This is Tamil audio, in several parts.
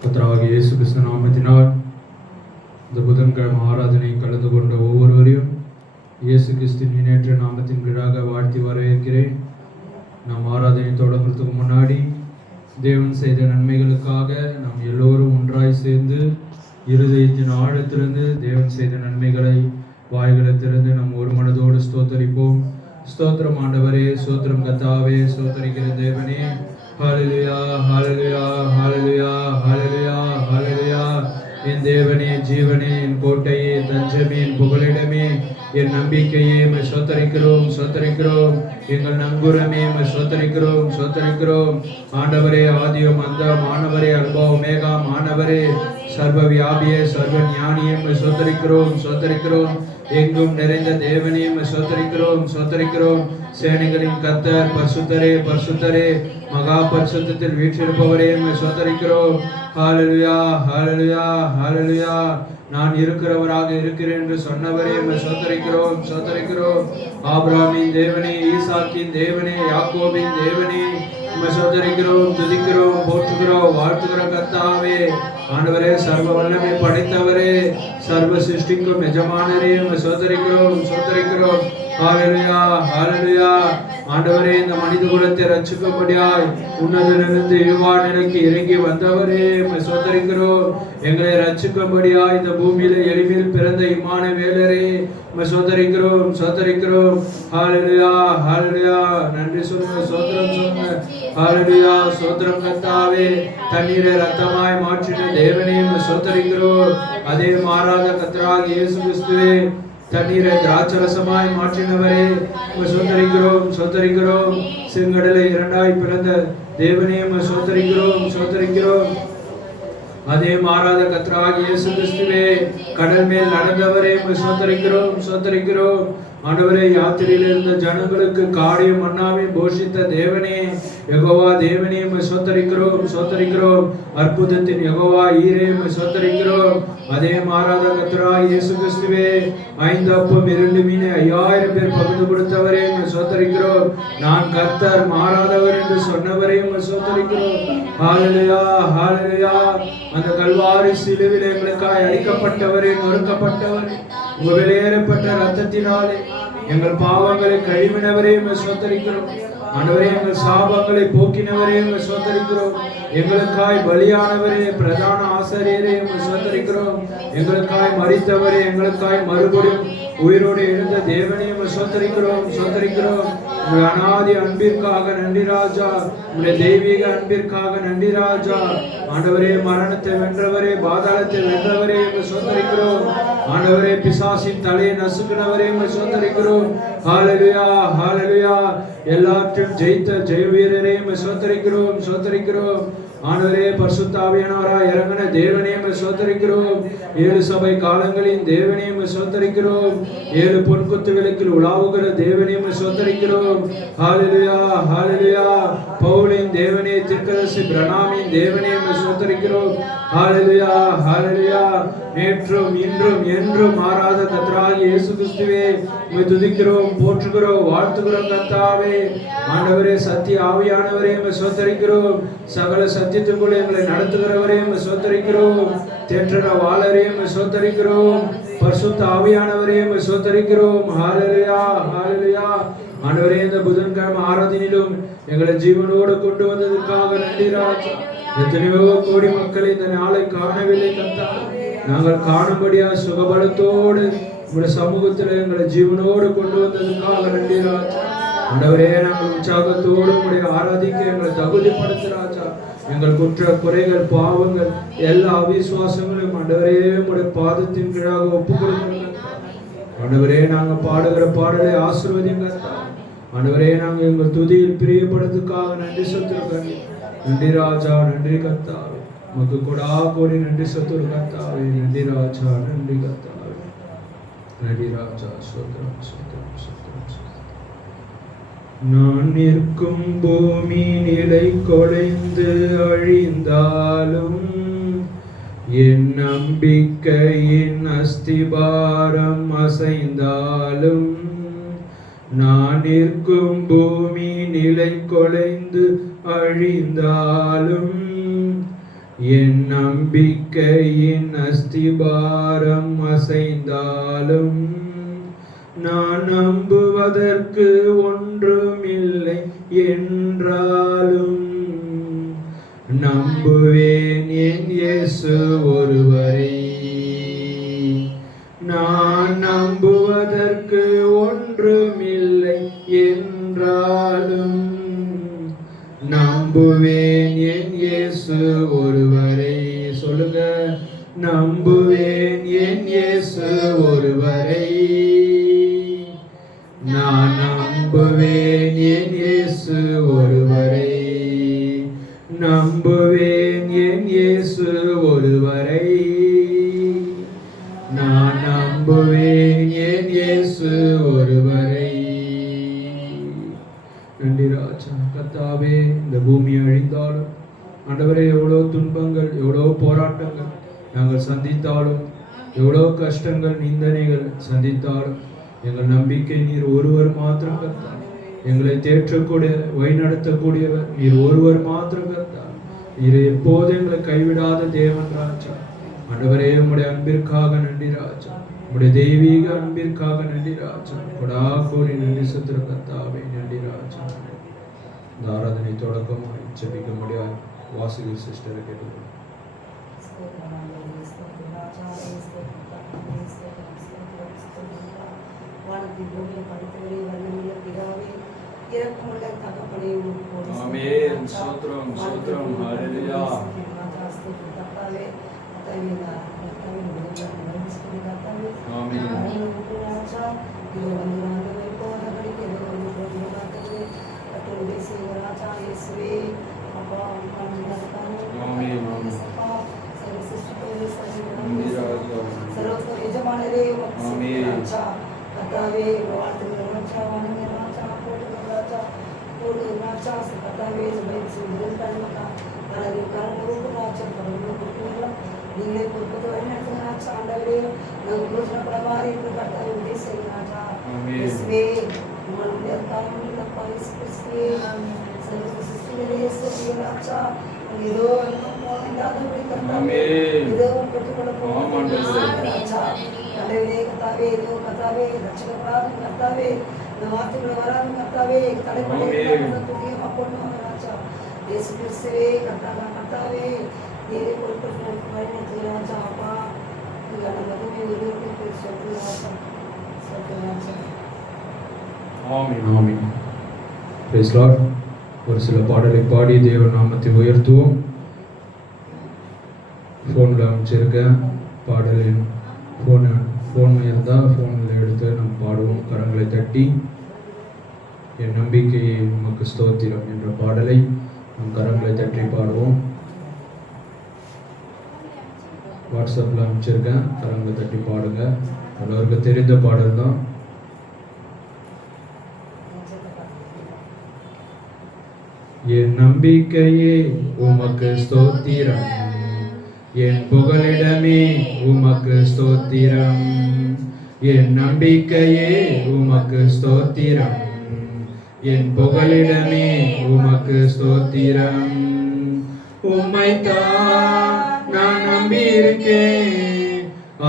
கர்த்தராகிய இயேசு கிறிஸ்து நாமத்தினால் இந்த புதன்கிழமை ஆராதனையை கலந்து கொண்ட ஒவ்வொருவரையும் இயேசு கிறிஸ்துவின் நேற்ற நாமத்தின் கீழாக வாழ்த்தி வரவேற்கிறேன். நாம் ஆராதனை தொடங்குறதுக்கு முன்னாடி தேவன் செய்த நன்மைகளுக்காக நாம் எல்லோரும் ஒன்றாய் சேர்ந்து இருதயத்தின் ஆழத்திலிருந்து தேவன் செய்த நன்மைகளை வாய்களை திறந்து நம் ஒரு மனதோடு ஸ்தோத்தரிப்போம். ஸ்தோத்திரம் ஆண்டவரே, ஸ்தோத்திரம் கர்த்தாவே, ஸ்தோத்தரிக்கிற தேவனே. ஹல்லேலூயா, ஹல்லேலூயா, ஹல்லேலூயா, ஹல்லேலூயா, ஹல்லேலூயா. என் தேவனே, ஜீவனே, என் கோட்டையே, தஞ்சமே, என் புகலிடமே, என் நம்பிக்கையே, ஸ்தோத்தரிக்கிறோம், ஸ்தோத்தரிக்கிறோம். எங்கள் நங்குரமே, ஸ்தோத்தரிக்கிறோம், ஸ்தோத்தரிக்கிறோம். ஆண்டவரே, ஆதியும் அந்தம், ஆண்டவரே, அல்பா ஒமேகா, ஆண்டவரே, சர்வ வியாபியே, சர்வ ஞானியே, ஸ்தோத்தரிக்கிறோம், ஸ்தோத்தரிக்கிறோம். எங்கும் நிறைந்த தேவனே, ஸ்தோத்தரிக்கிறோம், ஸ்தோத்தரிக்கிறோம். சேனைகளின் கர்த்தர், பரிசுத்தரே, பரிசுத்தரே, மகா பரிசுத்தத்தில் வீற்றிருப்பவரே, ஸ்தோத்தரிக்கிறோம். ஹல்லேலூயா, ஹல்லேலூயா, ஹல்லேலூயா. நான் இருக்கிறவராக இருக்கிறேன் என்று சொன்னவரே, ஸ்தோத்தரிக்கிறோம், ஸ்தோத்தரிக்கிறோம். ஆபிரகாமின் தேவனே, ஈசாக்கின் தேவனே, யாக்கோபின் தேவனே, ஸ்தோத்தரிக்கிறோம், துதிக்கிறோம், போற்றுகிறோம், வாழ்த்துகிறோம் கர்த்தாவே. ஆண்டவரே, சர்வ வல்லமை படைத்தவரே, சர்வ சிருஷ்டிக்கும் எஜமானரே, ஸ்தோத்தரிக்கிறோம், ஸ்தோத்தரிக்கிறோம். ஹல்லேலூயா, ஹல்லேலூயா. ஆண்டவரே, இந்த மனித குலத்தை ரட்சிக்கும்படியாய் உன்னதிலிருந்து இழிவா நிலைக்கு இறங்கி வந்தவரே, ஸ்தோத்தரிக்கிறோம். எங்களை ரட்சிக்கும்படியாய் இந்த பூமியில எளிமையில் பிறந்த இம்மானுவேலரே, ஸ்தோத்தரிக்கிறோம், ஸ்தோத்தரிக்கிறோம். ஹல்லேலூயா, ஹல்லேலூயா. நன்றி சொல்லுங்க, ஸ்தோத்திரம் சொல்லுங்க. ஹல்லேலூயா, ஸ்தோத்திரம் கர்த்தாவே. தண்ணீரை ரத்தமாய் மாற்றின தேவனே, ஸ்தோத்தரிக்கிறோம். அதே மாறாத கர்த்தராகிய இயேசு கிறிஸ்துவே, தண்ணீரை திராட்சரசமாய் மாற்றினவரே, ஸ்தோத்தரிக்கிறோம், ஸ்தோத்தரிக்கிறோம். செங்கடலை இரண்டாய் பிளந்த தேவனே, ஸ்தோத்தரிக்கிறோம், ஸ்தோத்தரிக்கிறோம். அதே மாறாத கர்த்தராகிய இயேசு கிறிஸ்துவே, கடல் மேல் நடந்தவரே, ஸ்தோத்தரிக்கிறோம், ஸ்தோத்தரிக்கிறோம். ஆண்டவரே, யாத்திரையில் இருந்த ஜனங்களுக்கு காடையும் மன்னாவையும் போஷித்த தேவனே, யெகோவா தேவனே, ஸ்தோத்தரிக்கிறோம், ஸ்தோத்தரிக்கிறோம். அற்புதத்தின் யெகோவா ஈரே, ஸ்தோத்தரிக்கிறோம். அதே மாறாத கர்த்தராகிய இயேசு கிறிஸ்துவே, 5 அப்பம் 2 மீன் 5000 பேர் பகிர்ந்து கொடுத்தவரே, ஸ்தோத்தரிக்கிறோம். நான் கர்த்தர் மாறாதவர் என்று சொன்னவரே, ஸ்தோத்தரிக்கிறோம். ஹல்லேலூயா, ஹல்லேலூயா. அந்த கல்வாரி சிலுவையில் எங்களுக்காய் அடிக்கப்பட்டவரே, நொறுக்கப்பட்டவரே, வெளியேறப்பட்ட ரத்தத்தினாலே எங்கள் பாவங்களை கழுவினவரே, ஸ்தோத்தரிக்கிறோம். ஆண்டவரே, எங்கள் சாபங்களை போக்கினவரே, ஸ்தோத்தரிக்கிறோம். எங்களுக்காய் பலியானவரே, பிரதான ஆசாரியரே, ஸ்தோத்தரிக்கிறோம். எங்களுக்காய் மரித்தவரே, எங்களுக்காய் மறுபடியும் உயிரோடு எழுந்த தேவனே, ஸ்தோத்தரிக்கிறோம், ஸ்தோத்தரிக்கிறோம். உங்களுடைய அநாதி அன்பிற்காக நன்றி ராஜா, உங்களுடைய தெய்வீக அன்பிற்காக நன்றி ராஜா. ஆண்டவரே, மரணத்தை வென்றவரே, பாதாளத்தை வென்றவரே, ஸ்தோத்தரிக்கிறோம். ஆண்டவரே, பிசாசின் தலையை நசுக்கினவரே, ஸ்தோத்தரிக்கிறோம். ஹல்லேலூயா, ஹல்லேலூயா. எல்லாற்றையும் ஜெயித்த ஜெய வீரரே, ஸ்தோத்தரிக்கிறோம், ஸ்தோத்தரிக்கிறோம். ஆண்டவரே, பரிசுத்த ஆவியானவராய் இறங்கின தேவனே, ஸ்தோத்தரிக்கிறோம். 7 சபை காலங்களின் தேவனே, ஸ்தோத்தரிக்கிறோம். 7 பொன்குத்து விளக்கில் உலாவுகிற தேவனே, ஸ்தோத்தரிக்கிறோம். ஹல்லேலூயா, ஹல்லேலூயா. பவுலின் தேவனே, தீர்க்கதரிசி பிரணாமின் தேவனே, ஸ்தோத்தரிக்கிறோம். ஹல்லேலூயா, ஹல்லேலூயா. நேற்றும் இன்றும் என்றும் மாறாத கர்த்தராகிய இயேசு கிறிஸ்துவே, உம்மை துதிக்கிறோம், போற்றுகிறோம், வாழ்த்துகிறோம் கர்த்தாவே. ஆண்டவரே, சத்திய ஆவியானவரே, ஸ்தோத்தரிக்கிறோம். சகல சத்தியத்துக்குள்ளே எங்களை நடத்துகிறவரே, ஸ்தோத்தரிக்கிறோம். தேற்றர வாளரே, ஸ்தோத்தரிக்கிறோம். பரிசுத்த ஆவியானவரே, ஸ்தோத்தரிக்கிறோம். ஹல்லேலூயா, ஹல்லேலூயா. ஆண்டவரே, இந்த புதன்கிழமை ஆராதனையிலும் எங்களை ஜீவனோடு கொண்டு வந்ததற்காக நன்றி ராஜா. எத்தனையோ கோடி மக்கள் இந்த நாளை காணவில்லை கர்த்தாவே, நாங்கள் காணும்படியா சுகபலத்தோடு உங்களுடைய சமூகத்தில் எங்களை ஜீவனோடு கொண்டு வந்ததற்காக நன்றி ராஜா. ஆண்டவரே, நாங்கள் உற்சாகத்தோடு உங்களுடைய ஆராதிக்க எங்களை தகுதிப்படுத்த ராஜா. எங்கள் குற்ற குறைகள் பாவங்கள் எல்லா அவிசுவாசங்களும் ஆண்டவரே உங்களுடைய பாதத்தின் கீழாக ஒப்பு கொடுக்கிறோம். ஆண்டவரே, நாங்கள் பாடுகிற பாடலை ஆசீர்வதிங்க. ஆண்டவரே, நாங்கள் எங்கள் துதியில் பிரியப்படுறதுக்காக நன்றி சொல்லிருக்கோம். நன்றி ராஜா, நன்றி கர்த்தாவே. உமக்கு கொடா கோடி நன்றி சொல்லிரு கர்த்தாவே. நன்றி ராஜா, நன்றி கர்த்தாவே. நன்றி ராஜா, ஸ்தோத்திரம், ஸ்தோத்திரம், ஸ்தோத்திரம். நான் நிற்கும் பூமி நிலை கொலைந்து அழிந்தாலும், என் நம்பிக்கையின் அஸ்திபாரம் அசைந்தாலும், நான் நிற்கும் பூமி நிலை கொலைந்து அழிந்தாலும் என் நம்பிக்கையின் அஸ்திபாரம் அசைந்தாலும் நான் நம்புவதற்கு ஒன்றுமில்லை என்றாலும் நம்புவேன் என் இயேசு ஒருவரை. நான் நம்புவதற்கு ஒன்றுமில்லை என்றாலும் நம்புவேன் என் இயேசு ஒருவரை. சொல்லுங்க, நம்புவேன் என் இயேசு ஒருவரை. நான் நம்புவேன் என் இயேசு ஒருவரை. நம்புவேன் என் இயேசு ஒருவரை. நான் நம்புவேன் என் இயேசு ஒருவரை. நன்றி ராஜா. கர்த்தாவே, இந்த பூமி அழிந்தாலும் ஆண்டவரே, எவ்வளோ துன்பங்கள், எவ்வளோ போராட்டங்கள் நாங்கள் சந்தித்தாலும், எவ்வளோ கஷ்டங்கள், நிந்தனைகள் சந்தித்தாலும் எங்கள் நம்பிக்கை நீர் ஒருவர் மாத்திரம் கர்த்தாவே. எங்களை தேற்றக்கூடிய, வழிநடத்தக்கூடியவர் நீர் ஒருவர் மாத்திரம் கர்த்தாவே. நீர் எப்போது எங்களை கைவிடாத தேவன் ராஜா. ஆண்டவரே, உம்முடைய அன்பிற்காக நன்றி ராஜா. உம்முடைய தெய்வீக அன்பிற்காக நன்றி ராஜா. கொடா கோடி நன்றி சுத்திர கர்த்தாவே, நன்றி ராஜா. இந்த ஆராதனை தொடக்கமாக ஜெபிக்க முடியாது. வாசுகி சிஸ்டரை கேட்டுக்கொள்ளும். ஆமென். ஸ்தோத்திரம், ஸ்தோத்திரம். ஹல்லேலூயா. ஒரு சில பாடலை பாடி தேவ நாமத்தை உயர்த்துவோம். ஃபோனில் அமைச்சிருக்கேன் பாடலின் ஃபோன் இருந்தால் ஃபோனில் எடுத்து நம்ம பாடுவோம். கரங்களை தட்டி என் நம்பிக்கையை உமக்கு ஸ்தோத்திரம் என்ற பாடலை நம் கரங்களை தட்டி பாடுவோம். வாட்ஸ்அப்பில் அமைச்சிருக்கேன், கரங்களை தட்டி பாடுங்க. எல்லாருக்கு தெரிந்த பாடல் தான். என் நம்பிக்கையே உமக்கு ஸ்தோத்திரம், என் புகலிடமே உமக்கு ஸ்தோத்திரம். என் நம்பிக்கையே உமக்கு ஸ்தோத்திரம், என் புகலிடமே உமக்கு ஸ்தோத்திரம். உம்மைத்தான் நான் நம்பியிருக்கேன்,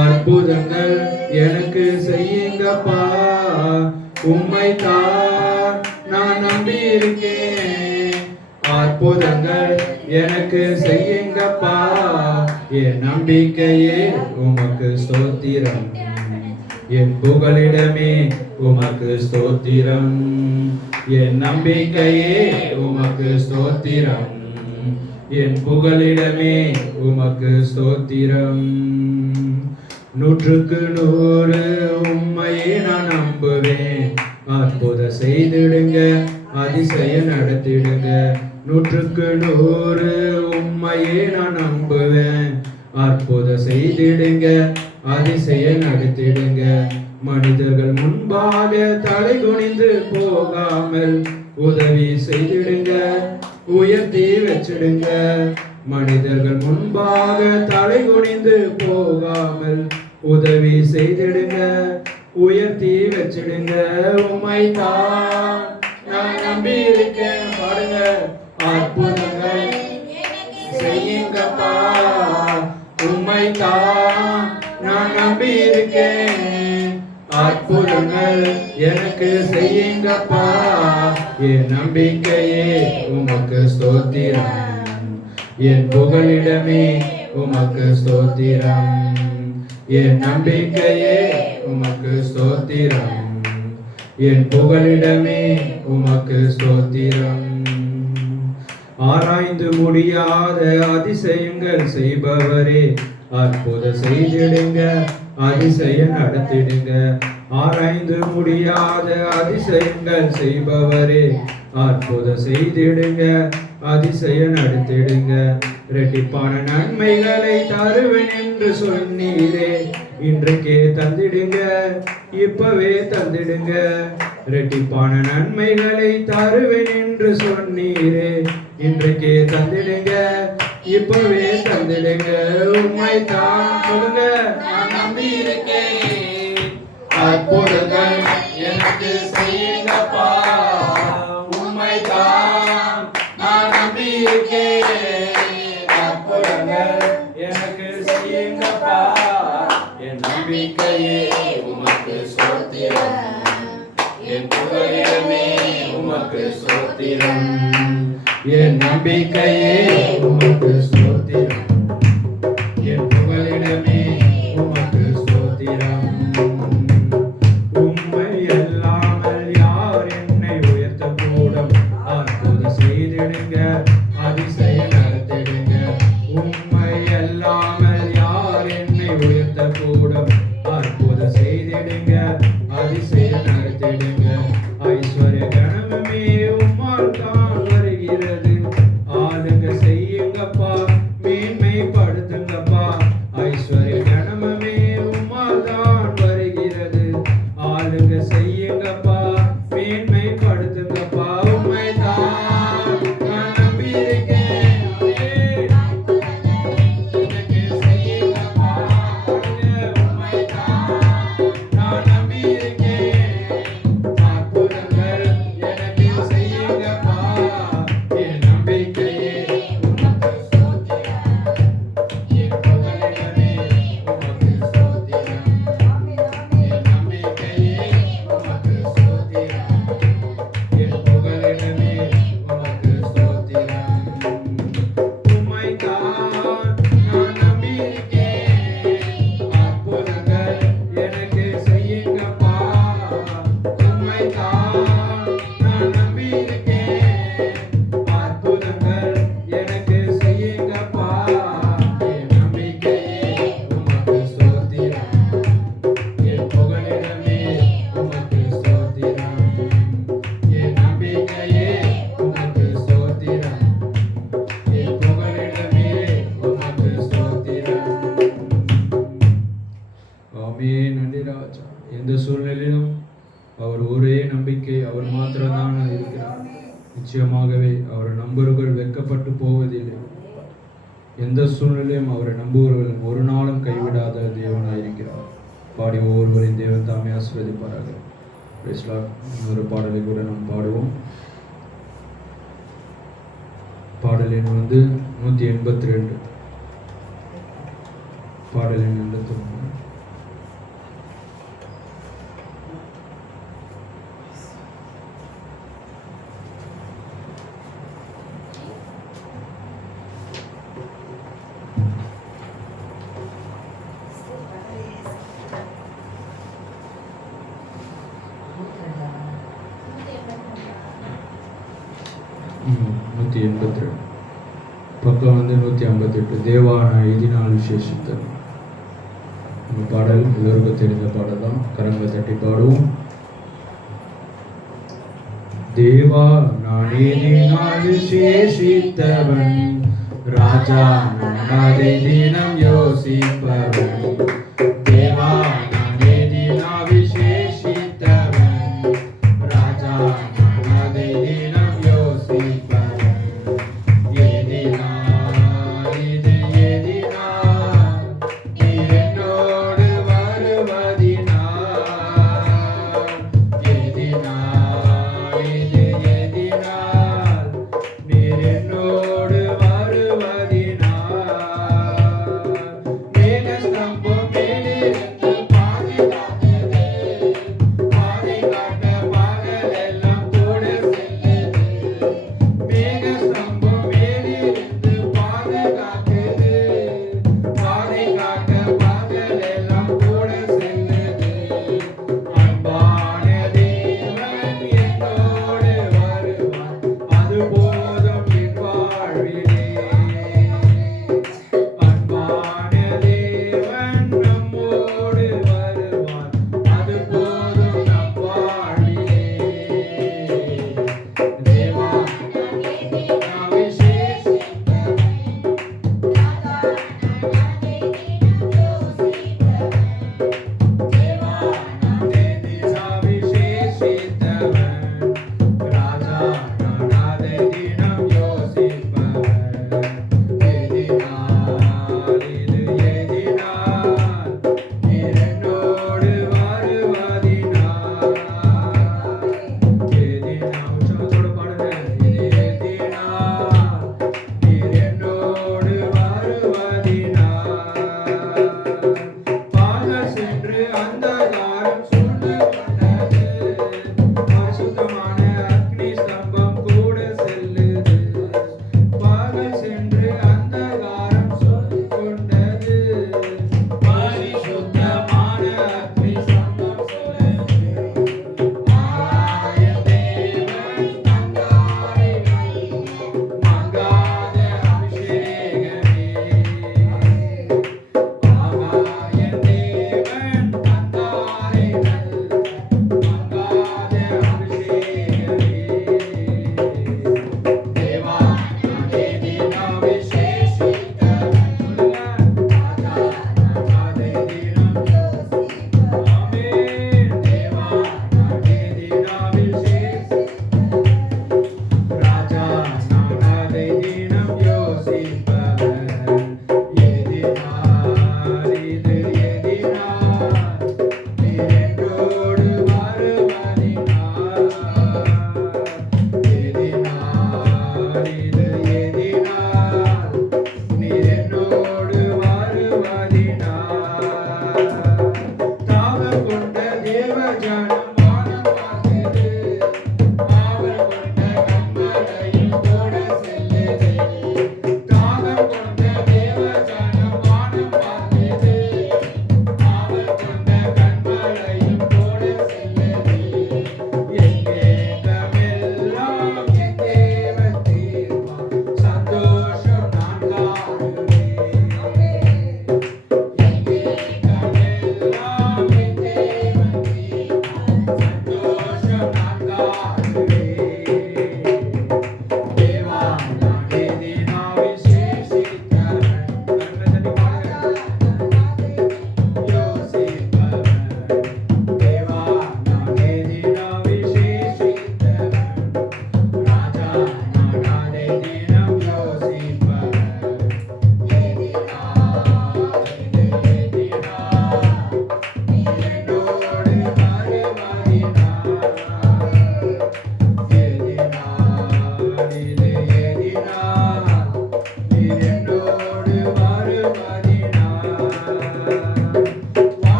அற்புதங்கள் எனக்கு செய்யுங்கப்பா. உம்மைத்தான் நான் நம்பியிருக்கேன், அற்புதங்கள் எனக்கு செய்யுங்கப்பா. என் நம்பிக்கையே உமக்கு ஸ்தோத்திரம், என் புகலிடமே உமக்கு ஸ்தோத்திரம். என் நம்பிக்கையே உமக்கு ஸ்தோத்திரம், என் புகலிடமே உமக்கு ஸ்தோத்திரம். 100க்கு 100 உம்மையே நான் நம்புவேன், அற்புதம் செய்திடுங்க, அதிசயம் நடத்திடுங்க. 100க்கு 100 உம்மையே நான் நம்புவேன், அற்புதம் செய்திடுங்க, அதிசயம் நடத்திடுங்க. மனிதர்கள் முன்பாக தலை குனிந்து போகாமல் உதவி செய்திடுங்க, உயர்த்தி வச்சிடுங்க. மனிதர்கள் முன்பாக தலை குனிந்து போகாமல் உதவி செய்திடுங்க, உயர்த்தி வச்சிடுங்க. உம்மைத்தான் நான் நம்பி இருக்கேன். பாருங்க, அற்புதங்கள் செய்யுங்கப்பா. உம்மைத்தான் நான் நம்பி இருக்கேன். அற்புதங்கள் எனக்கு செய்யுங்கப்பா. என் நம்பிக்கையே உமக்கு ஸ்தோத்திரம். என் புகலிடமே உமக்கு ஸ்தோத்திரம். என் நம்பிக்கையே உமக்கு ஸ்தோத்திரம். என் புகலிடமே உமக்கு ஸ்தோத்திரம். ஆராய்ந்து முடியாத அதிசயங்கள் செய்பவரே, அற்புதம் செய்திடுங்க, அதிசயம் நடத்திடுங்க. ஆராய்ந்து முடியாத அதிசயங்கள் செய்பவரே, அற்புதம் செய்திடுங்க, அதிசயம் நடத்திடுங்க. இரட்டிப்பான நன்மைகளை தருவேன் என்று சொன்னீரே, இன்றைக்கே தந்திடுங்க, இப்பவே தந்திடுங்க. இரட்டிப்பான நன்மைகளை தருவேன் என்று சொன்னீரே, இன்றைக்கே தந்திடுங்க, இப்பவே தந்திடுங்க. உம்மைத்தான் சொல்லுங்க, நான் நம்பி இருக்கேன். அற்புதங்கள் எனக்கு செய்யுங்கப்பா. உம்மைத்தான் நான் நம்பி இருக்கேன். அற்புதங்கள் எனக்கு செய்யுங்கப்பா. என் நம்பிக்கையே உமக்கு ஸ்தோத்திரம். என் புகலிடமே உமக்கு ஸ்தோத்திரம். என் நம்பிக்கையே உமக்கு ஸ்தோத்திரம். என் புகலிடமே உமக்கு ஸ்தோத்திரம். உம்மை அல்லாமல் யார் என்னை உயர்த்தக்கூடும்? அற்புதம் செய்திடுங்க, அதிசயம் நடத்திடுங்க. உம்மை அல்லாமல் யார் என்னை உயர்த்தக்கூடும்? அற்புதம் செய்திடுங்க, அதிசயம் நடத்திடுங்க. ஐஸ்வர்ய கணமே உம்மால் தான் வருகிறது. ஆளுங்க செய்யுங்கப்பா, மேன்மைப்படுத்துங்கப்பா. ஐஸ்வர்ய கணமே உம்மால் தான் வருகிறது. ஆளுங்க செய்யுங்கப்பா, மேன்மைப்படுத்துங்கப்பா. உம்மைத்தான் நான் நம்பி இருக்கேன். எனக்கு செய்யுங்கப்பா. உம்மைத்தான் நான் நம்பி இருக்கேன். அற்புதங்கள் எனக்கு செய்யுங்கப்பா. என் நம்பிக்கையே உமக்கு ஸ்தோத்திரம். என் புகலிடமே உமக்கு ஸ்தோத்திரம். என் நம்பிக்கையே உமக்கு ஸ்தோத்திரம். என் புகலிடமே உமக்கு ஸ்தோத்திரம். உம்மைத்தான் நான் நம்பி இருக்கேன். அற்புதங்கள் எனக்கு செய்யுங்கப்பா. உம்மைத்தான் நான் நம்பி இருக்கேன். அற்புதங்கள் எனக்கு செய்யுங்கப்பா. என் நம்பிக்கையே உமக்கு ஸ்தோத்திரம். என் புகலிடமே உமக்கு ஸ்தோத்திரம். என் நம்பிக்கையே உமக்கு ஸ்தோத்திரம். என் புகலிடமே உமக்கு ஸ்தோத்திரம். ஆமென். நன்றி ராஜா. எந்த சூழ்நிலையிலும் அவர் ஒரே நம்பிக்கை, அவர் மாத்திரம்தான் இருக்கிறார். நிச்சயமாகவே அவரை நம்புவர்கள் வெட்கப்பட்டு போவதில்லை. எந்த சூழ்நிலையும் அவரை நம்புவர்கள் ஒரு நாளும் கைவிடாத தேவனாய் இருக்கிறார். பாடி ஒவ்வொருவரையும் தேவன் தாமே ஆசீர்வதிப்பாராக. Praise Lord. இன்னொரு பாடலை கூட நாம் பாடுவோம். பாடல் எண் 182. பாடல் எண் 83. பக்கம் 158. தேவான எதினால் விசேஷித்தல். இந்த பாடல் எல்லோருக்கும் தெரிந்த பாடல் தான். கரங்களை தட்டி பாடுவோம். தேவா நான் எதினால் விசேஷித்தவன், ராஜா நான் அதை தினம் யோசிப்பவன். தேவா நான் எதினால் விசேஷித்தவன், ராஜா நான் அதை தினம் யோசிப்பவன். எதினால் நீர் என்னோடு வருவதினால்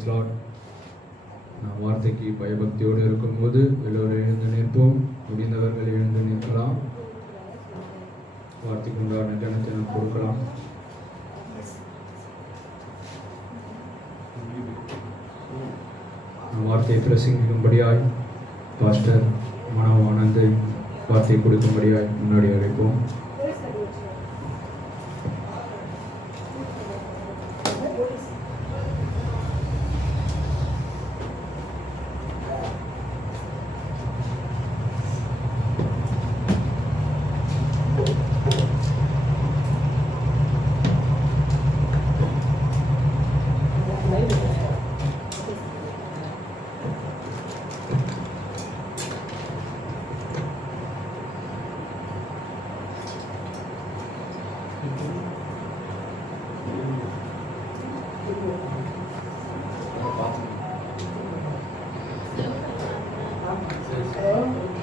பிரைஸ் லார்ட். நாம் வார்த்தைக்கு பயபக்தியோடு இருக்கும்போது எல்லோரும் எழுந்து நிற்போம். முடிந்தவர்கள் எழுந்து நிற்கலாம். வார்த்தைக்கு உண்டான ஜனத்தை நாம் கொடுக்கலாம். வார்த்தையை பிரசங்கிக்கும்படியாய் பாஸ்டர் மனோ ஆனந்தை வார்த்தை கொடுக்கும்படியாய் முன்னாடி அழைப்போம்.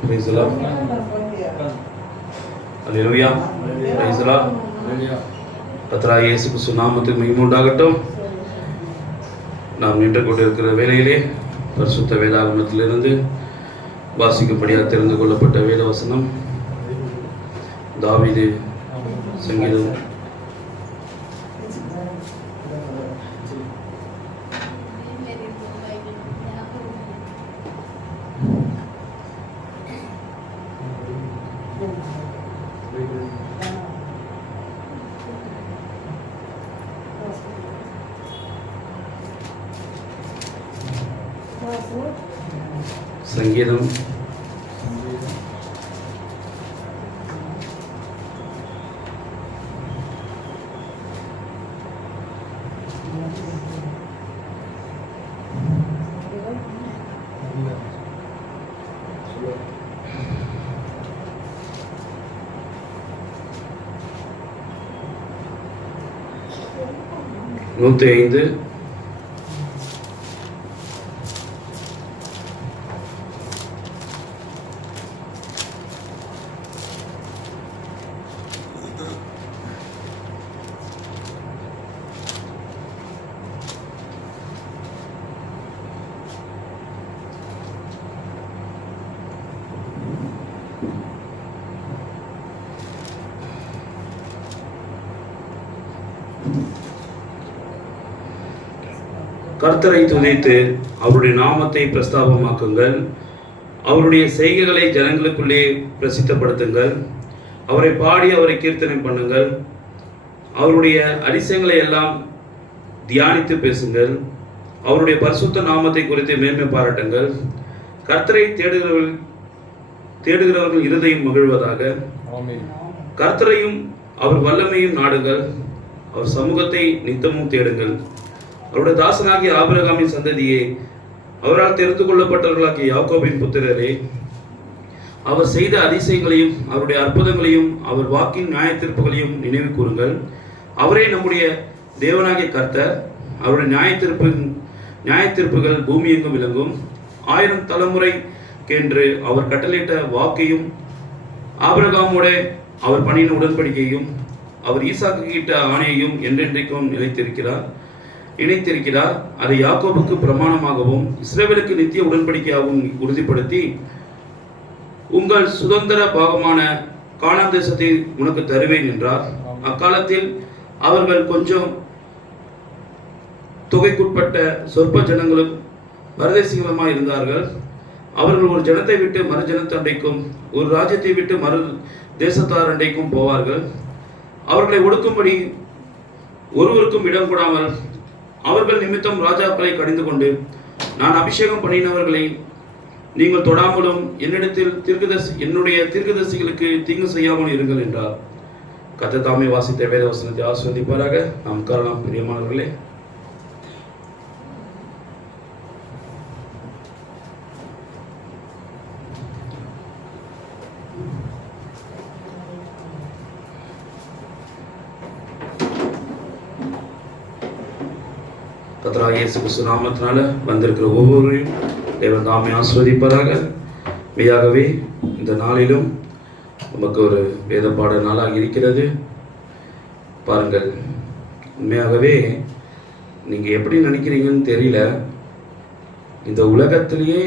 Praise the Lord. Hallelujah. Praise the Lord. கர்த்தராகிய இயேசு கிறிஸ்து நாமத்துக்கு மகிமை உண்டாகட்டும். நாம் நின்று கொண்டிருக்கிற வேளையிலே பரிசுத்த வேதாகமத்திலிருந்து வாசிக்கும்படியாக தெரிந்து கொள்ளப்பட்ட வேதவசனம் தாவீது சங்கீதம் 105. கர்த்தரை துதித்து அவருடைய நாமத்தை பிரஸ்தாபமாக்குங்கள். அவருடைய செய்கைகளை ஜனங்களுக்குள்ளே பிரசித்தப்படுத்துங்கள். அவரை பாடி அவரை கீர்த்தனை பண்ணுங்கள். அவருடைய அதிசயங்களை எல்லாம் தியானித்து பேசுங்கள். அவருடைய பரிசுத்த நாமத்தை குறித்து மேன்மை பாராட்டுங்கள். கர்த்தரை தேடுகிறவர்கள் இருதயம் மகிழ்வதாக. கர்த்தரையும் அவர் வல்லமையும் நாடுங்கள். அவர் சமூகத்தை நித்தமும் தேடுங்கள். அவருடைய தாசனாகிய ஆபிரகாமின் சந்ததியே, அவரால் தெரிந்து கொள்ளப்பட்டவர்களாகிய யாக்கோபின் புத்திரரே, அவர் செய்த அதிசயங்களையும் அவருடைய அற்புதங்களையும் அவர் வாக்கின் நியாயத்தீர்ப்புகளையும் நினைவு கூறுங்கள். அவரே நம்முடைய தேவனாகிய கர்த்தர். அவருடைய நியாயத்தீர்ப்புகள் பூமி எங்கும் விளங்கும். 1000 தலைமுறைக்கென்று அவர் கட்டளையிட்ட வாக்கையும் ஆபிரகாமோட அவர் பண்ணின உடன்படிக்கையும் அவர் ஈசாக்கு கிட்ட ஆணையையும் என்றென்றைக்கும் இணைத்திருக்கிறார். அதை யாக்கோபுக்கு பிரமாணமாகவும் இஸ்ரவேலுக்கு நித்திய உடன்படிக்கையாகவும் உறுதிப்படுத்தி, உங்கள் சுதந்திர பாகமான கானான் தேசத்தை உனக்கு தருவேன் என்றார். அக்காலத்தில் அவர்கள் கொஞ்சம் தொகைக்குட்பட்ட சொற்ப ஜனங்களும் பரதேசிகளுமாய் இருந்தார்கள். அவர்கள் ஒரு ஜனத்தை விட்டு மறு ஜனத்தண்டைக்கும் ஒரு ராஜ்யத்தை விட்டு மறு தேசத்தார் அண்டைக்கும் போவார்கள். அவர்களை ஒடுக்கும்படி ஒருவருக்கும் இடம் கொடாமல் அவர்கள் நிமித்தம் ராஜாக்களை கடிந்து கொண்டு, நான் அபிஷேகம் பண்ணினவர்களை நீங்கள் தொடாமலும் என்னுடைய தீர்க்கதரிசிகளுக்கு தீங்கு செய்யாமல் இருங்கள் என்றார். கர்த்தர் தாமே வாசித்த வேத வசனத்தை ஆசீர்வதிப்பாராக. நாம் உட்காரலாம் பிரியமானவர்களே. கர்த்தராகிய இயேசு கிறிஸ்து நாமத்தினால வந்திருக்கிற ஒவ்வொருவரையும் தேவன் தாமே ஆசீர்வதிப்பாராக. மெய்யாகவே இந்த நாளிலும் நமக்கு ஒரு வேத பாட நாளாக இருக்கிறது. பாருங்கள், உண்மையாகவே நீங்க எப்படி நினைக்கிறீங்கன்னு தெரியல. இந்த உலகத்திலேயே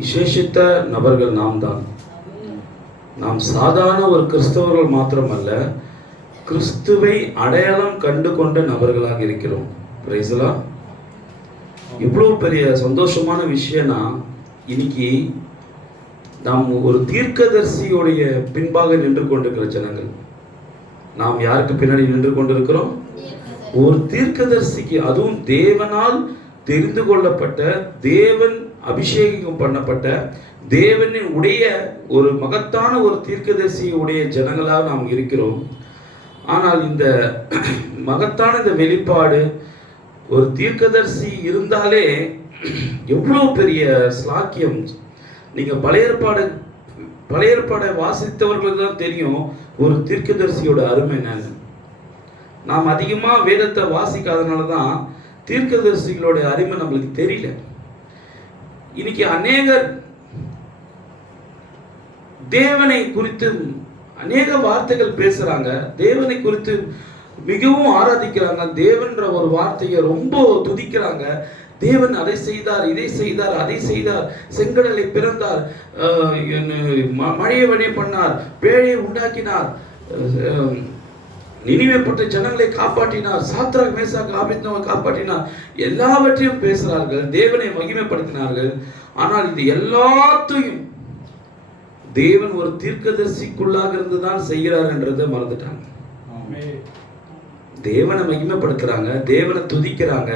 விசேஷித்த நபர்கள் நாம் தான். நாம் சாதாரண ஒரு கிறிஸ்தவர்கள் மாத்திரமல்ல, கிறிஸ்துவை அடையாளம் கண்டு கொண்ட நபர்களாக இருக்கிறோம். Price the Lord. இவ்வளவு பெரிய சந்தோஷமான விஷயம்னா, இன்னைக்கு நாம் ஒரு தீர்க்கதரிசியோடைய பின்பாக நின்று கொண்டிருக்கிற ஜனங்கள். நாம் யாருக்கு பின்னாடி நின்று கொண்டிருக்கிறோம்? ஒரு தீர்க்கதரிசிக்கு, அதுவும் தேவனால் தெரிந்து கொள்ளப்பட்ட, தேவன் அபிஷேகம் பண்ணப்பட்ட, தேவனின் உடைய ஒரு மகத்தான ஒரு தீர்க்கதரிசி உடைய ஜனங்களாக நாம் இருக்கிறோம். ஆனால் இந்த மகத்தான இந்த வெளிப்பாடு, ஒரு தீர்க்கதரிசி இருந்தாலே எவ்வளவு பெரிய ஸ்லாக்கியம். நீங்க பழைய ஏற்பாடை வாசித்தவர்களுக்கு தான் தெரியும் ஒரு தீர்க்கதரிசியோட அருமை என்னன்னு. நாம் அதிகமா வேதத்தை வாசிக்காதனால தான் தீர்க்கதரிசிகளோட அருமை நம்மளுக்கு தெரியல. இன்னைக்கு அநேகர் தேவனை குறித்து அநேக வார்த்தைகள் பேசுறாங்க, தேவனை குறித்து மிகவும் ஆராதிக்கிறாங்க, தேவன்ற ஒரு வார்த்தையை ரொம்ப துதிக்கிறாங்க. தேவன் அதை செய்தார், இதை செய்தார், அதை செய்தார், செங்கடலை பிறந்தார், மழையை வழிய பண்ணார், பேழையை உண்டாக்கினார், நினிவேப்பட்ட ஜனங்களை காப்பாற்றினார், சாத்ராக் மேசாக் ஆபேத்நேகோவை காப்பாற்றினார், எல்லாவற்றையும் பேசுகிறார்கள், தேவனை மகிமைப்படுத்தினார்கள். ஆனால் இது எல்லாத்தையும் தேவன் ஒரு தீர்க்கதரிசிக்குள்ளாக இருந்துதான் செய்கிறார் என்றதை மறந்துட்டாங்க. தேவனை மகிமைப்படுத்துறாங்க, தேவனை துதிக்கிறாங்க.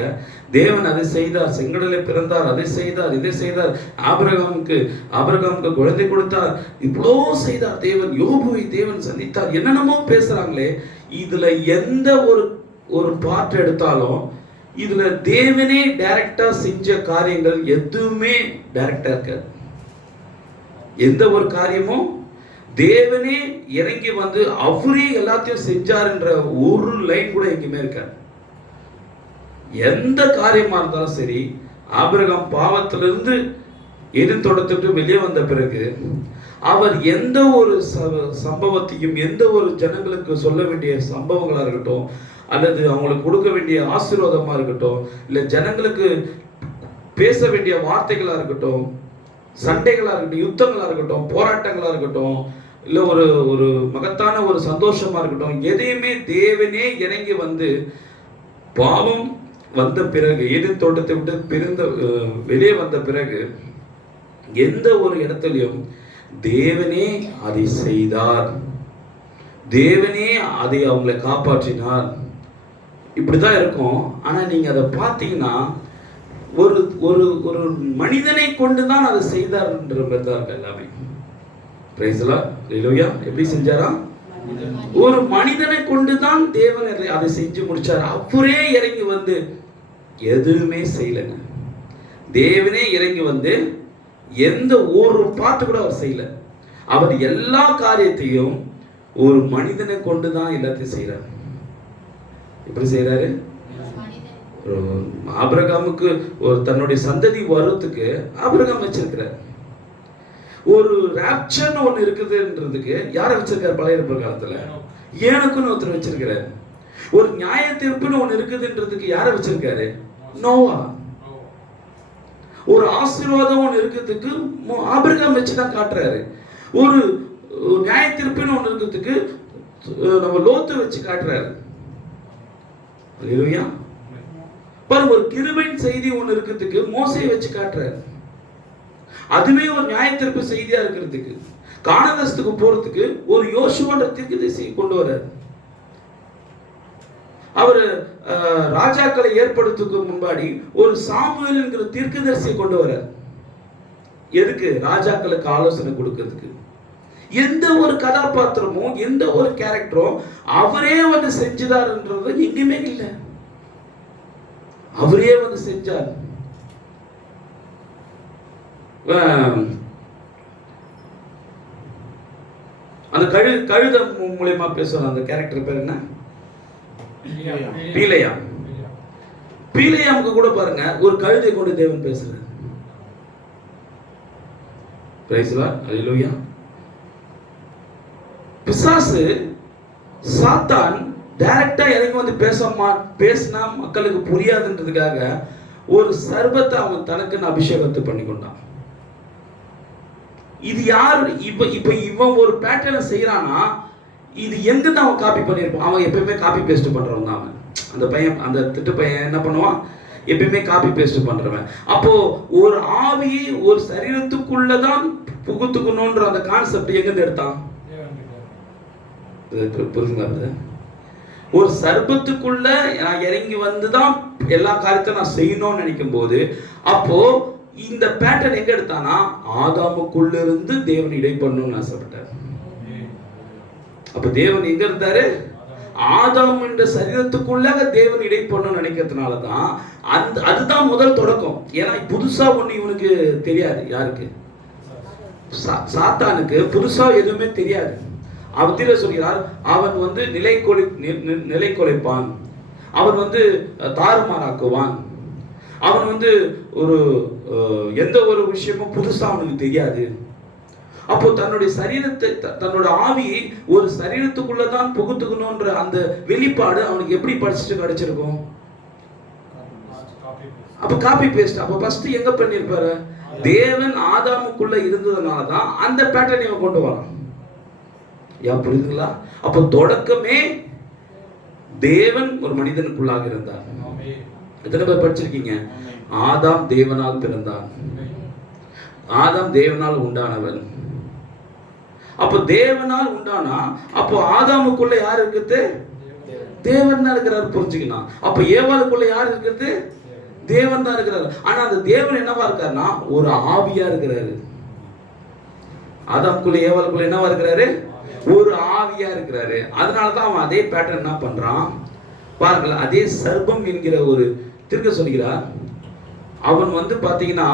தேவன் அதை செய்தார், செங்கடலை பிறந்தார், அதை செய்தார், இதை செய்தார், ஆபிரகாமுக்கு குழந்தை கொடுத்தார், இவ்வளோ செய்தார் தேவன், யோபுவை தேவன் சந்தித்தார், என்னென்னமோ பேசுறாங்களே. இதுல எந்த ஒரு பாட்டு எடுத்தாலும் இதுல தேவனே டைரக்டா செஞ்ச காரியங்கள் எதுவுமே டைரக்டா இருக்காது. எந்த ஒரு காரியமும் தேவனே இறங்கி வந்து அவரே எல்லாத்தையும் செஞ்சாருன்ற ஒரு லைன் கூட எங்கேயுமே இருக்காது. எந்த காரியமா இருந்தாலும் சரி, ஆபிரகாம் பாவத்திலிருந்து ஏதேன் தோட்டத்திற்கு வெளியே வந்த பிறகு அவர் எந்த ஒரு சம்பவத்தையும், எந்த ஒரு ஜனங்களுக்கு சொல்ல வேண்டிய சம்பவங்களா இருக்கட்டும், அல்லது அவங்களுக்கு கொடுக்க வேண்டிய ஆசீர்வாதமா இருக்கட்டும், இல்ல ஜனங்களுக்கு பேச வேண்டிய வார்த்தைகளா இருக்கட்டும், சண்டைகளா இருக்கட்டும், யுத்தங்களா இருக்கட்டும், போராட்டங்களா இருக்கட்டும், இல்ல ஒரு மகத்தான ஒரு சந்தோஷமா இருக்கட்டும், எதையுமே தேவனே இறங்கி வந்து பாவம் வந்த பிறகு, ஏதேன் தோட்டத்தை விட்டு வெளியே வந்த பிறகு எந்த ஒரு இடத்துலையும் தேவனே அதை செய்தார், தேவனே அதை அவங்களை காப்பாற்றினார், இப்படிதான் இருக்கும். ஆனா நீங்க அதை பார்த்தீங்கன்னா ஒரு ஒரு மனிதனை கொண்டுதான் அதை செய்தார்ன்ற மாதிரி தான் இருக்கு எல்லாமே. Praise the Lord. ஹல்லேலூயா. எப்படி செஞ்சாரா? ஒரு மனிதனை கொண்டுதான் தேவன் அதை செஞ்சு முடிச்சார். அவரே இறங்கி வந்து எதுவுமே செய்யலங்க. தேவனே இறங்கி வந்து எந்த ஒரு பாட்டு கூட அவர் செய்யல. அவர் எல்லா காரியத்தையும் ஒரு மனிதனை கொண்டுதான் எல்லாத்தையும் செய்யறாரு. எப்படி செய்யறாரு? ஆபிரகாமுக்கு ஒரு தன்னுடைய சந்ததி வருவதுக்கு ஆபிரகாம் வச்சிருக்கிறார். ஒரு ராப்சர்னு ஒண்ணு இருக்குதுன்றதுக்கு யாரை வச்சிருக்காரு? பழைய ஏற்பாடு காலத்துல ஏனோக்குன்னு ஒருத்தர் வச்சிருக்கிறார். ஒரு நியாய தீர்ப்புன்னு ஒண்ணு இருக்குதுன்றதுக்கு யாரை வச்சிருக்காரு? நோவா. ஒரு ஆசீர்வாதம் ஒண்ணு இருக்கிறதுக்கு ஆபிரகாம் வச்சுதான் காட்டுறாரு. ஒரு நியாய தீர்ப்புன்னு ஒண்ணு இருக்கிறதுக்கு நம்ம லோத்து வச்சு காட்டுறாரு. ஹல்லேலூயா. பாருங்க, ஒரு கிருபையின் செய்தி ஒண்ணு இருக்கிறதுக்கு மோசேயை வச்சு காட்டுறாரு. அதுவே ஒரு நியாய தீர்ப்பு செய்தியா இருக்கிறதுக்கு, கானானத்துக்கு போறதுக்கு ஒரு யோசுவான்ற தீர்க்கதரிசியை கொண்டு வர்றாரு. அவர் ராஜாக்களை ஏற்படுத்துக்கு முன்னாடி ஒரு சாமுவேல் என்கிற தீர்க்கதரிசியை கொண்டு வர்றார். எதுக்கு? ராஜாக்களுக்கு ஆலோசனை கொடுக்கிறதுக்கு. எந்த ஒரு கதாபாத்திரமும், எந்த ஒரு கேரக்டரும் அவரே வந்து செஞ்சுதார்ன்றது எங்குமே இல்லை. அவரே வந்து செஞ்சார். அந்த கழுத மூலமா பேசுவாங்க. அந்த கேரக்டர் பேர் என்ன? பீலையாம். பீலையாமுக்கு கூட பாருங்க, ஒரு கழுதை கொண்டு தேவன் பேசுறார். Praise the Lord. ஹல்லேலூயா. பிசாசு, சாத்தான் டைரக்டா இறங்கி வந்து பேசினா மக்களுக்கு புரியாதுன்றதுக்காக ஒரு சர்பத்தை அவன் தனக்குன்னு அபிஷேகத்தை பண்ணி கொண்டான். இது யார்? இப்ப இவன் ஒரு பேட்டர்னை செய்யறானா, இது எங்கிருந்து அவன் காப்பி பண்ணியிருப்பான்? அவன் எப்பயுமே காப்பி பேஸ்ட் பண்றவன் தான் அவன். அந்த பையன், அந்த திட்டு பையன் என்ன பண்ணுவான்? எப்பயுமே காப்பி பேஸ்ட் பண்றவன். அப்போ ஒரு ஆவியை ஒரு சரீரத்துக்குள்ளதான் புகுத்துக்கணும்ன்ற அந்த கான்செப்ட் எங்கிருந்து எடுத்தான்? புரிஞ்சுங்களா? ஒரு சர்பத்துக்குள்ள நான் இறங்கி வந்துதான் எல்லா காரியத்தையும் நான் செய்யணும்னு நினைக்கும் போது, அப்போ இந்த பேட்டர்ன் எங்க எடுத்தானா, ஆதாமுக்குள்ள இருந்து தேவன் இடை பண்ணணும்னு ஆசைப்பட்டார். அப்ப தேவன் எங்க இருந்தாரு? ஆதாம் என்ற சரீரத்துக்குள்ளாக தேவன் இடை பண்ணணும்னு நினைக்கிறதுனாலதான் அதுதான் முதல் தொடக்கம். ஏன்னா புதுசா ஒண்ணு இவனுக்கு தெரியாது. யாருக்கு? சாத்தானுக்கு புதுசா எதுவுமே தெரியாது. அவர் சொல்கிறார், அவன் வந்து நிலை கொலைப்பான், அவன் வந்து தாறுமாறாக்குவான், அவன் வந்து ஒரு எந்த ஒரு விஷயமும் புதுசா அவனுக்கு தெரியாது. அப்போ தன்னுடைய சரீரத்தை, தன்னோட ஆவியை ஒரு சரீரத்துக்குள்ளதான் புகுத்துக்கணும்ன்ற அந்த வெளிப்பாடு அவனுக்கு எப்படி படிச்சுட்டு கிடைச்சிருக்கும்? அப்ப காப்பி பேஸ்ட். அப்ப ஃபர்ஸ்ட் எங்க பண்ணிருப்பாரு? தேவன் ஆதாமுக்குள்ள இருந்ததுனாலதான் அந்த பேட்டர்ன் இவன் கொண்டு வரான். புரியுதுங்களா? அப்ப தொடக்கமே தேவன் ஒரு மனிதனுக்குள்ளாக இருந்தார். எத்தனை பேர் படிச்சிருக்கீங்க? ஆதாம் தேவனால் பிறந்தான், ஆதாம் தேவனால் உண்டானவன். அப்போ தேவனால் உண்டானா, அப்போ ஆதாமுக்குள்ள யார் இருக்குது? தேவன் தான் இருக்கிறார். புரிஞ்சுக்கணும். அப்ப ஏவாளுக்குள்ள யார் இருக்கிறது? தேவன் தான் இருக்கிறார். ஆனா அந்த தேவன் என்னவா இருக்காருன்னா ஒரு ஆவியா இருக்கிறாரு. ஆதாமுக்குள்ள ஏவாளுக்குள்ள என்னவா இருக்கிறாரு? ஒரு ஆவியா இருக்கிறாரு. அதனாலதான் அவன் அதே பேட்டர்ன் என்ன பண்றான் பாருங்களேன். அதே சர்பம் என்கிற ஒரு திருக்க சொல்கிறார். அவன் வந்து பாத்தீங்கன்னா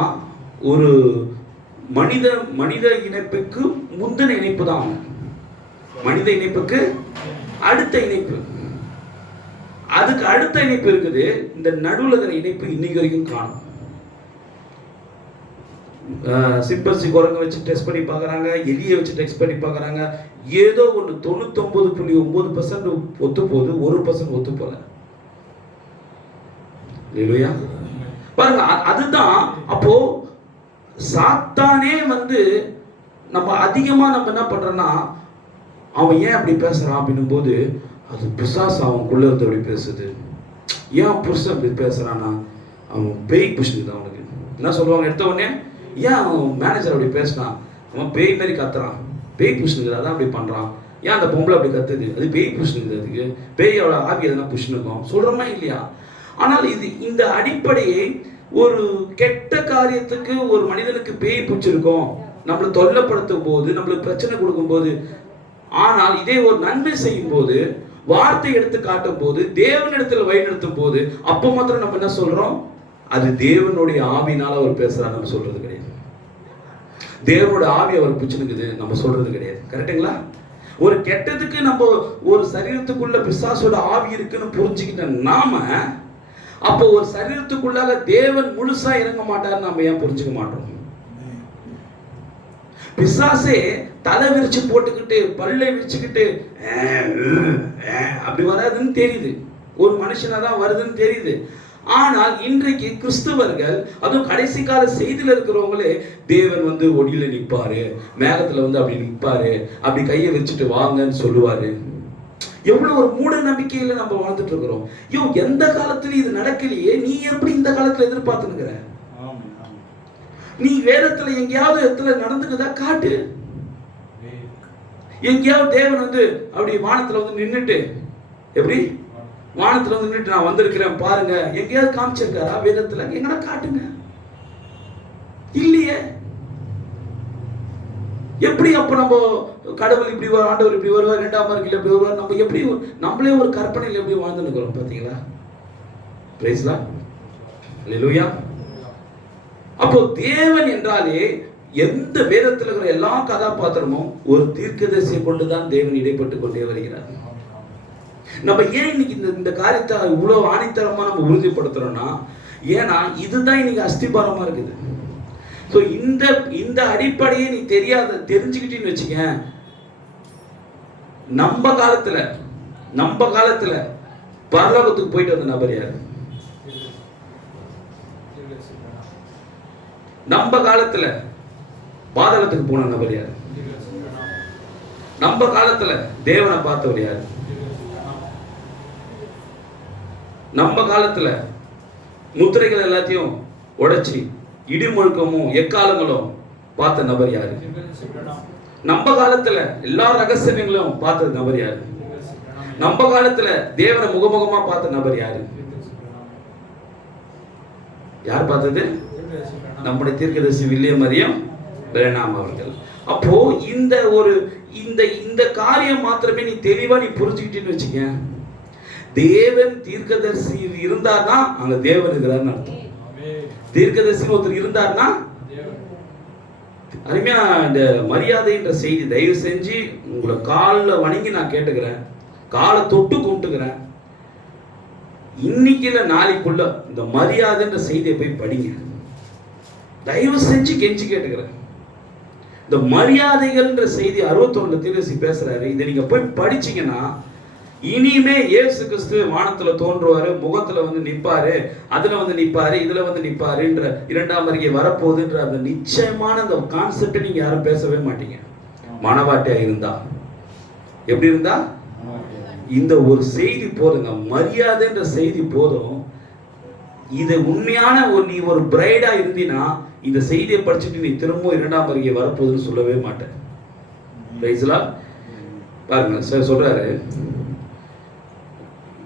ஒரு மனித இணைப்புக்கு முந்தின இணைப்பு தான் அவன். மனித இணைப்புக்கு அடுத்த இணைப்பு, அதுக்கு அடுத்த இணைப்பு இருக்குது. இந்த நடுவில் இருக்கிற இணைப்பு இன்னைக்கு வரைக்கும் காணும். சிம்பன்சி குரங்க வச்சு டெஸ்ட் பண்ணி பார்க்குறாங்க, எலியை வச்சு டெஸ்ட் பண்ணி பார்க்குறாங்க. ஏதோ ஒன்று 99.9% ஒத்து போகுது, 1% ஒத்து போல. இல்லையா? பாருங்க, அதுதான். அப்போ சாத்தானே வந்து நம்ம அதிகமா நம்ம என்ன பண்றோம்னா, அவன் ஏன் அப்படி பேசுறான் அப்படின்னும் போது அது பிசாசு அவனுக்குள்ள இருந்து அப்படி பேசுது. ஏன் புருஷன் அப்படி பேசுறான்னா அவன் பேய் புடிச்சுது. அவனுக்கு என்ன சொல்லுவாங்க எடுத்த உடனே, ஏன் அவன் மேனேஜர் அப்படி பேசினான், அவன் பேய் மாதிரி கத்துறான், பேய் புடிச்சுது, அதான் அப்படி பண்றான். ஏன் அந்த பொம்பளை அப்படி கத்துது, அது பேய் புடிச்சுது, அதுக்கு பேயோட ஆவி எதனா புடிச்சுருக்கோம் சொல்றோமா இல்லையா? ஆனால் இந்த அடிப்படையை ஒரு கெட்ட காரியத்துக்கு ஒரு மனிதனுக்கு பேய் பிடிச்சிருக்கோம், நம்மளை தொல்லைப்படுத்தும் போது, நம்மளுக்கு பிரச்சனை கொடுக்கும் போது. ஆனால் இதே ஒரு நன்மை செய்யும் போது, வார்த்தை எடுத்து காட்டும் போது, தேவனிடத்தில் வழிநடத்தும் போது, அப்போ மாத்திரம் நம்ம என்ன சொல்றோம்? அது தேவனுடைய ஆவினால அவர் பேசுறாரு நம்ம சொல்றது கிடையாது. தேவனோட ஆவி அவர் பிடிச்சிருக்குது நம்ம சொல்றது கிடையாது. கரெக்டுங்களா? ஒரு கெட்டதுக்கு நம்ம ஒரு சரீரத்துக்குள்ள பிசாசோட ஆவி இருக்குன்னு புரிஞ்சுக்கிட்ட நாம, அப்போ ஒரு சரீரத்துக்குள்ளாக தேவன் முழுசா இறங்க மாட்டார் நாம ஏன் புரிஞ்சுக்க மாட்டோம்? பிசாசே தலை விரிச்சு போட்டுக்கிட்டு பல்லை விரிச்சுக்கிட்டு அப்படி வராதுன்னு தெரியுது, ஒரு மனுஷனா தான் வருதுன்னு தெரியுது. ஆனால் இன்றைக்கு கிறிஸ்தவர்கள், அதுவும் கடைசி கால செய்தியில் இருக்கிறவங்களே, தேவன் வந்து ஒடியில நிற்பாரு, மேகத்துல வந்து அப்படி நிற்பாரு, அப்படி கையை வச்சுட்டு வாங்கன்னு சொல்லுவாரு. எவ்வளவு ஒரு மூட நம்பிக்கையில நம்ம வாழ்ந்துட்டு இருக்கிறோம். எந்த காலத்துல இது நடக்கலையே, நீ எப்படி இந்த காலத்துல எதிர்பார்த்துனுங்கிற? நீ வேதத்துல எங்கேயாவது இடத்துல நடந்துக்குதா காட்டு. எங்கேயாவது தேவன் வந்து அப்படி வானத்துல வந்து நின்னுட்டு, எப்படி வானத்துல வந்து நின்னுட்டு நான் வந்திருக்கிறேன் பாருங்க, எங்கேயாவது காமிச்சிருக்காரா வேதத்துல? எங்கடா காட்டுங்க. இல்லையே. எப்படி அப்ப நம்ம கடவுள் இப்படி ஆண்டவர் இப்படி வருவார், இரண்டாம் மார்க்கில் இப்படி வருவார், நம்ம எப்படி நம்மளே ஒரு கற்பனையில் எப்படி வாழ்ந்து நிற்கிறோம் பாத்தீங்களா? பிரைஸ் லார்ட், ஹல்லேலூயா. அப்போ தேவன் என்றாலே எந்த வேதத்தில் இருக்கிற எல்லா கதாபாத்திரமும் ஒரு தீர்க்கதரிசியை கொண்டுதான் தேவன் இடைப்பட்டு கொண்டே வருகிறார். நம்ம ஏன் இன்னைக்கு இந்த காரியத்தை இவ்வளவு ஆணித்தரமா நம்ம உறுதிப்படுத்துறோம்னா, ஏன்னா இதுதான் இன்னைக்கு அஸ்திபாரமா இருக்குது. ஸோ இந்த அடிப்படையை நீ தெரிஞ்சுக்கிட்டேன்னு வச்சுக்க, நம்ம காலத்துல நம்ம காலத்துல பரலோகத்துக்கு போயிட்டு வந்த நபர் யாரு? நம்ம காலத்துல பாதாளத்துக்கு போன நபர் யாரு? நம்ம காலத்துல தேவனை பார்த்தவர் யாரு? நம்ம காலத்துல முத்திரைகள் எல்லாத்தையும் உடைச்சி இடிமுழுக்கமும் எக்காலங்களும் பார்த்த நபர் யாரு? நம்ம காலத்துல எல்லா ரகசியங்களும் பார்த்த நபர் யாரு? நம்ம காலத்துல தேவனை முகமுகமா பார்த்த நபர் யாரு? யார் பார்த்தது? நம்முடைய தீர்க்கதரிசி வில்லியம் மரியம் பிரணாம் அவர்கள். அப்போ இந்த ஒரு இந்த காரியம் மாத்திரமே நீ தெளிவா நீ புரிஞ்சுக்கிட்டேன்னு வச்சுக்க, தேவன் தீர்க்கதரிசி இருந்தார்னா அங்க தேவன் இருக்கிறார்னு அர்த்தம். தீர்க்கதரிசி ஒருத்தர் இருந்தார்னா அருமையா இந்த மரியாதைன்ற செய்தி தயவு செஞ்சு உங்களை காலில் வணங்கி நான் கேட்டுக்கிறேன், காலை தொட்டு கும்பிட்டுக்கிறேன். இன்னைக்கு இல்லை நாளைக்குள்ள இந்த மரியாதைன்ற செய்தியை போய் படிங்க, தயவு செஞ்சு கெஞ்சி கேட்டுக்கிறேன். இந்த மரியாதைகள்ன்ற செய்தி 61 தீர்க்கதரிசி பேசுறாரு. இதை நீங்க போய் படிச்சீங்கன்னா இனிமே இயேசு கிறிஸ்து வானத்துல தோன்றுவாரு, முகத்துல வந்து நிப்பாரு, அதுல வந்து நிப்பாரு, இதுல வந்து நிப்பாருன்ற இரண்டாம் வருகை வரப்போகுதுன்ற அந்த நிச்சயமான அந்த கான்செப்டை நீங்க யாரும் பேசவே மாட்டீங்க. மனவாட்டியா இருந்தா எப்படி இருந்தா இந்த ஒரு செய்தி போதுங்க, மரியாதைன்ற செய்தி போதும். இது உண்மையான நீ ஒரு பிரைடா இருந்தீனா இந்த செய்தியை படிச்சுட்டு நீ திரும்ப இரண்டாம் வருகை வரப்போகுதுன்னு சொல்லவே மாட்டேன். பாருங்க சார் சொல்றாரு,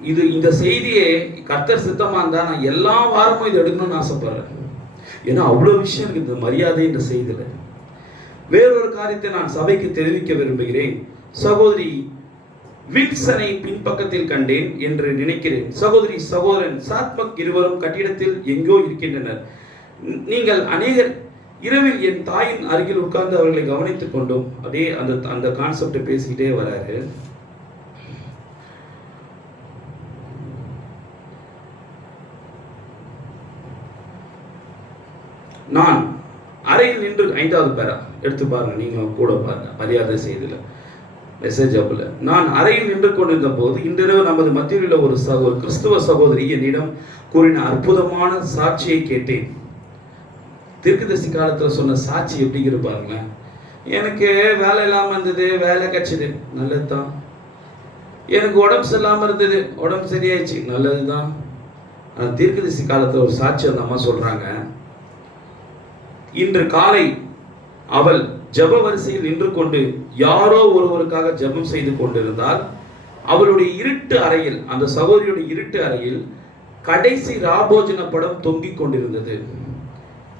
இந்த செய்தியை கர்த்தர் சித்தமா இருந்தா நான் எல்லா வாரமும் இதை எடுக்கணும்னு ஆசைப்படுறேன். ஏன்னா அவ்வளவு விஷயம் இருக்கு இந்த மரியாதை என்ற செய்தியில. வேறொரு காரியத்தை நான் சபைக்கு தெரிவிக்க விரும்புகிறேன். சகோதரி வில்சனை பின்பக்கத்தில் கண்டேன் என்று நினைக்கிறேன். சகோதரி சகோதரன் சாத்மக் இருவரும் கட்டிடத்தில் எங்கோ இருக்கின்றனர். நீங்கள் அநேகர் இரவில் என் தாயின் அருகில் உட்கார்ந்து அவர்களை கவனித்துக் கொண்டும் அப்படியே அந்த கான்செப்டை பேசிக்கிட்டே வராரு. நான் அறையில் நின்று 5வது பேரா எடுத்து பாருங்க, நீங்களும் கூட பாருங்க. மரியாதை செய்தியில மெசேஜ் அப்ல நான் அறையில் நின்று கொண்டிருந்த போது இன்றிரவு நமது மத்தியில் உள்ள ஒரு கிறிஸ்துவ சகோதரி என்னிடம் கூறின அற்புதமான சாட்சியை கேட்டேன். தீர்க்கதரிசி காலத்துல சொன்ன சாட்சி எப்படி இருப்பாருங்க. எனக்கு வேலை இல்லாம இருந்தது, வேலை கிடைச்சது, நல்லதுதான். எனக்கு உடம்பு சரியில்லாம இருந்தது, உடம்பு சரியாயிடுச்சு, நல்லதுதான். அந்த தீர்க்கதரிசி காலத்துல ஒரு சாட்சி அந்த அம்மா சொல்றாங்க. இன்று காலை அவள் ஜெப வரிசையில் நின்று கொண்டு யாரோ ஒருவருக்காக ஜெபம் செய்து கொண்டிருந்தால் அவளுடைய இருட்டு அறையில், அந்த சகோதரியுடைய இருட்டு அறையில் கடைசி ராபோஜன படம் தொங்கிக் கொண்டிருந்தது.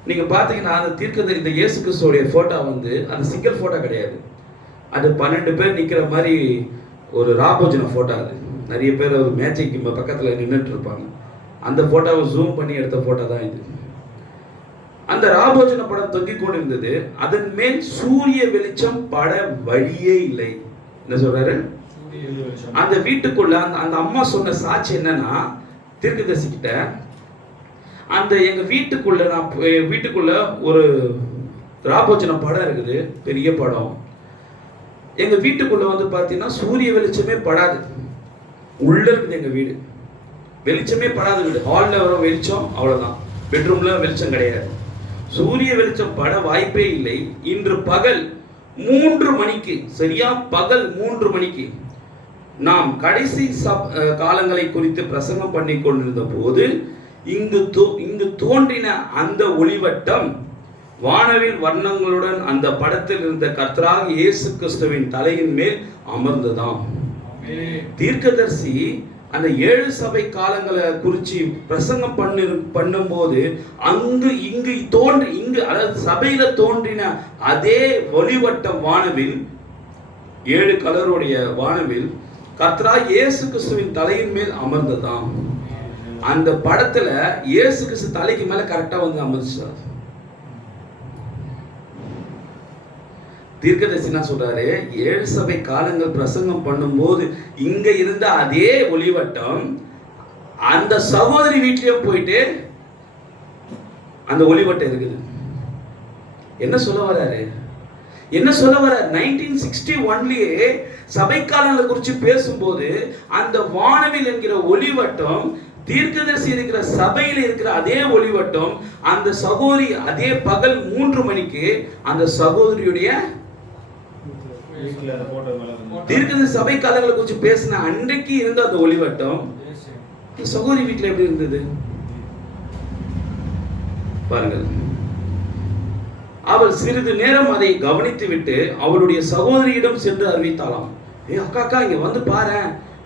நீங்க பாத்தீங்கன்னா அந்த தீர்க்கதரிசி இந்த இயேசு கிறிஸ்துவோட போட்டோ வந்து அது சிங்கிள் போட்டோ கிடையாது, அது 12 பேர் நிக்கிற மாதிரி ஒரு ராபோஜன போட்டோ. அது நிறைய பேர் ஒரு மேஜிக் பக்கத்துல நின்றுட்டு இருப்பாங்க, அந்த போட்டோவை ஜூம் பண்ணி எடுத்த போட்டோ தான் இது. அந்த ராபோஜன படம் தொங்கிக் கொண்டிருந்தது. அதன் மேல் சூரிய வெளிச்சம் பட வழியே இல்லை. என்ன சொல்றாரு? அந்த வீட்டுக்குள்ள அந்த அம்மா சொன்ன சாட்சி என்னன்னா, தீர்க்கதரிசி கிட்ட அந்த எங்க வீட்டுக்குள்ள ஒரு ராபோஜன படம் இருக்குது, பெரிய படம். எங்க வீட்டுக்குள்ள வந்து பாத்தீங்கன்னா சூரிய வெளிச்சமே படாது, உள்ள இருக்குது எங்க வீடு, வெளிச்சமே படாத வீடு. ஹால்ல வர வெளிச்சம் அவ்வளவுதான், பெட்ரூம்ல வெளிச்சம் கிடையாது, சூரிய வெளிச்சம் பட வாய்ப்பே இல்லை. இன்று பகல் 3 மணிக்கு, சரியா பகல் 3 மணிக்கு நாம் கடைசி காலங்களை குறித்து பிரசங்கம் பண்ணி கொண்டிருந்த போது இங்கு தோன்றின அந்த ஒளிவட்டம் வானவில் வர்ணங்களுடன் அந்த படத்தில் இருந்த கர்த்தராகிய இயேசு கிறிஸ்துவின் தலையின் மேல் அமர்ந்ததாம். தீர்க்கதரிசி அந்த 7 சபை காலங்களை குறிச்சு பிரசங்கம் பண்ணும்போது இங்கு அதாவது சபையில தோன்றின அதே ஒளிவட்டம் வானவில், 7 கலருடைய வானவில் கர்த்தராகிய இயேசு கிறிஸ்துவின் தலையின் மேல் அமர்ந்ததாம். அந்த படத்துல இயேசு கிறிஸ்து தலைக்கு மேல கரெக்டா வந்து அமர்ந்தார். தீர்க்கதரிசி என்ன சொல்றாரு? 7 சபை காலங்கள் பிரசங்கம் பண்ணும்போது இங்க இருந்த அதே ஒளிவட்டம் அந்த சகோதரி வீட்லயும் போயிட்டு அந்த ஒளிவட்டம் இருக்குது. என்ன சொல்ல வராரு? என்ன சொல்ல வர, 1961லயே சபைக்காலங்களை குறித்து பேசும்போது அந்த வானவில் என்கிற ஒளிவட்டம், தீர்க்கதரிசி இருக்கிற சபையில் இருக்கிற அதே ஒளிவட்டம், அந்த சகோதரி அதே பகல் 3 மணிக்கு அந்த சகோதரியுடைய தீர்க்கதரிசி சபை காலங்களை குறித்து பேசின அன்றைக்கு இருந்த அந்த ஒளிவட்டம் சகோதரி வீட்டில் எப்படி இருந்தது பாருங்கள். அவள் சிறிது நேரம் அதை கவனித்து விட்டு அவளுடைய சகோதரியிடம் சென்று அறிவித்தாளாம். அக்கா அக்கா இங்க வந்து பாரு,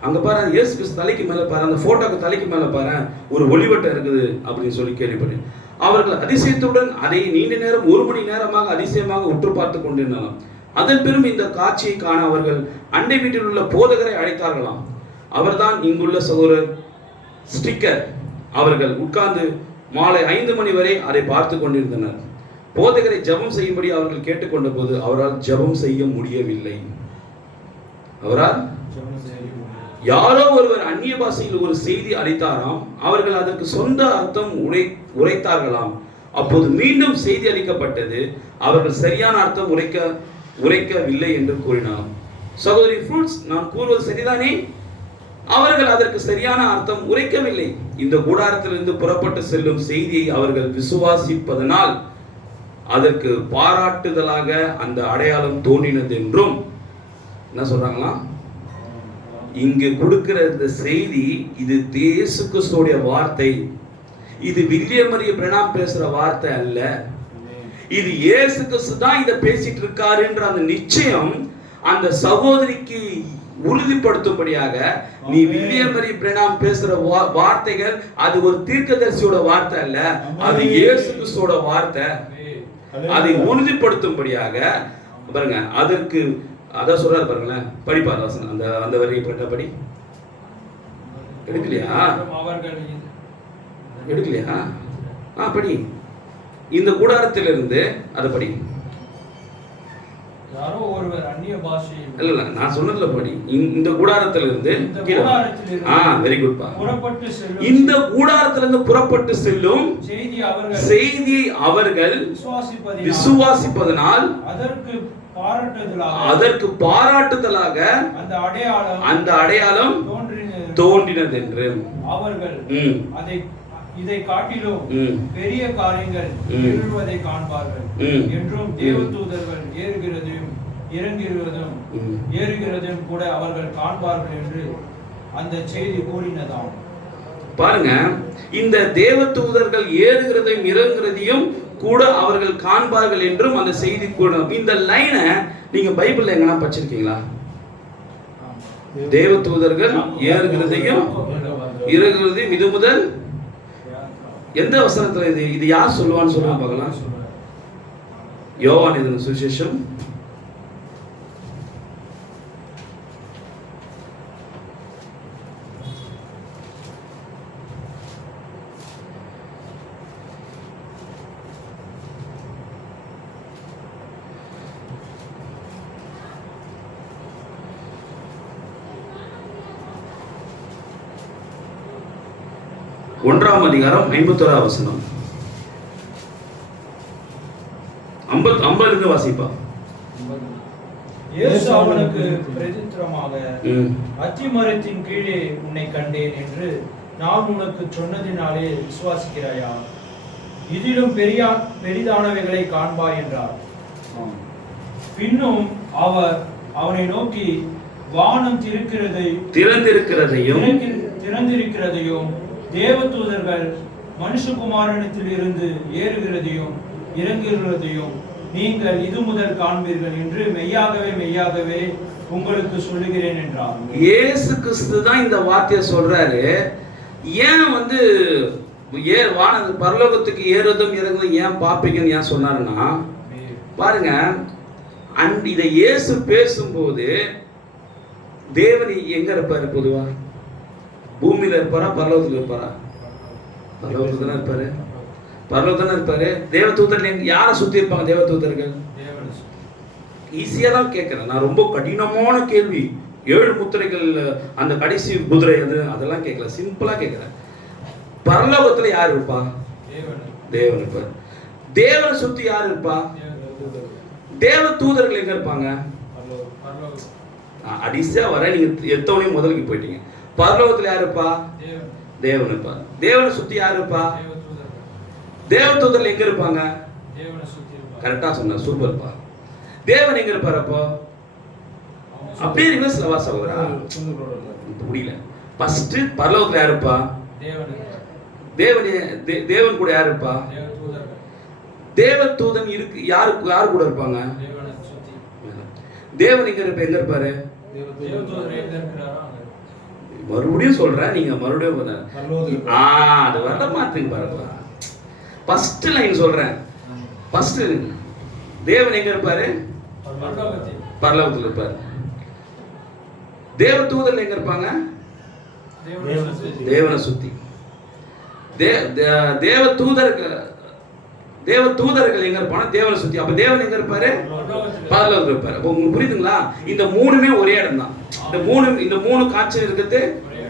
அங்க பாரு இயேசு கிறிஸ்து தலைக்கு மேல பாரு, அந்த போட்டோக்கு தலைக்கு மேல பாரு ஒரு ஒளிவட்டம் இருக்குது அப்படின்னு சொல்லி கேள்விப்பட்டேன். அவர்கள் அதிசயத்துடன் அதை நீண்ட நேரம் 1 மணி நேரமாக அதிசயமாக உற்று பார்த்து கொண்டிருந்தாலும். அதன் பிறகு இந்த காட்சியை காண அவர்கள் அண்டை வீட்டில் உள்ள போதகரை அழைத்தார்களாம். அவர்தான் இங்குள்ள சகோதரர் ஸ்டிக்கர். அவர்கள் உட்கார்ந்து மாலை 5 மணி வரை அதை பார்த்து கொண்டிருந்தனர். போதகரை ஜெபம் செய்யும்படி அவர்கள் கேட்டுக்கொண்ட போது அவரால் ஜெபம் செய்ய முடியவில்லை. அவரால் யாரோ ஒருவர் அந்நிய பாஷையில் ஒரு செய்தி அளித்தாராம். அவர்கள் அதற்கு சொந்த அர்த்தம் உரைத்தார்களாம். அப்போது மீண்டும் செய்தி அளிக்கப்பட்டது. அவர்கள் சரியான அர்த்தம் உரைக்கவில்லை என்று கூறினார். சகோதரி ஃப்ரூட்ஸ், நான் கூறுவது சரிதானே? அவர்கள் அதற்கு சரியான அர்த்தம் உரைக்கவில்லை. இந்த கூடாரத்திலிருந்து புறப்பட்டு செல்லும் செய்தியை அவர்கள் விசுவாசிப்பதனால் அதற்கு பாராட்டுதலாக அந்த அடையாளம் தோன்றினது என்றும் என்ன சொல்றாங்களா, இங்கு கொடுக்கிற இந்த செய்தி இது இயேசு கிறிஸ்துவோட வார்த்தை, இது வில்லியம் மரிய பிரணாம் பேசுற வார்த்தை அல்ல, இது இயேசு கிறிஸ்து தான் இதை பேசிட்டு இருக்காரு என்ற அந்த நிச்சயம் அந்த சகோதரிக்கு உறுதிப்படுத்தும்படியாக, நீ வில்லியம் மரிய பிரணாம் பேசுற வார்த்தைகள் அது ஒரு தீர்க்கதரிசியோட வார்த்தை அல்ல, அது இயேசு கிறிஸ்துவோட வார்த்தை, அதை உறுதிப்படுத்தும்படியாக பாருங்க. அதற்கு அதான் சொல்றாரு பாருங்களேன், படிப்பார் வாசன் அந்த அந்த வரியை படி எடுக்கலையா படி. இந்த கூடாரத்திலிருந்து அதை படி. யாரோ ஒருவர் அந்நிய பாஷையில் இல்ல நான் சொன்னதுல படி. இந்த கூடாரத்திலிருந்து வெரி குட் பா. இந்த கூடாரத்திலிருந்து புறப்பட்டு செல்லும் செய்தியை அவர்கள் விசுவாசிப்பதனால் அதற்கு பாராட்டுதலாக அந்த அடையாளம் தோன்றினது என்று அவர்கள் இதை காட்டிலும் பெரிய காரியங்கள் நிகழ்வதை காண்பார்கள் என்றும் தேவதூதர்கள் ஏறுகிறதும் கூட அவர்கள் காண்பார்கள் என்று அந்த செய்தி கூறினதாம். பாருங்க, இந்த தேவதூதர்கள் ஏறுகிறதையும் இறங்குறதையும் கூட அவர்கள் காண்பார்கள் என்றும் அந்த செய்தி கூட. இந்த லைனை நீங்க பைபிள்ல எங்கனா படிச்சிருக்கீங்களா? தேவதூதர்கள் ஏறுகிறதையும் இறங்குறதையும் இது முதல் எந்த வசனத்துல இது யார் சொல்லுவான்னு சொல்லுங்க பார்க்கலாம். யோவான் எழுதின சுவிசேஷம் 1ஆம் அதிகாரம் 51ஆம் வசனம். 50 வாசிப்பா. இயேசு அவனுக்கு பிரதித்திரமாக, அத்திமரத்தின் கீழே உன்னை கண்டேன் என்று நான் உனக்கு சொன்னதினாலே விசுவாசிக்கிறாயா? இதிலும் பெரிதானவைகளை காண்பாய் என்றார். பின்னும் அவர் அவனை நோக்கி, வானம் திறந்திருக்கிறதையும் தேவதூதர்கள் மனுஷகுமாரனிடத்தில் இருந்து ஏறுகிறதையும் இறங்குகிறதையும் நீங்கள் இது முதல் காண்பீர்கள் என்று மெய்யாகவே உங்களுக்கு சொல்லுகிறேன் என்றார். இயேசு கிறிஸ்து தான் இந்த வார்த்தையை சொல்றாரு. ஏன் பரலோகத்துக்கு ஏறுவதும் இறங்குவதும் ஏன் பாப்பீங்கன்னு ஏன் சொன்னாருன்னா, பாருங்க, இதை இயேசு பேசும்போது தேவன் எங்க இருப்பாரு? பொதுவா பூமியில இருப்பாரா, பரலோகத்துல இருப்பாரா? பரலோகத்துல தானே இருப்பாரு. பரலோகத்துல தானே இருப்பாரு. தேவதூதர்கள் யாரை சுத்தி இருப்பாங்க? தேவதூதர்கள். ஈஸியா தான் கேட்கிறேன் நான், ரொம்ப கடினமான கேள்வி. 7 முத்திரைகள், அந்த கடைசி குதிரை அதெல்லாம் கேட்கல, சிம்பிளா கேட்கிறேன். பரலோகத்துல யார் இருப்பா? தேவன் இருப்பார். தேவனை சுத்தி யார் இருப்பா? தேவ தூதர்கள் எங்க இருப்பாங்க? அடிசா வர நீங்க எத்தவனையும் முதலுக்கு போயிட்டீங்க. பரலோகத்துல யாரு இருப்பா? தேவன் இருப்பா. தேவனை சுத்தி யாரு இருப்பா? தேவ தூதர்கள் எங்க இருப்பாங்க? கரெக்டா சொன்ன, சூப்பர்ப்பா. தேவன் எங்க இருப்பாரு அப்போ? அப்படியே ரிவர்ஸ் லவா சகோதரா, புரியல. ஃபர்ஸ்ட் பரலோகத்துல யாரு இருப்பா? தேவன் கூட யாரு இருப்பா? தேவ தூதன் இருக்கு. யாரு கூட இருப்பாங்க? தேவன் எங்க இருப்பாரு? மறுபடியும் சொல்றேன், நீங்க மறுபடியும் அது வர மாட்டீங்க பாருங்க. ஃபர்ஸ்ட் லைன் சொல்றேன். ஃபர்ஸ்ட் தேவன் எங்க இருப்பாரு? பரலோகத்தில் இருப்பாரு. தேவ தூதர்கள் எங்க இருப்பாங்க? தேவனை சுத்தி. தேவ தூதர்கள் எங்க இருப்பாங்க? தேவனை சுத்தி. அப்ப தேவன் எங்க இருப்பாரு? பரலோகத்தில் இருப்பாரு. அப்ப உங்களுக்கு புரியுதுங்களா? இந்த மூணுமே ஒரே இடம் தான். இந்த மூணு காட்சி இருக்கிறது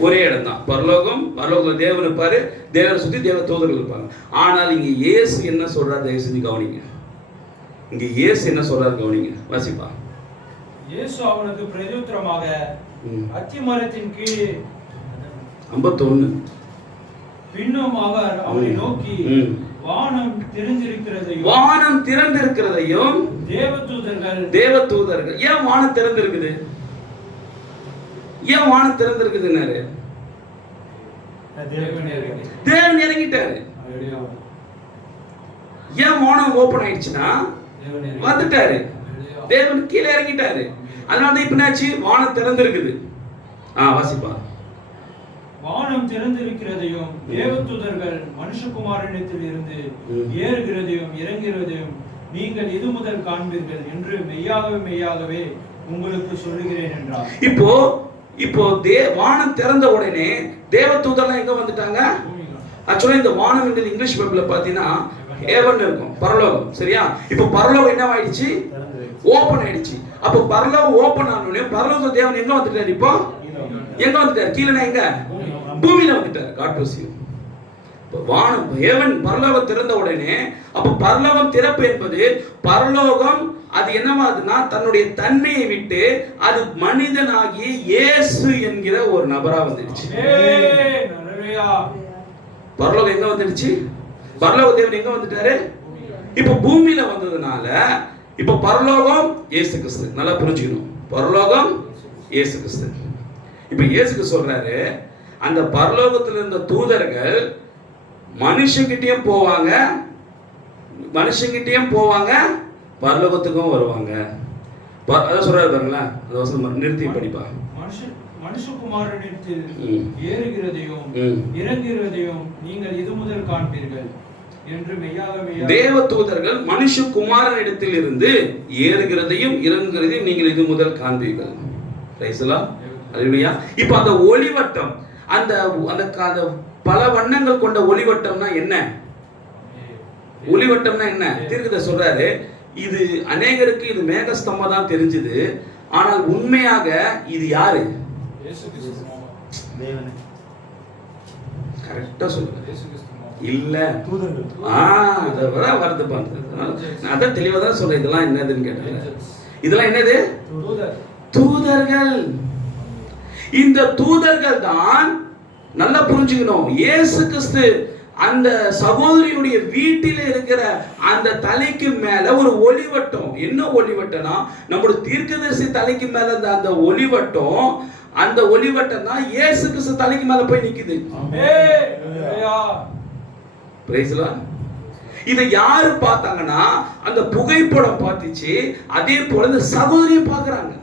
ஒரே இடம் தான். பரலோகத்தில் தேவன் இருப்பாரு, தேவனை சுத்தி தேவ தூதர்கள் இருப்பாங்க. ஆனால் இங்க இயேசு என்ன சொல்றாரு? தயவு செஞ்சு கவனிங்க. இங்க இயேசு என்ன சொல்றாரு கவனிங்க, வாசிப்பா. இயேசு அவனுக்கு பிரதியுத்தரமாக, அத்திமரத்தின் கீழே 51 பின்னும் அவர் அவனை நோக்கி, வானம் திறந்திருக்கிறதையும் தேவதூதர்கள். ஏன் வானம் திறந்திருக்குது? ஏன் வானம் திறந்திருக்குதுன்னாரு? தேவன் இறங்கிட்டாரு. ஏன் வானம் ஓபன் ஆயிடுச்சுன்னா வந்துட்டாரு, தேவன் கீழே இறங்கிட்டாரு. அதனால இப்ப என்னாச்சு? வானம் திறந்திருக்குது. வாசிப்பா. வானம் திறந்திருக்கிறதையும் தேவதூதர்கள் மனுஷகுமாரனிடத்தில் இருந்து ஏறுகிறதையும் இறங்குகிறதையும் நீங்கள் இது முதல் காண்பீர்கள் என்று மெய்யாகவே உங்களுக்கு சொல்லுகிறேன் என்றார். இப்போ வானம் திறந்த உடனே தேவதூதர்கள் எங்க வந்துட்டாங்க? ஆக்சுவலா இந்த வானம் என்பது இங்கிலீஷ் பைபிள்ல பாத்தீங்கன்னா ஹேவன் இருக்கும், பரலோகம். சரியா? இப்போ பரலோகம் என்ன ஆயிடுச்சு? ஓபன் ஆயிடுச்சு. அப்போ பரலோகம் ஓபன் ஆனோடனே பரலோக தேவன் எங்க வந்துட்டாரு? இப்போ எங்க வந்துட்டாரு? கீழே எங்க? பூமியில வந்துட்டாரு. God bless you. வானம் ஹேவன் பரலோகம் திறந்த உடனே, அப்ப பரலோகம் திறப்பு என்பது பரலோகம் அது என்னவாதுன்னா தன்னுடைய தன்மையை விட்டு அது மனிதனாகிய இயேசு என்கிற ஒரு நபரா வந்துடுச்சு. பரலோகம் எங்க வந்துடுச்சு? பரலோக தேவன் எங்க வந்துட்டாரு? இப்ப பூமியில வந்ததுனால இப்ப பரலோகம் இயேசு கிறிஸ்து. நல்லா புரிஞ்சுக்கணும், பரலோகம் இயேசு கிறிஸ்து. இப்ப இயேசுக்கு சொல்றாரு, அந்த பரலோகத்தில் இருந்த தூதர்கள் மனுஷங்கிட்டயும் போவாங்க, பரலோகத்துக்கும் வருவாங்க. அதான் சொல்றாரு பாருங்களா, அந்த வசனம் நிறுத்தி படிப்பா. மனுஷகுமாரனிடத்தில் ஏறுகிறதையும் இறங்குகிறதையும் நீங்கள் இது முதல் காண்பீர்கள் என்று மெய்யாகவே. தேவ தூதர்கள் மனுஷகுமாரனிடத்தில் இருந்து ஏறுகிறதையும் இறங்குகிறதையும் நீங்கள் இது முதல் காண்பீர்கள். இப்ப அந்த ஒளிவட்டம், அந்த பல வண்ணங்கள் கொண்ட ஒளிவட்டம்னா என்ன? ஒளிவட்டம்னா என்ன? தீர்க்கதரிசி சொல்றாரு, இது அநேகருக்கு இது மேகஸ்தம்பம் தான் தெரிஞ்சது, ஆனால் உண்மையாக இது யாரு? கரெக்டா சொல்லுங்க. இல்ல வருது பாருங்க. நான் அதான் தெளிவா தான் சொல்றேன். இதெல்லாம் என்னதுன்னு கேட்டேன். இதெல்லாம் என்னது? தூதர்கள். இந்த தூதர்கள் தான் நல்லா புரிஞ்சுக்கணும். இயேசு கிறிஸ்து அந்த சகோதரியுடைய வீட்டில் இருக்கிற அந்த தலைக்கு மேல ஒரு ஒளிவட்டம். என்ன ஒளிவட்டம்னா நம்முடைய தீர்க்கதரிசி தலைக்கு மேல அந்த ஒளிவட்டம், அந்த ஒளிவட்டம் தான் இயேசு கிறிஸ்து தலைக்கு மேல போய் நிக்குது. இதை யாரு பார்த்தாங்கன்னா அந்த புகைப்படம் பார்த்துச்சு. அதே போல இந்த சகோதரியும் பார்க்கறாங்க.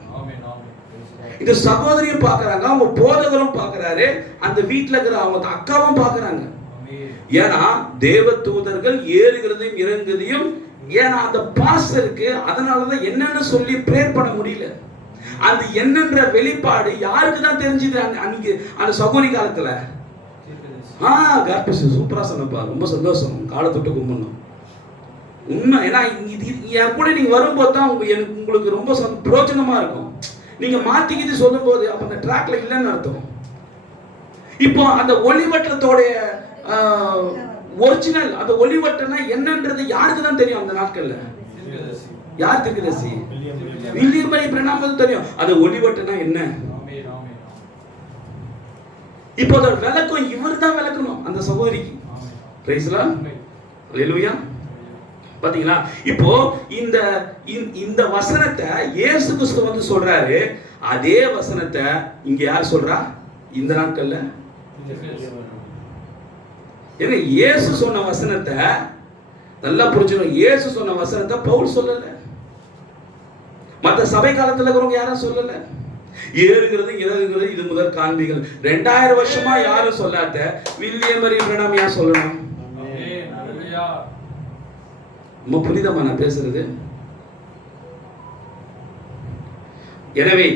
இந்த சகோதரியும் பார்க்கறாங்க, அவங்க போதகரும் பார்க்கறாரு, அந்த வீட்டுல இருக்கிற அவங்க அக்காவும் பார்க்கறாங்க. ஏன்னா தேவ தூதர்கள் ஏறுகிறதையும் இறங்குறதையும், ஏன்னா அந்த பாஸ்டருக்கு அதனாலதான் என்னன்னு சொல்லி பிரேயர் பண்ண முடியல. அந்த என்னன்ற வெளிப்பாடு யாருக்கு தான் தெரிஞ்சது? அன்னைக்கு அந்த சகோதரி காலத்துல. சூப்பரா சொன்னப்பா, ரொம்ப சந்தோஷம். காலத்தொட்டு கும்பிடணும் உண்மை. ஏன்னா என் கூட நீங்க வரும்போது தான் உங்களுக்கு ரொம்ப பிரயோஜனமா இருக்கும். நீங்க மாத்திக்கிட்டு சொல்லும் போது அப்ப அந்த ட்ராக்ல இல்லைன்னு அர்த்தம். இப்போ அந்த ஒளிவட்டத்தோட ஒரிஜினல் அந்த ஒளிவட்டம்னா என்னன்றது யாருக்கு தான் தெரியும் அந்த நாட்கள்ல? யார் தீர்க்கதரிசி? வில்லியம் மரி பிரணாம் தெரியும். அது ஒளிவட்டுனா என்ன? இப்போ அதோட விளக்கம் இவர் தான் விளக்கணும் அந்த சகோதரிக்கு. Praise the Lord. ஹல்லேலூயா. பாத்தீங்களா? இப்போ இந்த வசனத்தை இயேசு கிறிஸ்து வந்து சொல்றாரு. அதே வசனத்தை இங்க யார் சொல்றா இந்த நாட்கள்ல? ஏன்னா இயேசு சொன்ன வசனத்தை நல்லா புரிஞ்சுக்கணும். இயேசு சொன்ன வசனத்தை பவுல் சொல்லல, மற்ற சபை காலத்துல இருக்கிறவங்க யாரும் சொல்லல. ஏறுகிறது இறங்குகிறது இது முதல் காண்பீர்கள். 2000 வருஷமா யாரும் சொல்லாத வில்லியம் மரி பிரணாம் ஏன் சொல்லணும்? ரொம்ப புரிதமா நான் பேசுறது. எனவே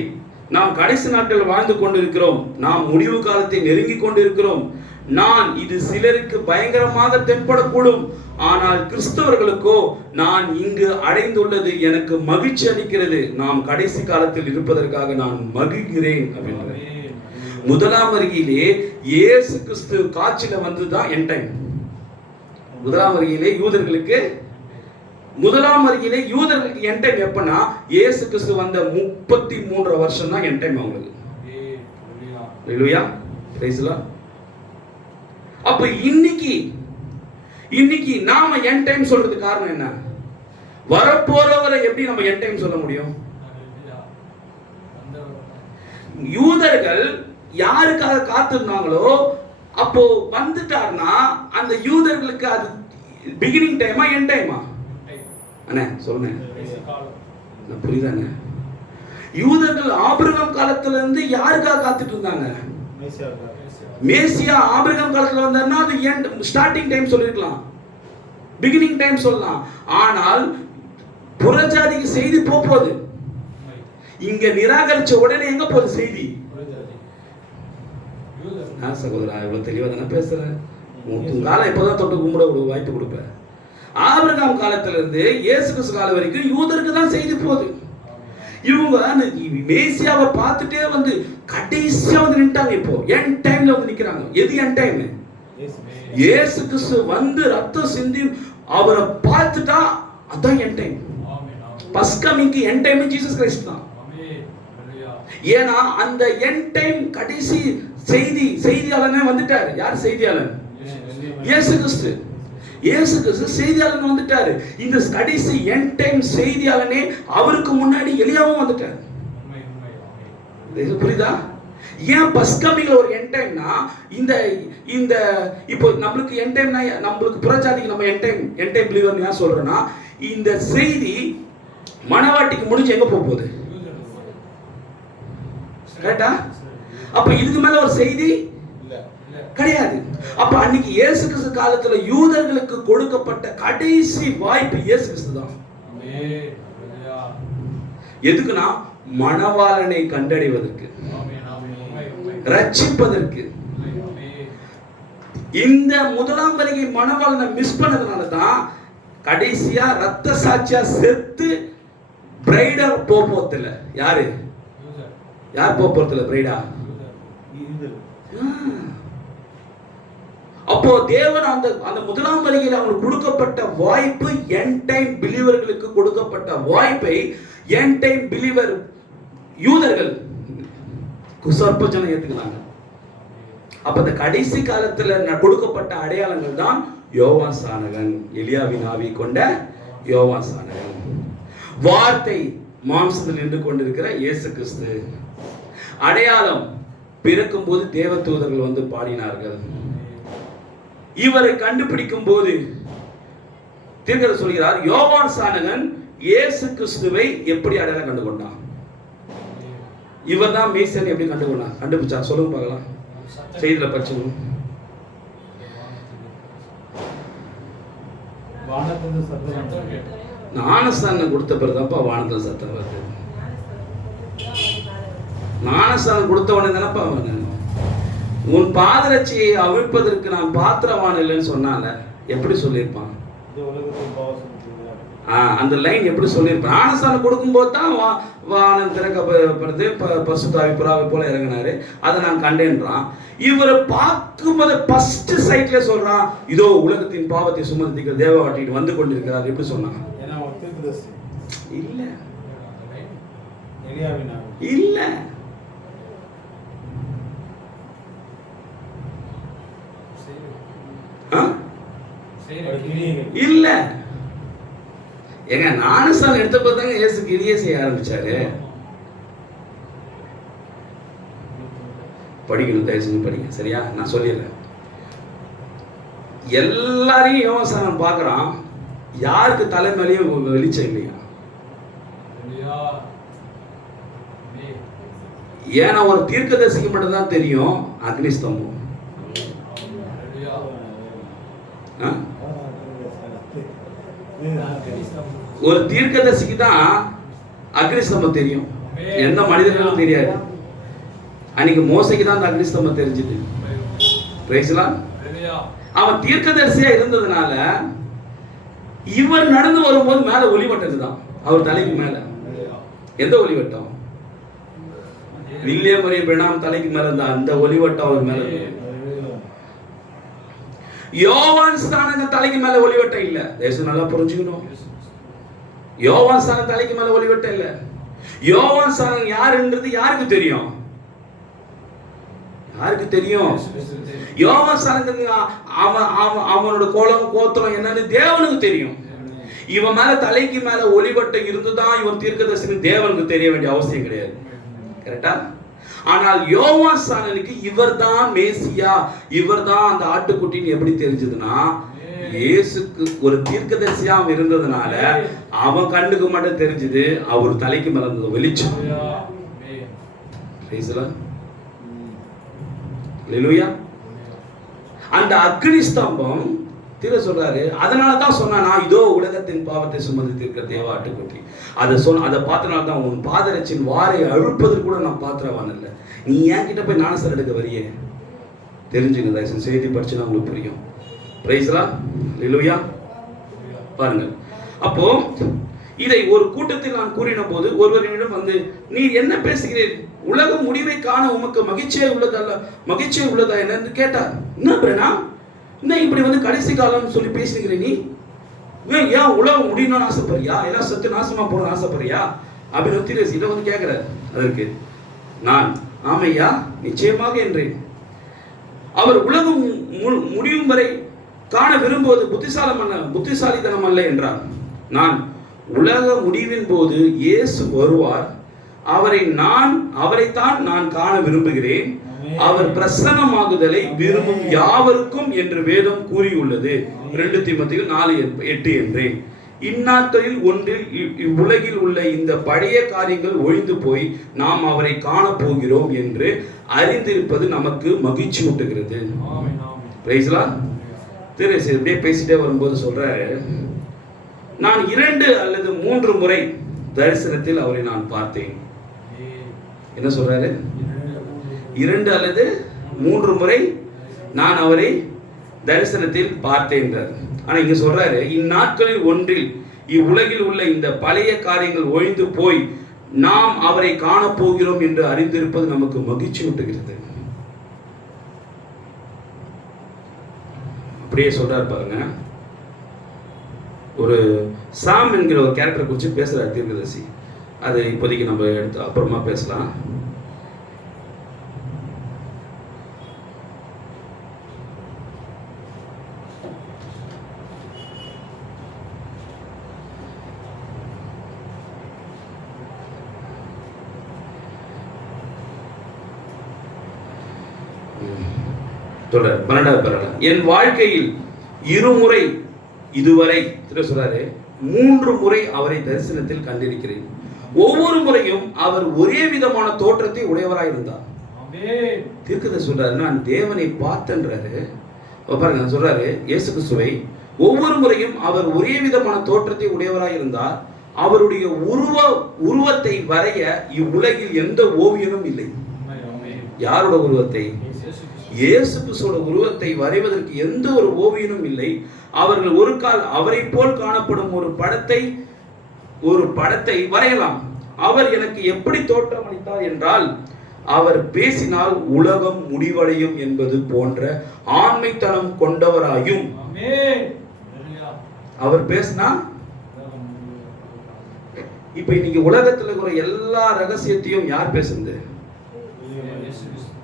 நாம் கடைசி நாட்கள் வாழ்ந்து கொண்டிருக்கிறோம். நாம் முடிவு காலத்தை நெருங்கி கொண்டிருக்கிறோம். நான் இது சிலருக்கு பயங்கரமாக தென்படக்கூடும், ஆனால் கிறிஸ்தவர்களுக்கோ நான் இங்கு அடைந்துள்ளது எனக்கு மகிழ்ச்சி அளிக்கிறது. நாம் கடைசி காலத்தில் இருப்பதற்காக நான் மகிழ்கிறேன் அப்படின்றார். முதலாம் வருகையிலே இயேசு கிறிஸ்து காட்சியில வந்துதான் என் டைம். முதலாம் வருகையிலே யூதர்களுக்கு என் டைம் எப்பனா இயேசு கிறிஸ்து வந்த 33 வருஷம் தான் என் டைம் அவங்களுக்கு. ஹல்லேலூயா. Praise the Lord. அப்ப இன்னைக்கு நாம என் டைம் சொல்றதுக்கு காரணம் என்ன? வரப்போறவரை எப்படி நம்ம என் டைம் சொல்ல முடியும்? யூதர்கள் யாருக்காக காத்திருந்தாங்களோ அப்போ வந்துட்டார்னா அந்த யூதர்களுக்கு அது பிகினிங் டைமா என் டைமா? அண்ணே சொல்லுங்க, புரியுதாண்ணே? யூதர்கள் ஆபிரகாம் காலத்துல இருந்து யாருக்காக காத்துட்டு இருந்தாங்க? மேசியா ஆபிரகாம் காலத்துல வந்தாருன்னா அது எண்ட் ஸ்டார்டிங் டைம் சொல்லிருக்கலாம், பிகினிங் டைம் சொல்லலாம். ஆனால் புறஜாதிக்கு செய்தி போகுது. இங்க நிராகரிச்ச உடனே எங்க போகுது செய்தி? சகோதரா இவ்வளவு தெளிவா தானே பேசுறேன். காலம் இப்பதான் தொட்டு கும்பிட ஒரு வாய்ப்பு கொடுப்பேன். ஆபிரகாம் காலத்துல இருந்து இயேசு கிறிஸ்து காலம் வரைக்கும் யூதருக்கு தான் செய்தி போகுது. இவங்க மேசியாவை பார்த்துட்டே வந்து கடைசியா வந்து நின்ட்டாங்க. இப்போ என் டைம்ல வந்து நிக்கிறாங்க. எது என் டைம்? இயேசு கிறிஸ்து வந்து ரத்தம் சிந்தி அவரை பார்த்துட்டா அதான் என் டைம். ஃபர்ஸ்ட் கமிங்க்கு என் டைம் ஜீசஸ் கிரைஸ்ட் தான். ஏன்னா அந்த என் டைம் கடைசி செய்தியாளனே வந்துட்டாரு. யார் செய்தியாளன்? இயேசு கிறிஸ்து. இயேசு கிறிஸ்து செய்தியாளன் வந்துட்டாரு. இந்த கடைசி என் டைம் செய்தியாளனே அவருக்கு முன்னாடி எலியாவும் வந்துட்டாரு. புரியுதா? ஏன் ஃபர்ஸ்ட் கமிங்ல ஒரு என் டைம்னா இந்த இப்போ நம்மளுக்கு என் டைம்னா நம்மளுக்கு புறஜாதிக்கு நம்ம என் டைம் பிலீவர்னு ஏன் சொல்றேன்னா இந்த செய்தி மனவாட்டிக்கு முடிஞ்சு எங்க போகுது? கரெக்டா? அப்ப இதுக்கு மேல ஒரு செய்தி கிடையாது. அப்ப அன்னைக்கு இயேசு கிறிஸ்து காலத்துல யூதர்களுக்கு கொடுக்கப்பட்ட கடைசி வாய்ப்பு இயேசு கிறிஸ்து தான். எதுக்குன்னா மணவாளனை கண்டடைவதற்கு, ரட்சிப்பதற்கு. இந்த முதலாம் வருகை மணவாளனை மிஸ் பண்ணதுனால தான் கடைசியா ரத்த சாட்சியா செத்து பிரைடா போறதில்ல. யாரு யார் போறதில்ல? பிரைடா. அப்போ தேவன் அந்த முதலாம் வருகையில் அவங்களுக்கு கொடுக்கப்பட்ட வாய்ப்பு, என் டைம் பிலீவர்களுக்கு கொடுக்கப்பட்ட வாய்ப்பை என் டைம் பிலீவர் யூதர்கள் சொற்ப ஜனம் ஏத்துக்கிறாங்க. அப்ப இந்த கடைசி காலத்துல கொடுக்கப்பட்ட அடையாளங்கள் தான் யோவான் ஸ்நானகன், எலியாவின் ஆவி கொண்ட யோவான் ஸ்நானகன், வார்த்தை மாம்சத்தில் நின்று கொண்டிருக்கிற இயேசு கிறிஸ்து. அடையாளம் பிறக்கும் போது தேவதூதர்கள் வந்து பாடினார்கள். இவரை கண்டுபிடிக்கும் போது தீர்க்கதரிசி சொல்கிறார், யோவான் ஸ்நானகன் இயேசு கிறிஸ்துவை எப்படி அடையாளம் கண்டு கொண்டான்? இவர் தான் மேசியன் எப்படி கண்டுபிடிச்சா சொல்லுங்க பார்க்கலாம். செய்தியில படிச்சுக்கணும். ஞானஸ்தானம் கொடுத்த பிறதாப்பா வானத்துல சத்தம் வருது. ஞானஸ்தானம் கொடுத்த உடனே தானப்பா உன் பாதரட்சியை அவிழ்ப்பதற்கு நான் பாத்திரவான் இல்லைன்னு சொன்னால எப்படி சொல்லியிருப்பான்? அந்த லைன் எப்படி சொல்லியிருப்பான்? ஞானஸ்தானம் கொடுக்கும்போது தான் வானம் திறக்கப்படுது, பசுத்தாவி புறாவை போல இறங்கினாரு, அதை நான் கண்டேன்றான். இவரை பார்க்கும்போது ஃபர்ஸ்ட் சைட்ல சொல்றான், இதோ உலகத்தின் பாவத்தை சுமந்திக்கிற தேவவாட்டிட்டு வந்து கொண்டிருக்கிறார். எப்படி சொன்னான்? இல்ல எலியாவின் ஆவி. இல்ல. இல்ல. ஏங்க ஞானஸ்நானம் எடுத்த போதாங்க இயேசு கிரியை செய்ய ஆரம்பிச்சாரு. படிக்கணும், தயவு செஞ்சு படிங்க, சரியா? நான் சொல்லிடுறேன். எல்லாரையும் யோகசானம் பார்க்கறான், யாருக்கு தலைமையிலையும் வெளிச்சம் இல்லையா? ஏன்னா ஒரு தீர்க்கதரிசிக்கு மட்டும்தான் தெரியும் அக்னி ஸ்தம்பம். ஒரு தீர்க்கதரிசிக்கு தான் அக்னி ஸ்தம்பம் தெரியும், எந்த மனிதர்களும் தெரியாது. அன்னைக்கு மோசைக்கு தான் அந்த அக்னி ஸ்தம்பம் தெரிஞ்சது. அவன் தீர்க்கதரிசியா இருந்ததுனால இவர் நடந்து வரும்போது மேல ஒளிவட்டம் தான் அவர் தலைக்கு மேல. எந்த ஒளிவட்டம்? வில்லியம் மரிய பிரணாம் தலைக்கு மேல இருந்த அந்த ஒளிவட்டம் அவர் மேல. யோவான் ஸ்நானக தலைக்கு மேல ஒளிவட்டம் இல்ல. தேசம் நல்லா புரிஞ்சுக்கணும். யோவான் ஸ்நானக தலைக்கு மேல ஒளிவட்டம் இல்ல. யோவான் ஸ்நானக யாருன்றது யாருக்கு தெரியும்? யாருக்கு தெரியும்? யோவான் ஸ்நானகனுக்கு அவனோட கோலம் கோத்திரம் என்னன்னு தேவனுக்கு தெரியும். இவன் மேல தலைக்கு மேல ஒளிவட்டம் இருந்துதான் இவன் தீர்க்கதரிசி தேவனுக்கு தெரிய வேண்டிய அவசியம் கிடையாது. கரெக்டா? ஆனால் யோவான் ஸ்நானனுக்கு இவர்தான் மேசியா, இவர்தான் அந்த ஆட்டுக்குட்டின்னு எப்படி தெரிஞ்சதுன்னா, இயேசுக்கு ஒரு தீர்க்கதரிசியா இருந்ததுனால அவன் கண்ணுக்கு மட்டும் தெரிஞ்சது, அவர் தலைக்கு மேல இருந்தது வெளிச்சம். ஹல்லேலூயா. அந்த அக்னி ஸ்தம்பம் தீர சொல்றாரு. அதனாலதான் சொன்னா, இதோ உலகத்தின் பாவத்தை சுமந்து தீர்க்க தேவ ஆட்டுக்குட்டி. அதை பார்த்தனால தான் உன் பாதரட்சின் வாரை அழுப்பதற்கு கூட நான் பாத்திரவான் இல்லை. நீ ஏன் கிட்ட போய் ஞானஸ்நானம் எடுக்க வரியே? தெரிஞ்சுங்க, தயவுசெய்து செய்தி படிச்சுன்னா உங்களுக்கு புரியும். Praise the Lord. ஹல்லேலூயா. பாருங்க, அப்போ இதை ஒரு கூட்டத்தில் நான் கூறின போது ஒருவரிடம் வந்து, நீர் என்ன பேசுகிறீர்? உலக முடிவை காண உமக்கு மகிழ்ச்சியே உள்ளதா என்னன்னு கேட்டார். என்ன பிரேனா, என்ன இப்படி வந்து கடைசி காலம் சொல்லி பேசுகிற நீ? ஏன் உலகம் முடியணும்னு ஆசைப்படுறியா? எல்லாம் சத்து நாசமா போகணும்னு ஆசைப்படுறியா அப்படின்னு தீரசிட்ட வந்து கேட்கிறார். அதற்கு நான், ஆமையா, நிச்சயமாக என்றேன். அவர் உலகம் முடியும் வரை காண விரும்புவது புத்திசாலித்தனம் அல்ல என்றார். நான், உலக முடிவின் போது இயேசு வருவார், அவரைத்தான் நான் காண விரும்புகிறேன். அவர் பிரசன்னமாகுதலை விரும்பும் யாவருக்கும் என்று வேதம் கூறியுள்ளது. 2 தீமோத்தேயு 4:8 என்றேன். இந்நாட்களில் ஒன்றில் இவ்வுலகில் உள்ள இந்த பழைய காரியங்கள் ஒழிந்து போய் நாம் அவரை காண போகிறோம் என்று அறிந்திருப்பது நமக்கு மகிழ்ச்சி ஊட்டுகிறது. Price the Lord. அப்படியே பேசிட்டே வரும்போது சொல்றாரு, நான் 2 அல்லது 3 முறை தரிசனத்தில் அவரை நான் பார்த்தேன். என்ன சொல்றாரு? 2 அல்லது 3 முறை நான் அவரை தரிசனத்தில் பார்த்தேன். ஆனா இங்க சொல்றாரு, இந்நாட்களில் ஒன்றில் இவ்வுலகில் உள்ள இந்த பழைய காரியங்கள் ஒழிந்து போய் நாம் அவரை காண போகிறோம் என்று அறிந்திருப்பது நமக்கு மகிழ்ச்சி ஊட்டுகிறது. அப்படியே சொல்றாரு பாருங்க. ஒரு சாம் என்கிற ஒரு கேரக்டரை குறித்து பேசுறாரு தீர்க்கதரிசி. அது இப்போதைக்கு நம்ம எடுத்து அப்புறமா பேசலாம். சொல்றாரு 12வது பாராளம், என் வாழ்க்கையில் 2 முறை இதுவரை சொல்றாரு 3 முறை அவரை தரிசனத்தில் கண்டிருக்கிறேன். ஒவ்வொரு முறையும் அவர் ஒரே விதமான தோற்றத்தை உடையவராய் இருந்தார். தீர்க்கதரிசி சொல்றாரு, நான் தேவனை பார்த்தேன்றாரு. பாருங்க, சொல்றாரு இயேசு கிறிஸ்துவை ஒவ்வொரு முறையும் அவர் ஒரே விதமான தோற்றத்தை உடையவராய் இருந்தார். அவருடைய உருவத்தை வரைய இவ்வுலகில் எந்த ஓவியனும் இல்லை. யாரோட உருவத்தை? இயேசு கிறிஸ்துவோட உருவத்தை வரைவதற்கு எந்த ஒரு ஓவியனும் இல்லை. அவர்கள் ஒரு கால் அவரை போல் காணப்படும் ஒரு படத்தை வரையலாம். அவர் எனக்கு எப்படி தோற்றம் அளித்தார் என்றால், அவர் பேசினால் உலகம் முடிவடையும் என்பது போன்ற ஆண்மைத்தனம் கொண்டவராயும், அவர் பேசினா இப்ப இன்னைக்கு உலகத்துல இருக்கிற எல்லா ரகசியத்தையும் யார் பேசுறது?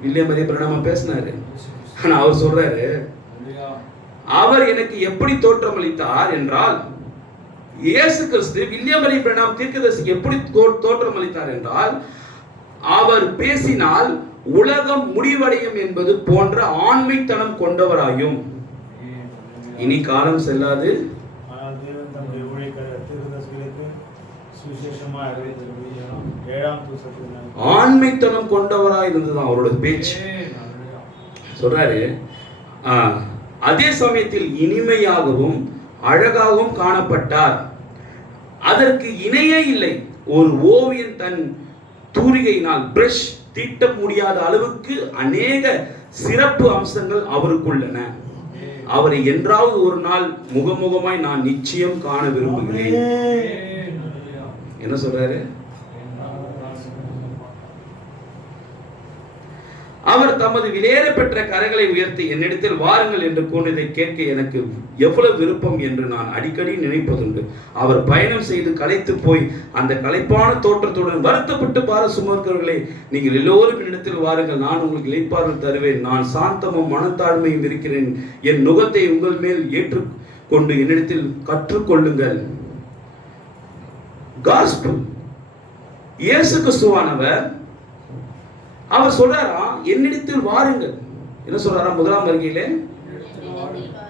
வில்லியம் மரிய பிரணாம் பேசினாரு. ஆனா அவர் சொல்றாரு, அவர் எனக்கு எப்படி தோற்றமளித்தார் என்றால், இயேசு கிறிஸ்து வில்லியம் மரிய பிரணாம் தீர்க்கதரிசிக்கு எப்படி தோற்றமளித்தார் என்றால், அவர் பேசினால் உலகம் முடிவடையும் என்பது போன்ற ஆண்மைத்தனம் கொண்டவராயும், இனி காலம் செல்லாது ஆண்மைத்தனம் கொண்டவராய் இருந்ததுதான் அவரோட பேச்சு. சொல்றாரு, அதே சமயத்தில் இனிமையாகவும் அழகாகவும் காணப்பட்டார். அதற்கு இணையே இல்லை. ஒரு ஓவியன் தன் தூரிகையினால் பிரஷ் தீட்ட முடியாத அளவுக்கு அநேக சிறப்பு அம்சங்கள் அவருக்குள்ளன. அவரை என்றாவது ஒரு நாள் முகமுகமாய் நான் நிச்சயம் காண விரும்புகிறேன். என்ன சொல்றாரு? அவர் தமது விலையேற பெற்ற கரங்களை உயர்த்தி என்னிடத்தில் வாருங்கள் என்று கூறியதை கேட்க எனக்கு எவ்வளவு விருப்பம் என்று நான் அடிக்கடி நினைப்பதுண்டு. அவர் பயணம் செய்து களைத்து போய் அந்த களைப்பான தோற்றத்துடன் வருத்தப்பட்டு பார சுமக்கிறவர்களே, நீங்கள் எல்லோரும் என்னிடத்தில் வாருங்கள், நான் உங்களுக்கு இளைப்பாறுதல் தருவேன். நான் சாந்தமும் மனத்தாழ்மையும் இருக்கிறேன். என் நுகத்தை உங்கள் மேல் ஏற்றுக்கொண்டு என்னிடத்தில் கற்றுக்கொள்ளுங்கள். காஸ்பல் இயேசு கிறிஸ்துவானவர் அவர் சொல்றாரா, என்னிடத்தில் வாருங்கள். என்ன சொல்றாரா? முதலாம் வருகையிலே,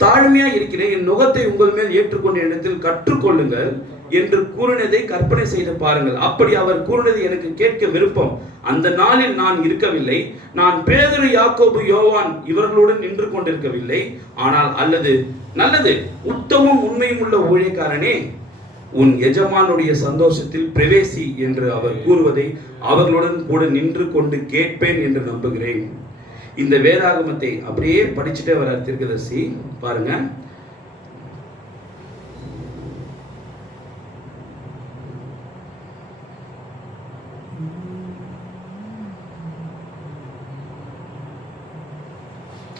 தாழ்மையா இருக்கிறேன், என் நுகத்தை உங்கள் மேல் ஏற்றுக்கொண்டு என்னிடத்தில் கற்றுக்கொள்ளுங்கள் என்று கூறினதை கற்பனை செய்து பாருங்கள். அப்படி அவர் கூறினதை எனக்கு கேட்க விருப்பம். அந்த நாளில் நான் இருக்கவில்லை. நான் பேதுரு, யாக்கோபு, யோவான் இவர்களுடன் நின்று கொண்டிருக்கவில்லை. ஆனால் நல்லது உத்தமும் உண்மையும் உள்ள ஊழியக்காரனே, உன் எஜமானுடைய சந்தோஷத்தில் பிரவேசி என்று அவர் கூறுவதை அவர்களுடன் கூட நின்று கொண்டு கேட்பேன் என்று நம்புகிறேன். இந்த வேதாகமத்தை அப்படியே படிச்சுட்டே வர தீர்க்கதரிசி பாருங்க.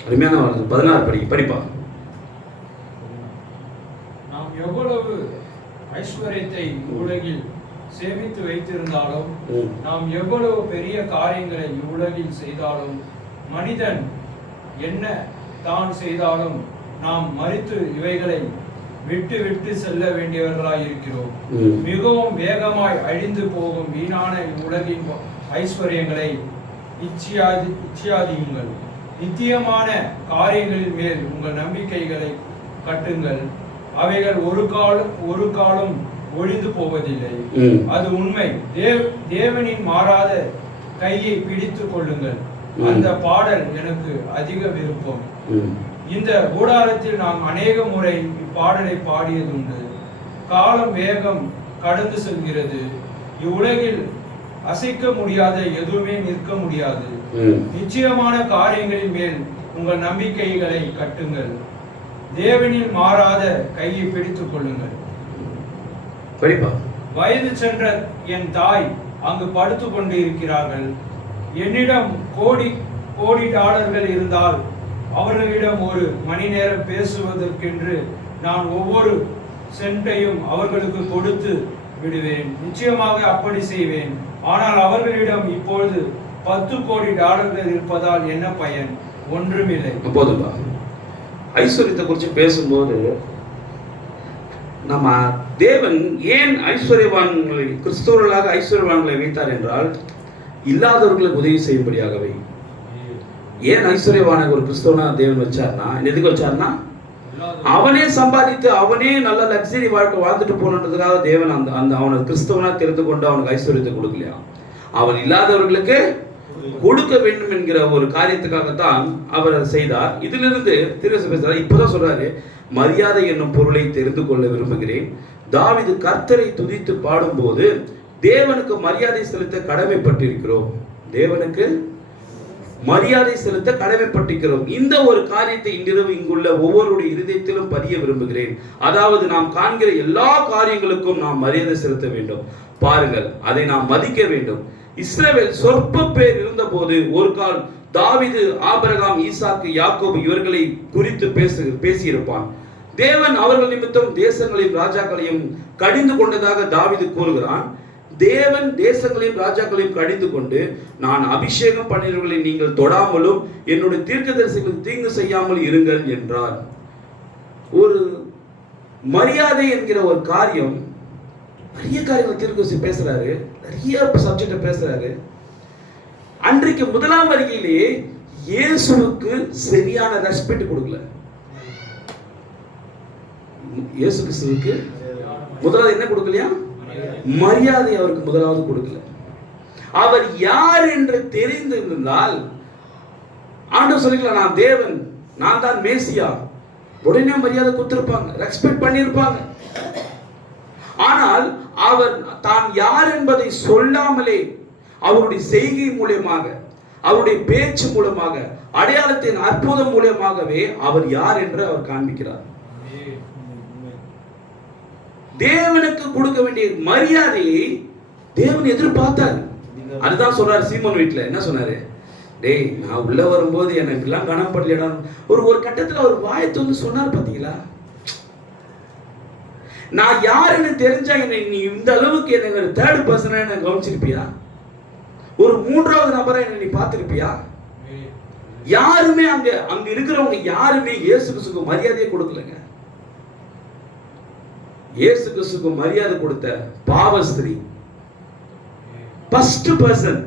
அருமையான 16 படிப்பா. நாம் எவ்வளவு ஐஸ்வர்யத்தை உலகில் சேமித்து வைத்திருந்தாலும், நாம் எவ்வளவு பெரிய காரியங்களை இவ்வுலகில் செய்தாலும், மனிதன் என்ன தான் செய்தாலும் நாம் மரித்து இவைகளை விட்டு விட்டு செல்ல வேண்டியவர்களாய் இருக்கிறோம். மிகவும் வேகமாய் அழிந்து போகும் வீணான இவ்வுலகின் ஐஸ்வர்யங்களை இச்சியாதியுங்கள். நித்தியமான காரியங்களின் மேல் உங்கள் நம்பிக்கைகளை கட்டுங்கள். அவைகள் ஒரு காலம் ஒழிந்து போவதில்லை. அது உண்மை. தேவனின் மாறாத கையை பிடித்துக் கொள்ளுங்கள். அந்த பாடல் எனக்கு அதிக விருப்பம். இந்த கூடாரத்தில் நாம் அநேக முறை இப்பாடலை பாடியதுண்டு. காலம் வேகம் கடந்து செல்கிறது. இவ்வுலகில் அசைக்க முடியாத எதுவுமே நிற்க முடியாது. நிச்சயமான காரியங்களின் மேல் உங்கள் நம்பிக்கைகளை கட்டுங்கள். தேவனில் மாறாத கையை பிடித்துக் கொள்ளுங்கள். வயது சென்ற என் தாய் அங்கு படுத்துக் கொண்டு இருக்கிறார்கள். என்னிடம் கோடி டாலர்கள் இருந்தால் அவர்களிடம் ஒரு மணி நேரம் பேசுவதற்கென்று நான் ஒவ்வொரு சென்ட்டையும் அவர்களுக்கு கொடுத்து விடுவேன். நிச்சயமாக அப்படி செய்வேன். ஆனால் அவர்களிடம் இப்பொழுது 10 கோடி டாலர்கள் இருப்பதால் என்ன பயன்? ஒன்றுமில்லை. போதும்பா. ஐஸ்வர்யத்தை குறித்து பேசும்போது நம்ம தேவன் ஏன் ஐஸ்வர்யவான்களை, கிறிஸ்தவர்களாக ஐஸ்வர்யவான்களை வைத்தார் என்றால், இல்லாதவர்களுக்கு உதவி செய்யும்படியாகவே. ஏன் ஐஸ்வர்யவான ஒரு கிறிஸ்தவனா தேவன் வச்சார்னா, எதுக்கு வச்சார்னா, அவனே சம்பாதித்து அவனே நல்ல லக்ஸரி வாழ்க்கை வாழ்ந்துட்டு போனதுக்காக தேவன் அந்த அவனை கிறிஸ்தவனா தெரிந்து கொண்டு அவனுக்கு ஐஸ்வர்யத்தை கொடுக்கலையா, அவன் இல்லாதவர்களுக்கு கொடுக்க வேண்டும் என்கிற ஒரு காரியத்துக்காகத்தான் அவர் செய்தார். இதிலிருந்து பேசுறாரு. இப்பதான் சொல்றாரு, மரியாதை என்னும் பொருளை தெரிந்து கொள்ள விரும்புகிறேன். தாவீது கர்த்தரை துதித்து பாடும்போது தேவனுக்கு மரியாதை செலுத்த கடமைப்பட்டிருக்கிறோம். தேவனுக்கு மரியாதை செலுத்த கடமைப்பட்டிருக்கிறோம். இந்த ஒரு காரியத்தை இன்றிரவு இங்குள்ள ஒவ்வொருடைய இருதயத்திலும் பதிய விரும்புகிறேன். அதாவது நாம் காண்கிற எல்லா காரியங்களுக்கும் நாம் மரியாதை செலுத்த வேண்டும். பாருங்கள், அதை நாம் மதிக்க வேண்டும். இஸ்ரவேல் சொற்ப பேர் இருந்த போது ஒரு கால் தாவீது, ஆபிரகாம், ஈசாக்கு, யாக்கோபு இவர்களை குறித்து பேசியிருப்பான். தேவன் அவர்கள் நிமித்தம் தேசங்களையும் ராஜாக்களையும் கடிந்து கொண்டதாக தாவீது கூறுகிறான். தேவன் தேசங்களையும் ராஜாக்களையும் கடிந்து கொண்டு, நான் அபிஷேகம் பண்ணினவர்களை நீங்கள் தொடாமலும் என்னுடைய தீர்க்கதரிசிகளுக்கு தீங்கு செய்யாமல் இருங்கள் என்றார். ஒரு மரியாதை என்கிற ஒரு காரியம், நிறைய காரியங்கள் தீர்க்கதரிசி பேசுறாரு, நிறைய சப்ஜெக்ட பேசுறாரு. அன்றைக்கு முதலாம் வருகையிலேயே இயேசுவுக்கு சரியான ரெஸ்பெக்ட் கொடுக்கல. இயேசு கிறிஸ்துவுக்கு முதலாவது என்ன கொடுக்கலையா? மரியாதை அவருக்கு முதலாவது கொடுக்கல. அவர் யார் என்று தெரிந்திருந்தால் ஆண்டவர் சொல்லிக்கலாம், நான் தேவன், நான் தான் மேசியா, உடனே மரியாதை கொடுத்திருப்பாங்க, ரெஸ்பெக்ட் பண்ணியிருப்பாங்க. ஆனால் அவர் தான் யார் என்பதை சொல்லாமலே அவருடைய செய்கை மூலமாக, அவருடைய பேச்சு மூலமாக, அடையாளத்தின் அற்புதம் மூலமாகவே அவர் யார் என்று அவர் காண்பிக்கிறார். தேவனுக்கு கொடுக்க வேண்டிய மரியாதையை தேவன் எதிர்பார்த்தார். அதுதான் சொல்றாரு சீமோன் வீட்டுல. என்ன சொன்னாரு? டேய், நான் உள்ள வரும்போது என்ன இப்படிலாம் கனப்படலடா. ஒரு கட்டத்துல ஒரு வாயத்தை வந்து சொன்னார். பாத்தீங்களா? நான் யாருன்னு தெரிஞ்சா என்னை நீ இந்த அளவுக்கு என்ன தேர்ட் பர்சனா என்ன கவனிச்சிருப்பியா? ஒரு மூன்றாவது நபரை என்ன நீ பார்த்திருப்பியா? யாருமே அங்க இருக்கிறவங்க யாருமே இயேசு கிறிஸ்துவுக்கு மரியாதையை கொடுக்கலங்க. இயேசு கிறிஸ்துவுக்கு மரியாதை கொடுத்த பாவஸ்திரி, ஃபர்ஸ்ட் பர்சன்,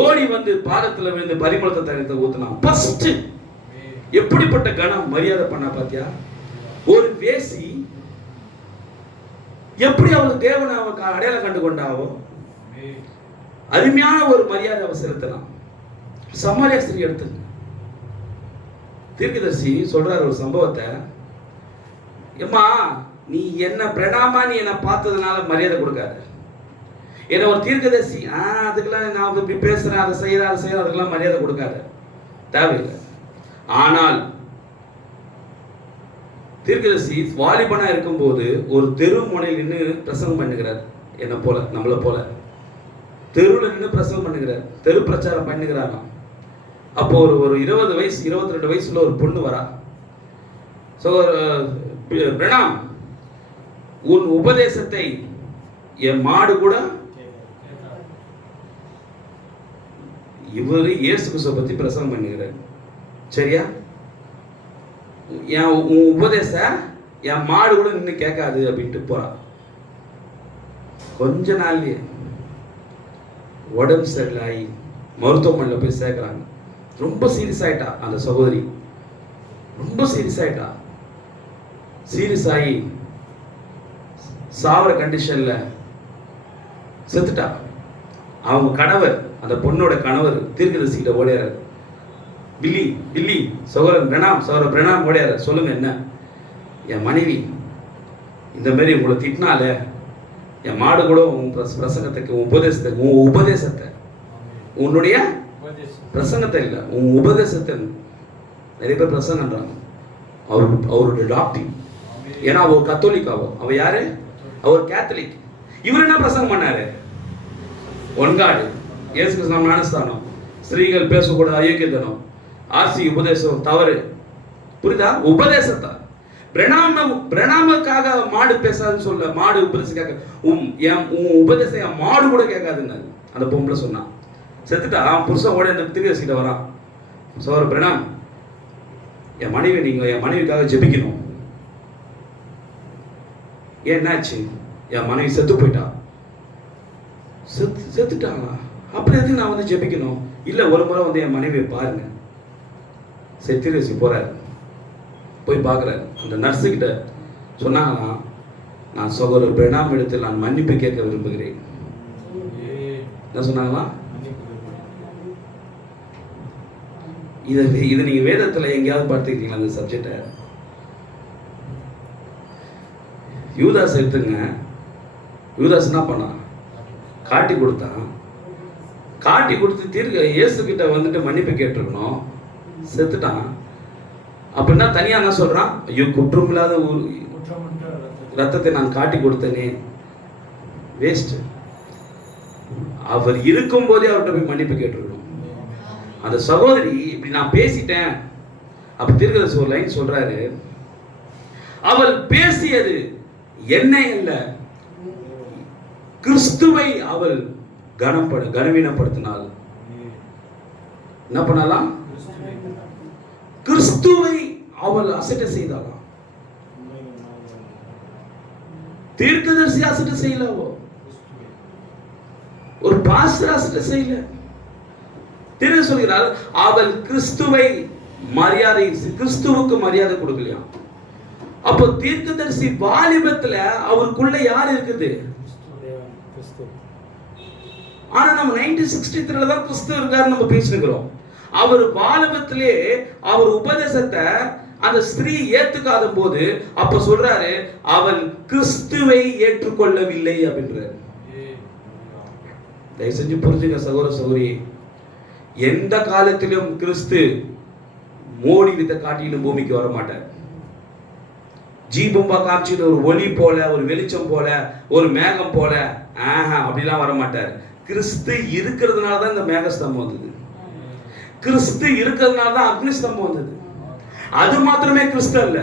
ஓடி வந்து பாதத்துல விழுந்து பரிமளத்தை தைலத்தை ஊத்தினான். ஃபர்ஸ்ட் எப்படிப்பட்ட கணம் மரியாதை பண்ணா பாத்தியா? ஒரு வேசி எப்படி அவளுக்கு தேவனை அவளுக்கு அடையாளம் கண்டு கொண்டாவோ அருமையான ஒரு மரியாதை அவ செலுத்தலாம். சமாரியா ஸ்திரீ எடுத்துங்க. தீர்க்கதரிசி சொல்றாரு ஒரு சம்பவத்தை. ஏம்மா, நீ என்ன பிரணாமா நீ என்ன பார்த்ததுனால மரியாதை கொடுக்காத. என்ன ஒரு தீர்க்கதரிசி அதுக்கெல்லாம் நான் இப்படி பேசுறேன், அதை செய்யறேன், அதுக்கெல்லாம் மரியாதை கொடுக்காத, தேவையில்லை. ஆனால் தீர்க்கதரிசி வாலிபனா இருக்கும்போது ஒரு தெரு முனையில் நின்று பிரசங்கம் பண்ணுகிறார். என்ன போல, நம்மளை போல தெருவில் நின்று பிரசங்கம் பண்ணுகிறார், தெரு பிரச்சாரம் பண்ணுகிறாங்க. அப்போ ஒரு 20 வயசு 22 வயசுல ஒரு பொண்ணு வரா. பிரணாம், உன் உபதேசத்தை என் மாடு கூட. இவரு இயேசு கிறிஸ்துவை பத்தி பிரசங்கம் பண்ணுகிறார். சரியா? உன் உபதேச என் மாடு கூட நின்று கேட்காது அப்படின்ட்டு போறா. கொஞ்ச நாள்லயே உடம்பு சரியில்லாயி மருத்துவமனையில் போய் சேர்க்கிறாங்க. ரொம்ப சீரியஸ் ஆயிட்டா அந்த சகோதரி, ரொம்ப சீரியஸ் ஆயிட்டா. சீரியஸ் ஆகி சாவர கண்டிஷன்ல செத்துட்டா. அவங்க கணவர், அந்த பொண்ணோட கணவர் தீர்க்கதரிசிகிட்ட ஓடியாரு. பில்லி சகோதரன் பிரணாம் ஓடியாரு. சொல்லுங்க என்ன? என் மனைவி இந்த மாதிரி உங்களை திட்டினால என் மாடு கூட உன் பிரசங்கத்துக்கு உன் உபதேசத்தை உன்னுடைய பிரசங்கத்தை இல்லை, உன் உபதேசத்தை நிறைய பேர் பிரசங்கன்றாங்க. அவருடைய டாக்டர். ஏன்னா அவர் கத்தோலிக்காவோ, அவ யாரு? அவர் கேத்தலிக். இவர் என்ன பிரசங்கம் பண்ணாரு? ஒன்காடு, இயேசு கிறிஸ்து ஞானஸ்தானம், ஸ்திரீகள் பேசக்கூடாது, அயோக்கியத்தனம், ஆர்சி உபதேசம் தவறு. புரியுதா? உபதேசத்தை பிரணாமுக்காக மாடு பேசாதுன்னு சொல்ல, மாடு உபதேசக்காக உன் உபதேசம் என் மாடு கூட கேட்காதுன்னு அந்த பொம்பளை சொன்னான். செத்துட்டா. அவன் புருஷன் ஓட திருவிசிக்கிட்ட வரான். சோர பிரணாம், என் மனைவிக்காக ஜெபிக்கணும். ஏன் என்னாச்சு? என் மனைவி செத்து போயிட்டா. செத்துட்டாங்களா? அப்படி எதுக்கு நான் வந்து ஜெபிக்கணும்? இல்லை, ஒரு முறை வந்து என் மனைவியை பாருங்க. சரி, திருவிசி போறாரு, போய் பார்க்குறாரு. அந்த நர்ஸுக்கிட்ட சொன்னாங்கன்னா, நான் சகோதரர் பிரணாம் இடத்தில் நான் மன்னிப்பு கேட்க விரும்புகிறேன். என்ன சொன்னாங்களா? இது நீங்க வேதத்துல எங்கேயாவது பார்த்துக்கிறீங்களா அந்த சப்ஜெக்டை? யூதாஸ் எடுத்துங்க. யூதாஸ் என்ன பண்ணான்? காட்டி கொடுத்தான். காட்டி கொடுத்து இயேசு கிட்ட வந்துட்டு மன்னிப்பு கேட்டிருக்கணும். செத்துட்டான். அப்படின்னா தனியா என்ன சொல்றான்? ஐயோ, குற்றமில்லாத ரத்தத்தை நான் காட்டி கொடுத்தேனே, வேஸ்ட். அவர் இருக்கும் போதே அவர்கிட்ட போய் மன்னிப்பு கேட்டிருக்கணும். அந்த சகோதரி இப்படி நான் பேசிட்டேன். அப்ப தீர்க்கதரிசி ஒரு லைன் சொல்றாரு, அவள் பேசியது என்ன இல்ல, கிறிஸ்துவை அவள் கனவீனப்படுத்தினாள். என்ன பண்ணலாம்? கிறிஸ்துவை அவள் அசட்டை செய்தாளாம். தீர்க்கதரிசி அசட்டை செய்யல, ஒரு பாஸ்டர் அசட்டை செய்யல. திரு சொல்கிறார், அவள் கிறிஸ்துவை மரியாதை, கிறிஸ்துவுக்கு மரியாதை கொடுக்கலையா. அப்போ தீர்க்கதரிசி வாலிபத்துல அவருக்குள்ள யார் இருக்குது? ஆனா நம்ம 1963 தான் கிறிஸ்து இருக்காரு நம்ம பேசிக்கிறோம். அவர் வாலிபத்திலே அவர் உபதேசத்தை அந்த ஸ்திரீ ஏத்துக்காத போது அப்ப சொல்றாரு, அவன் கிறிஸ்துவை ஏற்றுக்கொள்ளவில்லை அப்படின்றாரு. தயவு செஞ்சு புரிஞ்சுங்க சகோதர சகோதரி, எந்த காலத்திலும் கிறிஸ்து மோடி வித்த காட்டிலும் பூமிக்கு வர மாட்டார். ஜீபம்பா காட்சியில் ஒரு ஒளி போல, ஒரு வெளிச்சம் போல, ஒரு மேகம் போல அப்படிலாம் வர மாட்டார். கிறிஸ்து இருக்கிறதுனால தான் இந்த மேகஸ்தம்பம் வந்தது. கிறிஸ்து இருக்கிறதுனால தான் அக்னி ஸ்தம்பம் வந்தது. அது மாத்திரமே கிறிஸ்து அல்ல,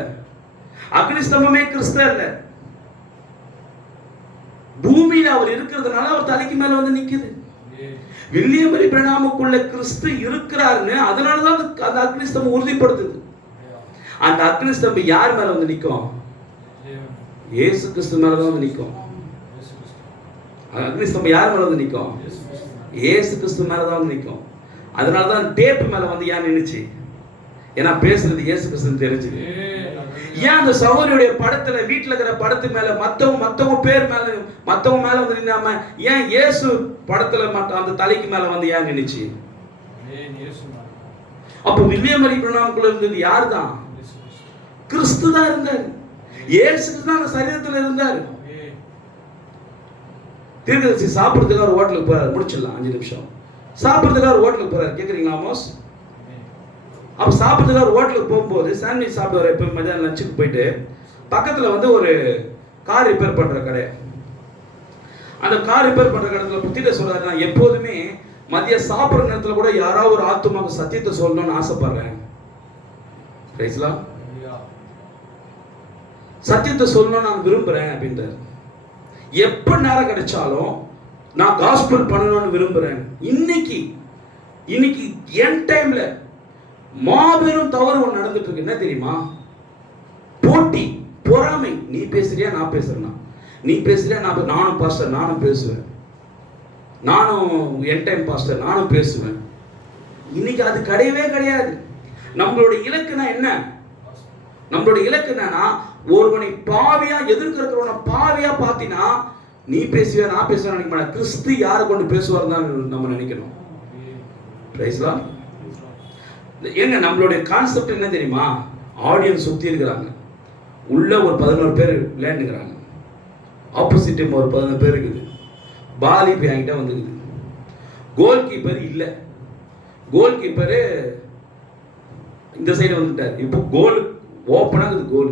அக்னி ஸ்தம்பமே கிறிஸ்து அல்ல. பூமியில அவர் இருக்கிறதுனால அவர் தலைக்கு மேல வந்து நிக்குது. வில்லியம் மரி பிரணாமுக்குள்ள கிறிஸ்து இருக்கிறாருன்னு அதனாலதான் அந்த அக்னி ஸ்தம்பம் உறுதிப்படுத்துது. அந்த அக்னி ஸ்தம்பம் யார் மேல வந்து நிக்கும்? இயேசு கிறிஸ்து மேலதான் வந்து நிக்கும். அக்னி ஸ்தம்பம் யார் மேல வந்து நிக்கும்? இயேசு கிறிஸ்து மேலதான் வந்து நிக்கும். அதனாலதான் டேப் மேல வந்து ஏன் நின்னுச்சு? ஏன்னா பேசுறது இயேசு கிறிஸ்து தெரிஞ்சுது. ஏன் அந்த சகோதரியுடைய படத்துல, வீட்டுல இருக்கிற படத்து மேல மத்தவங்க பேர் மேல மத்தவங்க மேல வந்து நின்னாம ஏன் இயேசு படத்துல மட்டும் அந்த தலைக்கு மேல வந்து ஏன் நின்னுச்சு? அப்ப வில்லியம் மரி பிரணாமுக்குள்ள இருந்தது யார் தான்? கிறிஸ்து தான் இருந்தார். இயேசு கிறிஸ்து தான் அந்த சரீரத்துல இருந்தார். தீர்க்கதரிசி சாப்பிடுறதுக்கு ஒரு ஹோட்டலுக்கு போறாரு, முடிச்சிடலாம் 5 நிமிஷம். சாப்பிடுறதுக்கு ஒரு ஹோட்டலுக்கு போறாரு, கேக்குறீங்களா மோஸ்? அப்ப சாப்பிடுறதுக்கு ஒரு ஹோட்டலுக்கு போகும்போது சாண்ட்விச் சாப்பிடுவார். எப்போ மதியம் லஞ்சுக்கு போயிட்டு பக்கத்துல வந்து ஒரு கார் ரிப்பேர் பண்ற கடை. அந்த கார் ரிப்பேர் பண்ற கடத்துல புத்திட்ட சொல்றாரு, நான் எப்போதுமே மதியம் சாப்பிடுற நேரத்துல கூட யாராவது ஒரு ஆத்துமாக்கு சத்தியத்தை சொல்லணும்னு ஆசைப்படுறேன். சத்தியத்தை சொல்லணும்னு நான் விரும்புறேன் அப்படின்றாரு. எப்ப நேரம் கிடைச்சாலும் நான் காஸ்பல் பண்ணணும்னு விரும்புறேன். இன்னைக்கு என் டைம்ல மாபெரும் தவறு ஒன்று நடந்துட்டு இருக்கு. என்ன தெரியுமா? போட்டி, பொறாமை. நீ பேசுறியா, நான் பேசுறேன்னா? நீ பேசுறியா, நானும் பாஸ்டர், நானும் பேசுவேன். நானும் என் டைம் பாஸ்டர், நானும் பேசுவேன். இன்னைக்கு அது கிடையவே கிடையாது. நம்மளோட இலக்குனா என்ன? நம்மளோட இலக்கு என்னன்னா, ஒருவனை பாவியா எதிர்க்கிறவனை பாவியா பாத்தினா நீ பேசுவியா, நான் பேசுவேன் நினைக்க மாட்டேன். கிறிஸ்து யாரை கொண்டு பேசுவார் தான் நம்ம நினைக்கணும். பிரைஸ்லாம். ஏங்க நம்மளுடைய கான்செப்ட் என்ன தெரியுமா? ஆடியன்ஸ் சுத்தி இருக்கிறாங்க, உள்ள ஒரு 11 பேர் விளையாண்டுக்கிறாங்க, ஆப்போசிட் டீம் ஒரு 11 பேர் இருக்குது. பால் இப்போ என்கிட்ட வந்துருக்குது. கோல் கீப்பர் இல்லை, கோல் கீப்பரு இந்த சைடு வந்துட்டார். இப்போ கோல் ஓப்பனாக இருக்குது. கோல்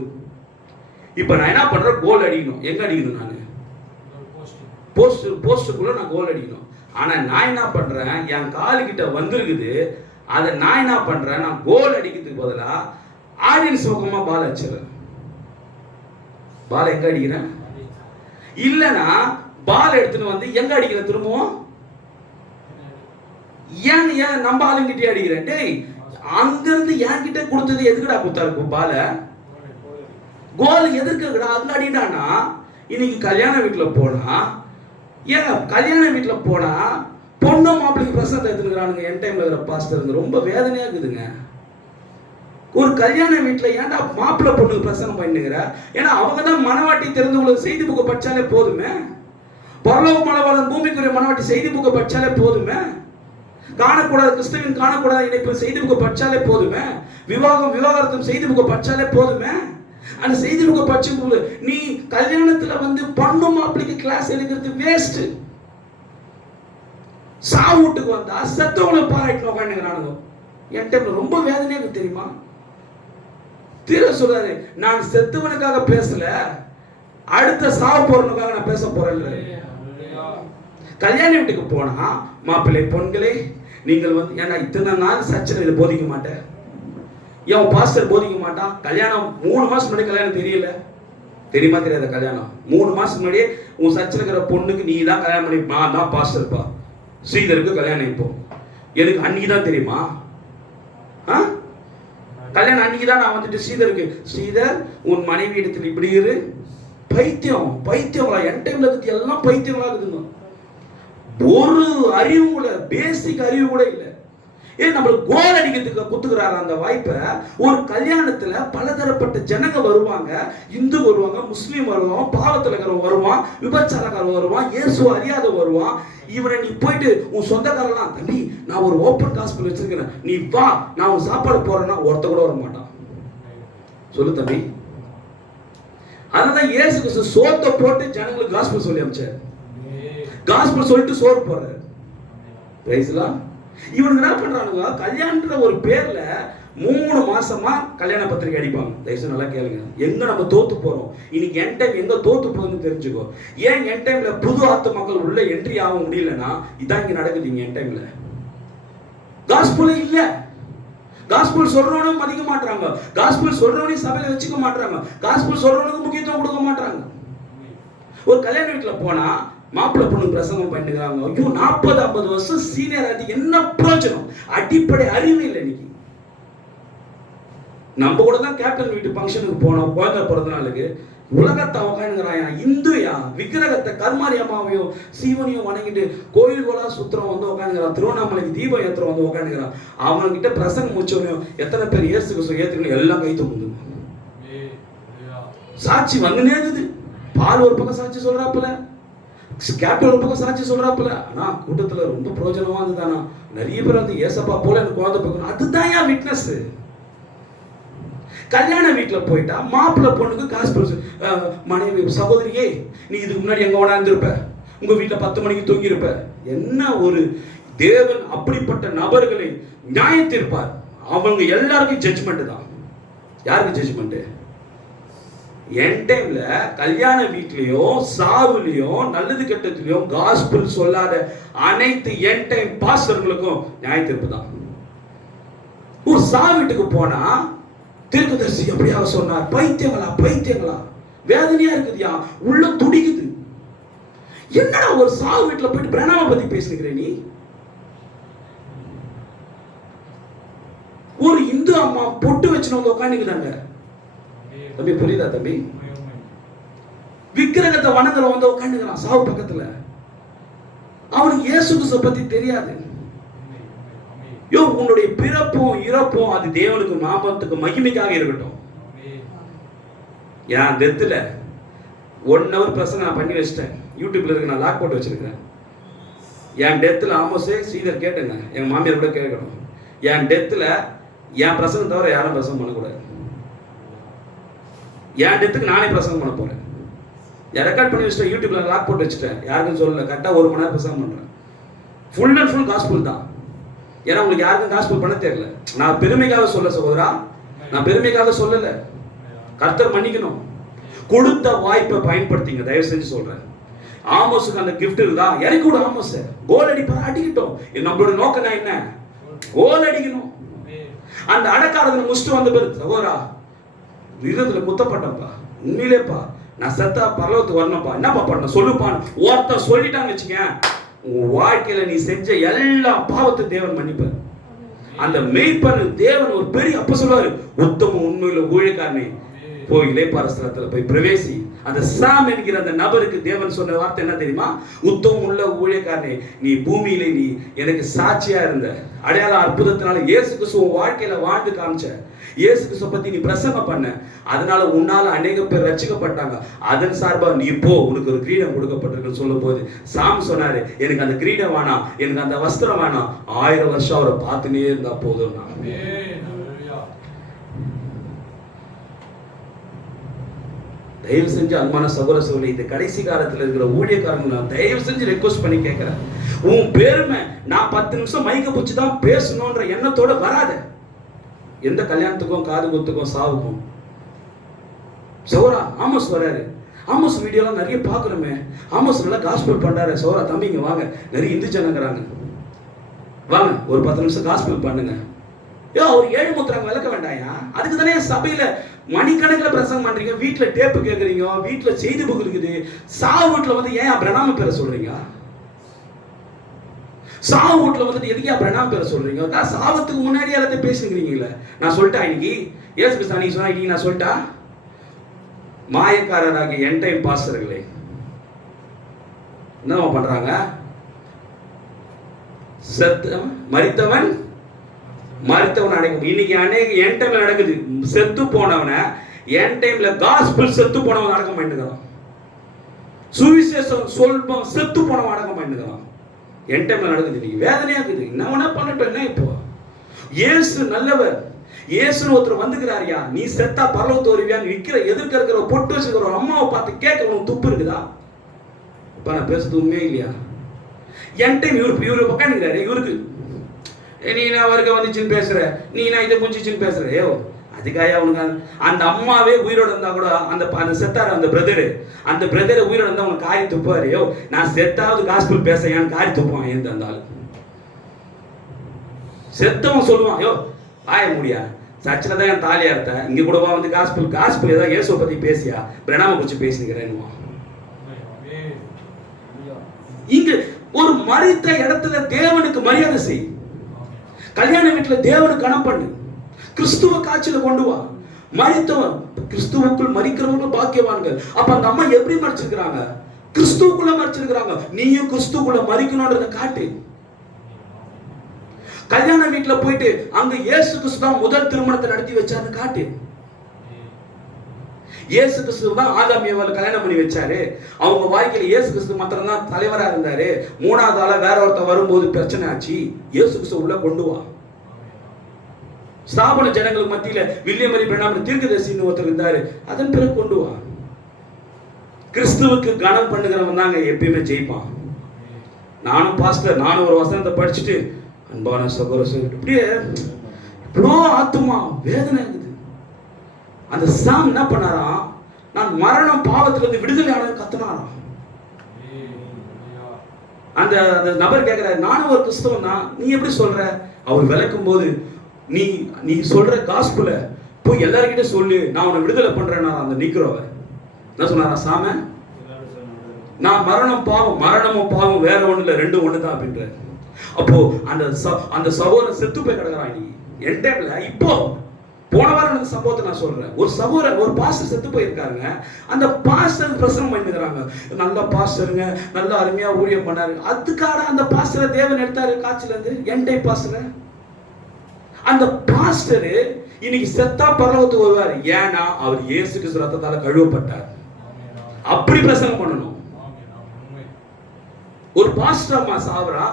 இப்போ நான் என்ன பண்றேன்? கோல் அடிக்கணும். எங்க அடிக்கணும்? நான் போஸ்டுக்குள்ள நான் கோல் அடிக்கணும். ஆனா நான் என்ன பண்றேன்? என் காலுக்கிட்ட வந்திருக்குது. அதை நான் என்ன பண்றேன்? நான் கோல் அடிக்கிறதுக்கு பதிலா ஆடியன்ஸ் பக்கமா பால் அடிச்சிடறேன். பால் எங்க அடிக்கிறேன்? இல்லைன்னா பால் எடுத்துன்னு வந்து எங்க அடிக்கிறேன்? திரும்பவும் ஏன் நம்ம ஆளுங்கிட்டே அடிக்கிறேன்? டேய், அங்கிருந்து என்கிட்ட கொடுத்தது எதுக்குடா கொடுத்தாரு பால? கோல் எதிர்க்கடா அதுல அடிடானா. இன்னைக்கு கல்யாண வீட்டுல போனா, ஏங்க கல்யாண வீட்டுல போனா பொண்ணு மாப்பிள்ளைக்கு பிரசன்ட் எடுத்துக்கிறானுங்க. என் டைம்ல இருக்கிற பாஸ்டர் ரொம்ப வேதனையா இருக்குதுங்க. ஒரு கல்யாண வீட்டுல ஏன்டா மாப்பிள்ளை பொண்ணுக்கு பிரசனம் பண்ணுங்கிற? ஏன்னா அவங்க தான் மனவாட்டி தெரிந்து கொள்ள செய்தி புக்கை படிச்சாலே போதுமே. பரலோக மனவாளன் பூமிக்குரிய மனவாட்டி செய்தி புக்கை படிச்சாலே போதுமே. காணக்கூடாது கிறிஸ்துவின் காணக்கூடாது இணைப்பு செய்தி புக்கை படிச்சாலே போதுமே. விவாகரத்தும் செய்தி புக்கை படிச்சாலே போதுமே. அந்த செய்தி புக்கை படிச்சு நீ கல்யாணத்துல வந்து பொண்ணு மாப்பிள்ளைக்கு கிளாஸ் எடுக்கிறது வேஸ்ட். சாவுட்டுக்கு வந்தா செத்தவங்களை பாராட்டு உட்காந்துக்கிறானுங்க. என் டைம்ல ரொம்ப வேதனையா இருக்கு தெரியுமா? தீர சொல்றாரு, நான் செத்தவனுக்காக பேசல, அடுத்த சாவு போறவனுக்காக நான் பேச போறேன். கல்யாண வீட்டுக்கு போனா மாப்பிள்ளை பொண்களே நீங்கள் வந்து, ஏன்னா இத்தனை நாள் சர்ச்சையில் போதிக்க மாட்டேன், என் பாஸ்டர் போதிக்க மாட்டான். கல்யாணம் 3 மாசம் முன்னாடி கல்யாணம் தெரியல, தெரியுமா தெரியாத கல்யாணம்? 3 மாசம் முன்னாடியே உன் சர்ச்சில் இருக்கிற பொண்ணுக்கு நீ தான் கல்யாணம் பண்ணி, நான் தான் பாஸ்டர்ப்பா, ஸ்ரீதருக்கு கல்யாணம் இப்போ. எனக்கு அன்னைக்கு தான் தெரியுமா? கல்யாணம் அன்னைக்கு தான் நான் வந்துட்டு ஸ்ரீதருக்கு, ஸ்ரீதர் உன் மனைவி இடத்துல இப்படி இரு. பைத்தியம் பைத்தியங்களா, என் டைம்ல பத்தி எல்லாம் பைத்தியங்களா இருக்குதுங்க. ஒரு அறிவு கூட, பேசிக் அறிவு கூட இல்லை. ஏன் நம்மளுக்கு கோல் அடிக்கிறதுக்கு குத்துக்கிறாரு அந்த வாய்ப்பை? ஒரு கல்யாணத்துல பலதரப்பட்ட ஜனங்க வருவாங்க, இந்து வருவாங்க, முஸ்லீம் வருவான், பாவத்துல இருக்கிறவன் வருவான், விபச்சாரக்காரன் வருவான், இயேசு அறியாத வருவான். இவனை நீ போயிட்டு உன் சொந்தக்காரெல்லாம், தம்பி நான் ஒரு ஓப்பன் காஸ்பிள் வச்சிருக்கிறேன், நீ வா நான் உன் சாப்பாடு போறேன்னா ஒருத்த கூட வர மாட்டான். சொல்லு தம்பி. அதனாலதான் இயேசு கிறிஸ்து சோத்தை போட்டு ஜனங்களுக்கு காஸ்பிள் சொல்லி அமைச்சார். காஸ்பிள் சொல்லிட்டு சோறு போறாரு. பிரைஸ்லாம். இவனுக்கு என்ன பண்றானுங்க, கல்யாணன்ற ஒரு பேர்ல 3 மாசமா கல்யாண பத்திரிகை அடிப்பாங்க. தயவுசெய்து நல்லா கேளுங்க. எங்க நம்ம தோத்து போறோம் இன்னைக்கு, என் டைம் எங்க தோத்து போகுதுன்னு தெரிஞ்சுக்கோ. ஏன் என் டைம்ல புது ஆத்து மக்கள் உள்ள என்ட்ரி ஆக முடியலன்னா இதான் இங்க நடக்குது. என் டைம்ல காஸ்பிளே இல்ல. காஸ்பிள் சொல்றவனும் மதிக்க மாட்டாங்க, காஸ்பிள் சொல்றவனையும் சபையில வச்சுக்க மாட்டாங்க, காஸ்பிள் சொல்றவனுக்கு முக்கியத்துவம் கொடுக்க மாட்டாங்க. ஒரு கல்யாண வீட்டுல போனா மாப்பிள்ளை பொண்ணு பிரசங்கம் பண்ணிக்கிறாங்க. ஐயோ 40-50 வருஷம் சீனியர் ஆகி என்ன பிரயோஜனம்? அடிப்படை அறிவு இல்லை. இன்னைக்கு நம்ம கூட தான் கேப்டன் வீட்டு ஃபங்க்ஷனுக்கு போனோம், குழந்தை பிறந்த நாளுக்கு. உலகத்தை உக்காந்துங்கிறாயா, இந்துயா, விக்கிரகத்தை கர்மாரி அம்மாவையும் சீவனையும் வணங்கிட்டு கோயில்களா சுத்திரம் வந்து உக்காந்துங்கிறான், திருவண்ணாமலைக்கு தீபம் ஏத்திரம் வந்து உக்காந்துங்கிறான். அவன்கிட்ட பிரசங்கம் முடிச்சவனையும் எத்தனை பேர் இயேசு கிறிஸ்து ஏத்துக்கணும் எல்லாம் கை தூக்குது. சாட்சி வந்துனே இருக்குது. பால் ஒரு பக்கம் சாட்சி சொல்றாப்புல, கேப்டன் ஒரு பக்கம் சாட்சி சொல்றாப்புல. ஆனா கூட்டத்துல ரொம்ப பிரயோஜனமா இருந்ததானா, நிறைய பேர் வந்து ஏசப்பா போல எனக்கு குழந்தை பார்க்கணும். அதுதான் ஏன் விட்னஸ். கல்யாண வீட்டுல போயிட்டா மாப்பிள்ளை பொண்ணுக்கு காஸ்பிள், மனைவி சகோதரியே நீ இதுக்கு முன்னாடி எங்க உணர்ந்திருப்ப, உங்க வீட்டுல 10 மணிக்கு தூங்கி இருப்ப. என்ன ஒரு தேவன் அப்படிப்பட்ட நபர்களை நியாயத்திருப்பார். அவங்க எல்லாருக்கும் ஜட்ஜ்மெண்ட் தான். யாருக்கு ஜட்ஜ்மெண்ட்? என் டைம்ல கல்யாண வீட்லயோ சாவுலயோ நல்லது கெட்டதுலயோ காஸ்பிள் சொல்லாத அனைத்து என் டைம் பாஸ்டர்களுக்கும் நியாயத்திருப்பு தான். ஒரு சாவு வீட்டுக்கு போனா தீர்க்கதரிசி எப்படியாக சொன்னார், பைத்தியங்களா பைத்தியங்களா, வேதனையா இருக்குதுயா, உள்ள துடிக்குது. என்னடா ஒரு சாவு வீட்டுல போயிட்டு பிரணாம பத்தி பேசுகிற நீ? ஒரு இந்து அம்மா பொட்டு வச்சுனவங்க உட்காந்துக்கிறாங்க. தம்பி புரியுதா தம்பி? விக்கிரகத்தை வணங்குற வந்து உட்காந்துக்கிறான் சாவு பக்கத்துல. அவனுக்கு இயேசு கிறிஸ்துவை பத்தி தெரியாது. யோ உன்னுடைய பிறப்பும் இறப்பும் அது தேவனுக்கு நாமத்துக்கு மகிமைக்காக இருக்கட்டும். என் டெத்துல 1 hour பிரசங்கம் நான் பண்ணி வச்சிட்டேன். யூடியூப்ல இருக்கு, நான் லாக் போட்டு வச்சிருக்கேன். என் டெத்துல ஆமோஸே ஸ்ரீதர் கேட்டுங்க, எங்க மாமியார் கூட கேட்கணும். என் டெத்துல என் பிரசங்கம் தவிர யாரும் பிரசங்கம் பண்ணக்கூடாது. என் டெத்துக்கு நானே பிரசங்கம் பண்ண போறேன். ரெக்கார்ட் பண்ணி வச்சிட்டேன், யூடியூப்ல லாக் போட்டு வச்சிட்டேன். யாருக்கும் சொல்லல. கரெக்டா 1 மணி நேரம் பிரசங்கம் பண்றேன். ஃபுல் அண்ட் ஃபுல் காஸ்பிள் தான். ஏன்னா உங்களுக்கு யாருக்கும் காஸ்பிள் பண்ண தெரியல. நான் பெருமைக்காக சொல்ல சகோதரா, நான் பெருமைக்காக சொல்லல. கர்த்தர் மன்னிக்கணும். கொடுத்த வாய்ப்பை பயன்படுத்திங்க, தயவு செஞ்சு சொல்றேன். ஆமோஸுக்கு அந்த கிஃப்ட் இருந்தா இறக்கி விடு. ஆமோஸ் கோல் அடிப்பாரு, அடிக்கட்டும். நம்மளோட நோக்கம் என்ன? கோல் அடிக்கணும். அந்த அடக்காரதனை முடிச்சுட்டு வந்த பேர் சகோதரா விருதுல குத்தப்பட்டப்பா, உண்மையிலேப்பா நான் செத்தா பரலோகத்துக்கு வரணும்ப்பா, என்னப்பா பண்ண சொல்லுப்பான்னு ஒருத்தர் சொல்லிட்டான்னு வச்சுக்கேன், உன் வாழ்க்கையில நீ செஞ்ச எல்லா பாவத்தை தேவன் மன்னிப்பார். அந்த மெய்ப்பன் தேவன் ஒரு பெரிய அப்ப சொல்லுவாரு, உத்தம உண்மையில ஊழியக்காரனே போய் இளைப்பாறுதலத்துல போய் பிரவேசி. அந்த சாம் என்கிற அந்த நபருக்கு தேவன் சொன்ன வார்த்தை என்ன தெரியுமா? உத்தமம் உள்ள ஊழியக்காரனே, நீ பூமியிலே நீ எனக்கு சாட்சியா இருந்த அடையாள அற்புதத்தினால இயேசு கிறிஸ்துவ வாழ்க்கையில வாழ்ந்து காமிச்ச, இயேசு கிறிஸ்துவ பத்தி நீ பிரசங்கம் பண்ண, அதனால உன்னால அநேக பேர் ரட்சிக்கப்பட்டாங்க. அதன் சார்பா நீ இப்போ உனக்கு ஒரு கிரீடம் கொடுக்கப்பட்டிருக்குன்னு சொல்லும் போது சாம் சொன்னாரு, எனக்கு அந்த கிரீடம் வேணாம், எனக்கு அந்த வஸ்திரம் வேணாம், 1000 வருஷம் அவரை பார்த்துனே இருந்தா போதும். தயவு செஞ்சு அன்பான சகோதர சகோதரி, இந்த கடைசி காலத்துல இருக்கிற ஊழியக்காரங்க நான் தயவு செஞ்சு ரெக்வஸ்ட் பண்ணி கேட்கிறேன், உன் பெருமை நான் 10 நிமிஷம் மைக்க பிடிச்சி தான் பேசணும்ன்ற எண்ணத்தோட வராத. எந்த கல்யாணத்துக்கும் காது குத்துக்கும் சாவுக்கும். சகோதரா ஆமோஸ் வராரு, ஆமோஸ் வீடியோலாம் நிறைய பார்க்குறோமே, ஆமோஸ் நல்லா காஸ்பிள் பண்றாரு. சகோதரா தம்பிங்க வாங்க, நிறைய இந்து ஜனங்கிறாங்க, வாங்க ஒரு 10 நிமிஷம் காஸ்பிள் பண்ணுங்க. அவர் 7 முத்திராங்க விளக்க வேண்டாயா? அதுக்கு தானே சபையில மணிக்கணக்கில் பிரசங்கம் பண்றீங்க, வீட்டுல டேப்பு கேட்குறீங்க, வீட்டுல செய்தி புக் இருக்குது. சாவு வீட்டுல வந்து ஏன் பிரணாம பேரை சொல்றீங்க? சாவு வீட்டுல வந்துட்டு எதுக்கே பிரணாம பேரை சொல்றீங்க? நான் சாவத்துக்கு முன்னாடி எல்லாத்தையும் பேசுகிறீங்களே. நான் சொல்லிட்டேன் இன்னைக்கு ஏசு கிறிஸ்து நீ சொன்னா இன்னைக்கு நான் சொல்லிட்டா, மாயக்காரராக என் டைம் பாஸ்டர்களே என்ன பண்றாங்க? மரித்தவன் அடைக்கும். இன்னைக்கு அநேக என் டைம்ல நடக்குது. செத்து போனவனை என் டைம்ல காஸ்பிள் செத்து போனவன் அடக்கம் பண்ணிக்கிறான். சுவிசேஷம் சொல்பம் செத்து போனவன் அடக்கம் பண்ணிக்கிறான். என் டைம்ல நடக்குது. இன்னைக்கு வேதனையா இருக்குது. என்ன வேணா பண்ணட்டும், என்ன இப்போ? இயேசு நல்லவர். இயேசுன்னு ஒருத்தர் வந்துக்கிறாரியா, நீ செத்தா பரலோகத்து வருவியான்னு விற்கிற எதிர்க்க இருக்கிற பொட்டு வச்சுக்கிற ஒரு அம்மாவை பார்த்து கேட்க உனக்கு துப்பு இருக்குதா? இப்ப நான் பேசுறது உண்மையே இல்லையா? என் டைம் இவரு உட்காந்துக்கிறாரு. இவருக்கு நீ நான் வர்க்க வந்துச்சுன்னு பேசுற, நீ நான் இதை புஞ்சிச்சுன்னு பேசுற. ஏோ அதுக்காயா உனக்கு அந்த அம்மாவே உயிரோட இருந்தா கூட அந்த செத்தாரு அந்த பிரதரை உயிரோட இருந்தா உனக்கு காரி துப்பாரு. யோ நான் செத்தாவது காஸ்பிள் பேசையான்னு காரி துப்பான். ஏன் இருந்தாலும் செத்தவன் சொல்லுவான், யோ ஆய முடியா சர்ச்சில் தான் என் தாலியா இருத்த, இங்க கூடவா வந்து காஸ்பிள் ஏதாவது இயேசுவை பத்தி பேசியா பிரணாம குறிச்சு பேசிக்கிறேன்னு. இங்க ஒரு மரித்த இடத்துல தேவனுக்கு மரியாதை செய். கல்யாண வீட்டுல தேவனுக்கு கணம் பண்ணு. கிறிஸ்துவ காட்சியில கொண்டு வா. மரித்தவன் கிறிஸ்துவுக்குள் மரிக்கிறவங்க பாக்கியவான்கள். அப்ப அந்த அம்மா எப்படி மரிச்சிருக்கிறாங்க? கிறிஸ்துவுக்குள்ள மரிச்சிருக்கிறாங்க. நீயும் கிறிஸ்துவுக்குள்ள மரிக்கணும்ன்றத காட்டு. கல்யாண வீட்டுல போயிட்டு அங்க இயேசு கிறிஸ்து தான் முதல் திருமணத்தை நடத்தி வச்சாருன்னு காட்டு. இயேசு கிறிஸ்து தான் ஆதாம் ஏவாளை கல்யாணம் பண்ணி வச்சாரு. அவங்க வாழ்க்கையில இயேசு கிறிஸ்து மாத்திரம் தான் தலைவரா இருந்தாரு. மூணாவது ஆளா வேற ஒருத்தர் வரும்போது பிரச்சனை ஆச்சு. இயேசு கிறிஸ்து உள்ள கொண்டு வா. ஸ்தாபன ஜனங்களுக்கு மத்தியில வில்லியமரி பிரணாம் தீர்க்கதரிசின்னு ஒருத்தர் இருந்தாரு, அதன் பிறகு கொண்டு வா. கிறிஸ்துவுக்கு கனம் பண்ணுகிறவன் தாங்க எப்பயுமே ஜெயிப்பான். நானும் பாஸ்டர், நானும் ஒரு வசனத்தை படிச்சுட்டு அன்பான சகோதரர் இப்படியே இவ்வளோ ஆத்துமா வேதனை இருக்குது. அந்த சாம் என்ன பண்ணாராம்? நான் மரணம் பாவத்திலிருந்து விடுதலை ஆனது கத்துனாராம். அந்த நபர் கேட்கிறாரு, நானும் ஒரு கிறிஸ்தவன் தான், நீ எப்படி சொல்ற? அவர் விளக்கும் போது நீ சொல்ற காஸ்புல போய் எல்லார்கிட்ட சொல்லு, நான் உன்னை விடுதலை பண்றேன். அந்த நிக்கிறவ என்ன சொன்னாரா சாம? நான் மரணமும் பாவம் வேற ஒண்ணு இல்ல, ரெண்டும் ஒண்ணுதான் அப்படின்ற. அப்போ அந்த சகோதரன் செத்து போய் கிடக்குறான். இன்னைக்கு என் டைம்ல இப்போ போன வாரம் நடந்த சம்பவத்தை நான் சொல்றேன். ஒரு பாஸ்டர் செத்து போயிருக்காருங்க. அந்த பாஸ்டர் பிரசனம் பண்ணிக்கிறாங்க. நல்ல பாஸ்டருங்க, நல்ல அருமையா ஊழியம் பண்ணாரு. அதுக்காக அந்த பாஸ்டரை தேவன் எடுத்தாரு காட்சியில இருந்து. என் டைம் பாஸ்டர். அந்த பாஸ்டர் இன்னைக்கு செத்தா பரலோகத்துக்கு வருவார். ஏன்னா அவர் இயேசு கிறிஸ்து ரத்தத்தால கழுவப்பட்டார். அப்படி பிரசங்கம் பண்ணணும். ஒரு பாஸ்டர் அம்மா சாவரா,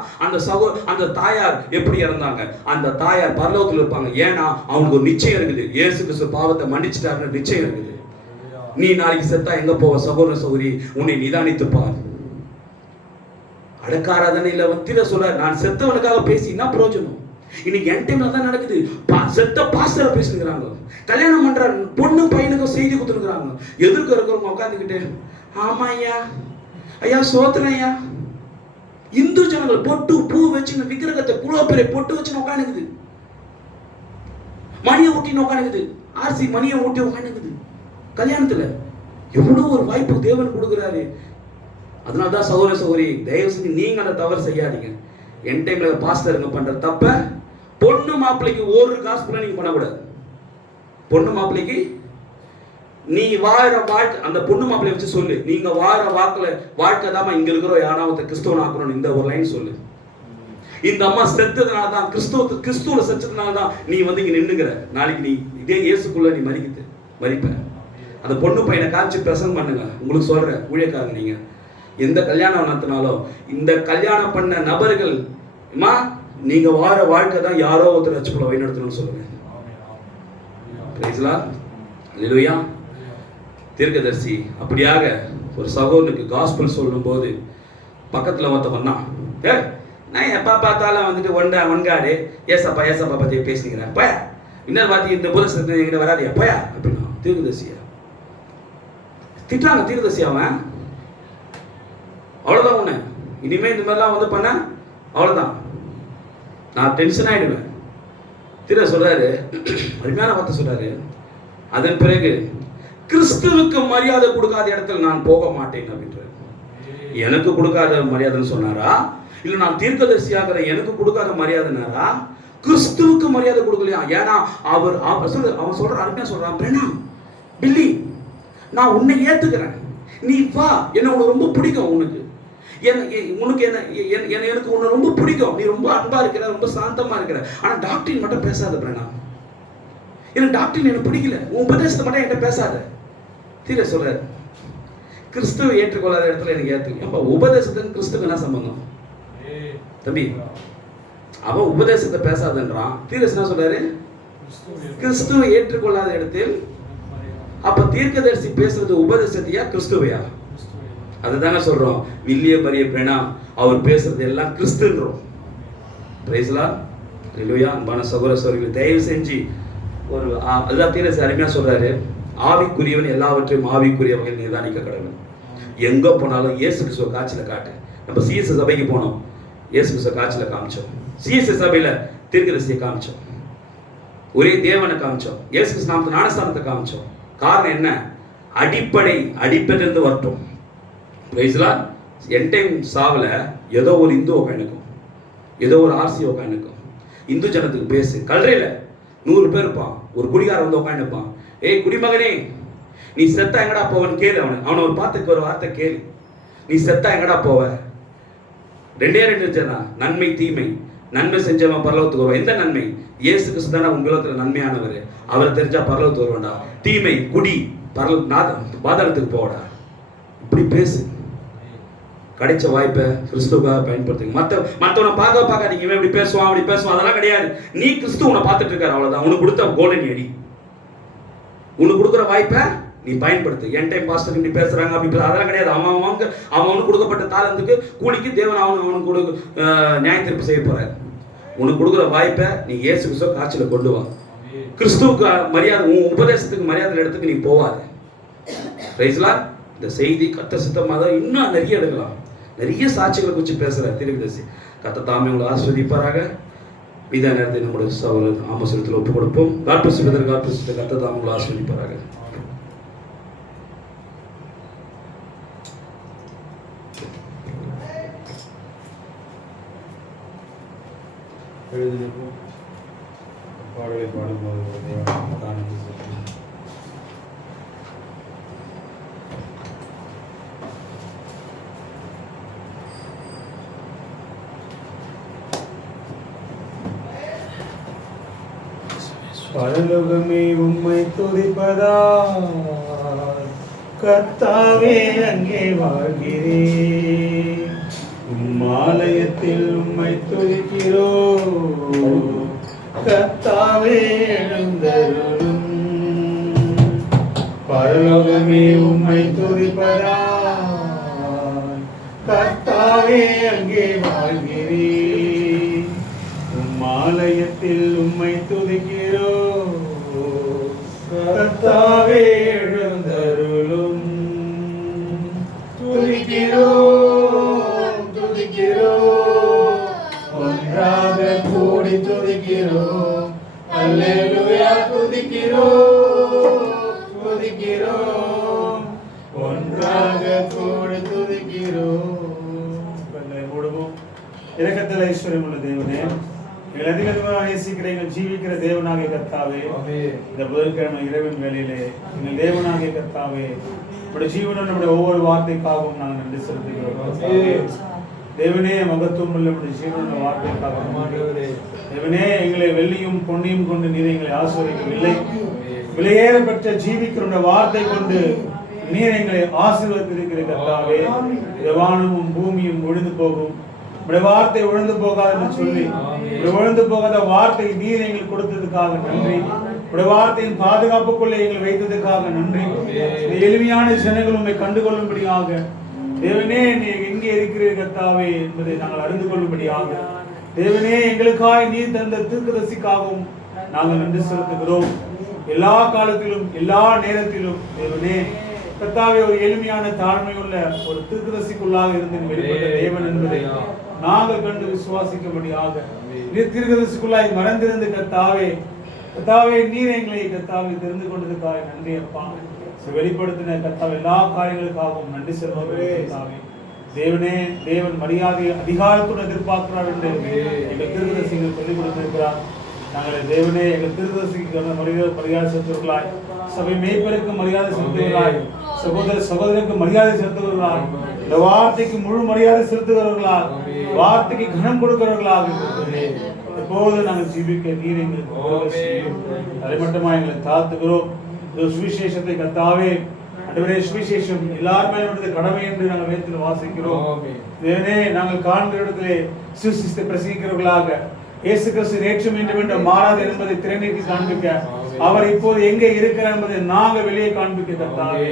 அந்த தாயார் எப்படி இறந்தாங்க? அந்த தாயார் பரலோகத்தில் இருப்பாங்க. ஏன்னா அவங்களுக்கு ஒரு நிச்சயம் இருக்குது. இயேசு கிறிஸ்து பாவத்தை மன்னிச்சிட்டாருன்னு நிச்சயம் இருக்குது. நீ நாளைக்கு செத்தா எங்க போவ? சகோதர சகோதரி, உன்னை நிதானித்து பார். அடக்காராதனையில வந்து சொல்ல, நான் செத்தவனுக்காக பேசி என்ன பிரயோஜனம்? இன்னைக்கு என் டைம்ல தான் நடக்குது. செத்த பாஸ்டரை பேசுகிறாங்க. கல்யாணம் பண்ற பொண்ணு பையனுக்கும் செய்தி கொடுத்துருக்காங்க. எதிர்க்க இருக்கிறவங்க உட்காந்துக்கிட்டு, ஆமா ஐயா சோத்திரம் ஐயா. இந்து ஜனங்கள் பொட்டு பூ வச்சு விக்கிரகத்தை குழு பெரிய பொட்டு வச்சு உட்காந்துக்குது. மணியை ஊட்டின்னு உட்காந்துக்குது. ஆர்சி மணியை ஊட்டி உட்காந்துக்குது. கல்யாணத்துல எவ்வளவு ஒரு வாய்ப்பு தேவன் கொடுக்குறாரு. அதனால்தான் சகோதர சகோதரி, தயவு செஞ்சு நீங்க அந்த தவறு செய்யாதீங்க. என் டைம்ல பாஸ்டருங்க பண்ற தப்ப பொண்ணு மாப்பிள்ளைக்கு ஒரு காசுல நீங்க பண்ணக்கூடாது. பொண்ணு மாப்பிள்ளைக்கு நீ வாழ வாழ்க்கை, அந்த பொண்ணு மாப்பிள்ளைய வச்சு சொல்லு, நீங்க வாழ வாழ்க்கை தான் இங்க இருக்கிற யாராவது கிறிஸ்துவன் ஆக்கணும். இந்த ஒரு லைன் சொல்லு. இந்த அம்மா செத்ததுனால தான், கிறிஸ்துவ செத்ததுனால தான் நீ வந்து இங்க நின்னுகிற. நாளைக்கு நீ இதே இயேசுக்குள்ள நீ மறிப்ப. அந்த பொண்ணு பையனை காமிச்சு பிரசங்கம் பண்ணுங்க. உங்களுக்கு சொல்றேன், ஊழியக்காரங்க நீங்க எந்த கல்யாணம் நடத்தினாலும் இந்த கல்யாணம் பண்ண நபர்கள் நீங்க வாழ வாழ்க்கை தான் யாரோ ஒருத்தர் வச்சுக்குள்ள வழிநடத்தணும்னு சொல்லுங்க. அல்லேலூயா. தீர்க்கதரிசி அப்படியாக ஒரு சகோதரனுக்கு காஸ்பல் சொல்லும் போது பக்கத்துல ஒருத்தவன்னா, நான் எப்ப பார்த்தாலும் வந்துட்டு ஒன்காடு ஏசப்பா பத்தி பேசிக்கிறேன் போயா, இன்னொரு வார்த்தை இந்த புதசத்தை எங்கிட்ட வராதியா போயா அப்படின்னா தீர்க்கதரிசியா திட்டாங்க. தீர்க்கதரிசி அவன் அவ்வளவுதான், உன்னை இனிமே இந்த மாதிரிலாம் வந்து பண்ண அவ்வளவுதான், நான் டென்ஷன் ஆயிடுவேன். சொல்றாரு, அருமையான வார்த்தை சொல்றாரு, அதன் பிறகு கிறிஸ்துவுக்கு மரியாதை கொடுக்காத இடத்துல நான் போக மாட்டேன் அப்படின்றார். எனக்கு கொடுக்காத மரியாதைன்னு சொன்னாரா, இல்ல நான் தீர்க்கதரிசியாகிற எனக்கு கொடுக்காத மரியாதைனாரா, கிறிஸ்துவுக்கு மரியாதை கொடுக்கலையா? ஏன்னா அவன் சொல்ற அருமையா சொல்றான், பிரணாம் பில்லி நான் உன்னை ஏத்துக்கிறேன், நீ வா, என்ன உனக்கு ரொம்ப பிடிக்கும், உனக்கு எனக்கு உன்னை ரொம்ப பிடிக்கும், நீ ரொம்ப அன்பா இருக்கிற, ரொம்ப சாந்தமா இருக்கிற, ஆனா டாக்டரின் மட்டும் பேசாத பிரணாம், எனக்கு டாக்டரின் எனக்கு பிடிக்கல, உன் உபதேசத்தை மட்டும் என்கிட்ட பேசாத. தீர சொல்ற கிறிஸ்துவை ஏற்றுக்கொள்ளாத இடத்துல எனக்கு ஏத்துக்க. உபதேசத்துக்கு கிறிஸ்துக்கு என்ன சம்பந்தம் தம்பி? அவன் உபதேசத்தை பேசாதன்றான். தீரஸ் என்ன சொல்றாரு? கிறிஸ்துவை ஏற்றுக்கொள்ளாத இடத்தில். அப்ப தீர்க்கதரிசி பேசுறது உபதேசத்தையா கிறிஸ்துவையா? அதுதானே சொல்றோம். வில்லியம் மரிய பிரணாம் அவர் பேசுறது எல்லாம் கிறிஸ்துன்றோம். பிரைஸ் லார்ட், ஹல்லேலூயா. அன்பான சகோதர சகோதரிகளே, தயவு செஞ்சு ஒரு அதான் தீரஸ் அருமையா சொல்றாரு, ஆவிக்குரியவன் எல்லாவற்றையும் ஆவிக்குரிய வகையில் நிதானிக்க கடவுள். எங்க போனாலும் இயேசு கிறிஸ்துவ காட்சியில காட்டு. நம்ம சிஎஸ் சபைக்கு போனோம், இயேசு கிறிஸ்துவ காட்சியில காமிச்சோம். சிஎஸ் சபையில தீர்க்கதரிசியை காமிச்சோம், ஒரே தேவனை காமிச்சோம், இயேசு கிறிஸ்து நாமத்து ஞானஸ்தானத்தை காமிச்சோம். காரணம் என்ன? அடிப்படையிலிருந்து வரட்டும். Praise Lord. என் டைம் சாவல ஏதோ ஒரு இந்து உட்காந்துக்கும், ஏதோ ஒரு ஆர்சி உட்காந்துக்கும். இந்து ஜனத்துக்கு பேசு. கல்றையில 100 பேர் இருப்பான், ஒரு குடிகாரன் வந்து உட்காந்துப்பான். ஏய் குடிமகனே, நீ செத்தா எங்கடா போவன்னு கேளு. அவனை ஒரு வார்த்தை கேளு. நீ செத்தா எங்கடா போவ? 2 ஜனா, நன்மை தீமை. நன்மை செஞ்சவன் பரலோகத்துக்கு வருவான். எந்த நன்மை? இயேசு கிறிஸ்து தானே உலகத்துல நன்மையானவர், அவரை தெரிஞ்சா பரலோகத்துக்கு வருவான்டா. தீமை குடி, பாதாளத்துக்கு போவடா. இப்படி பேசு. கிடைச்ச வாய்ப்பை கிறிஸ்துவாக பயன்படுத்துங்க. மற்றவனை பார்க்காதீங்க, இவன் இப்படி பேசுவான் அப்படி பேசுவான், அதெல்லாம் கிடையாது. நீ கிறிஸ்து உன்னை பார்த்துட்டு இருக்காரு, அவ்வளவுதான். உனக்கு கொடுத்த கோல்டன் அடி, உனக்கு கொடுக்குற வாய்ப்பை நீ பயன்படுத்து. என் டைம் பாஸ்டர் இப்படி பேசுறாங்க அப்படி அதெல்லாம் கிடையாது. அவனுக்கு கொடுக்கப்பட்ட தாளத்துக்கு கூலிக்கு தேவன் அவனுக்கு நியாய தீர்ப்பு செய்ய போறாரு. உனக்கு கொடுக்குற வாய்ப்பை நீ இயேசு கிறிஸ்துவ காட்சியில கொண்டு வா. கிறிஸ்துவுக்கு மரியாதை, உன் உபதேசத்துக்கு மரியாதை இடத்துக்கு நீ போவாத. Praise Lord. இந்த செய்தி கத்த சித்தமாக இன்னும் நிறைய எடுக்கலாம். நிறைய சாட்சிகளை குறித்து பேசுறாரு தீர்க்கதரிசி. கத்த தாமே உங்களை ஆஸ்வதிப்பாராக. இதே நேரத்தை நம்முடைய சகோதரர் ஆமோசத்தில் ஒப்புக் கொடுப்போம். கத்த தாமே உங்களை ஆஸ்வதிப்பாராக. பாடலை பாடும்போது பரலோகமே உம்மை துதிப்பதா, கர்த்தாவே அங்கே வாழ்கிறேன். உம்மாலயத்தில் உம்மை துதிக்கிறோம், கர்த்தாவே எழுந்தருளும். பரலோகமே உம்மை துதிப்பதா, கர்த்தாவே அங்கே வாழ்கிறேன். உம்மாலயத்தில் உம்மை துதிக்கிறோம், கர்த்தாவே எழுந்தருளும். துதிக்கிறோம் துதிக்கிறோம், ஒன்றாக கூடி துதிக்கிறோம். அல்லேலூயா. துதிக்கிறோம் துதிக்கிறோம், ஒன்றாக கூடி துதிக்கிறோம். மூடுவோம். இரக்கத்தில் ஐஸ்வர்யம் உள்ள தேவனே, எங்கள் அதிகமாக நேசிக்கிற எங்கள் ஜீவிக்கிற தேவனாகிய கர்த்தாவே, இந்த புதன்கிழமை இறைவன் வேளையிலே எங்கள் தேவனாகிய கர்த்தாவே, நம்முடைய ஜீவனும் நம்முடைய ஒவ்வொரு வார்த்தைக்காகவும் நாங்கள் நன்றி செலுத்துகிறோம். தேவனே, மகத்துவம் உள்ள நம்முடைய ஜீவனுள்ள வார்த்தைக்காக தேவனே, எங்களை வெள்ளியும் பொன்னியும் கொண்டு நீர் எங்களை ஆசீர்வதிக்கவில்லை, விலையேற பெற்ற ஜீவிக்கிற வார்த்தை கொண்டு நீர் எங்களை ஆசீர்வதித்திருக்கிற கர்த்தாவே. வானமும் பூமியும் ஒழிந்து போகும், உடைய வார்த்தை உழந்து போகாது என்று சொல்லி உழந்து போகாத வார்த்தை நீர் எங்களுக்கு கொடுத்ததுக்காக நன்றி. உடைய வார்த்தையின் பாதுகாப்புக்குள்ளே எங்களை வைத்ததுக்காக நன்றி. இந்த எளிமையான ஜனங்கள் உண்மை கண்டுகொள்ளும்படியாக தேவனே, நீர் எங்கே இருக்கிறீர்கள் கர்த்தாவே என்பதை நாங்கள் அறிந்து கொள்ளும்படியாக தேவனே, எங்களுக்காய் நீர் தந்த தீர்க்கதரிசிக்காகவும் நாங்கள் நன்றி செலுத்துகிறோம். எல்லா காலத்திலும் எல்லா நேரத்திலும் தேவனே கர்த்தாவே, ஒரு எளிமையான தாழ்மையுள்ள ஒரு தீர்க்கதரிசிக்குள்ளாக இருந்து வெளிப்பட்ட தேவன் என்பதை நாங்கள் கண்டு விசுவாசிக்கும்படியாக நீர் தீர்க்கதரிசிக்குள்ளாய் மறந்திருந்து கர்த்தாவே கர்த்தாவே நீர் எங்களை கர்த்தாவே தெரிந்து கொண்டதுக்காக நன்றி அப்பா. வெளிப்படுத்தின கர்த்தாவே எல்லா காரியங்களுக்காகவும் நன்றி செலுத்துகிறோம் கர்த்தாவே. தேவனே, தேவன் மரியாதை அதிகாரத்துடன் எதிர்பார்க்கிறார் என்று எங்கள் தீர்க்கதரிசிகள் சொல்லிக் கொடுத்திருக்கிறார். நாங்கள் தேவனே எங்கள் தீர்க்கதரிசிக்கு மரியாதை செலுத்துவர்களாய், சபை மேய்ப்பருக்கு மரியாதை செலுத்துவர்களாய், சகோதரருக்கு மரியாதை செலுத்துவர்களாய், இந்த வார்த்தைக்கு முழு மரியாதை செலுத்துகிறவர்களால், வார்த்தைக்கு கனம் கொடுக்கிறவர்களாக எப்போது நாங்கள் ஜீவிக்க நீர் எங்களுக்கு அதை மட்டுமா எங்களை தாழ்த்துகிறோம். சுவிசேஷத்தை கர்த்தாவே ஆண்டவரே, சுவிசேஷம் எல்லாருமே கடமை என்று நாங்கள் வேதத்தில் வாசிக்கிறோம். தேவனே, நாங்கள் காண்கிற இடத்திலே சுவிசேஷத்தை பிரசங்கிக்கிறவர்களாக, இயேசு கிறிஸ்து நேற்றும் இன்றும் என்றும் மாறாது என்பதை திரைநீட்டி காண்பிக்க, அவர் இப்போது எங்கே இருக்கிறார் என்பதை நாங்கள் வெளியே காண்பிக்க கர்த்தாவே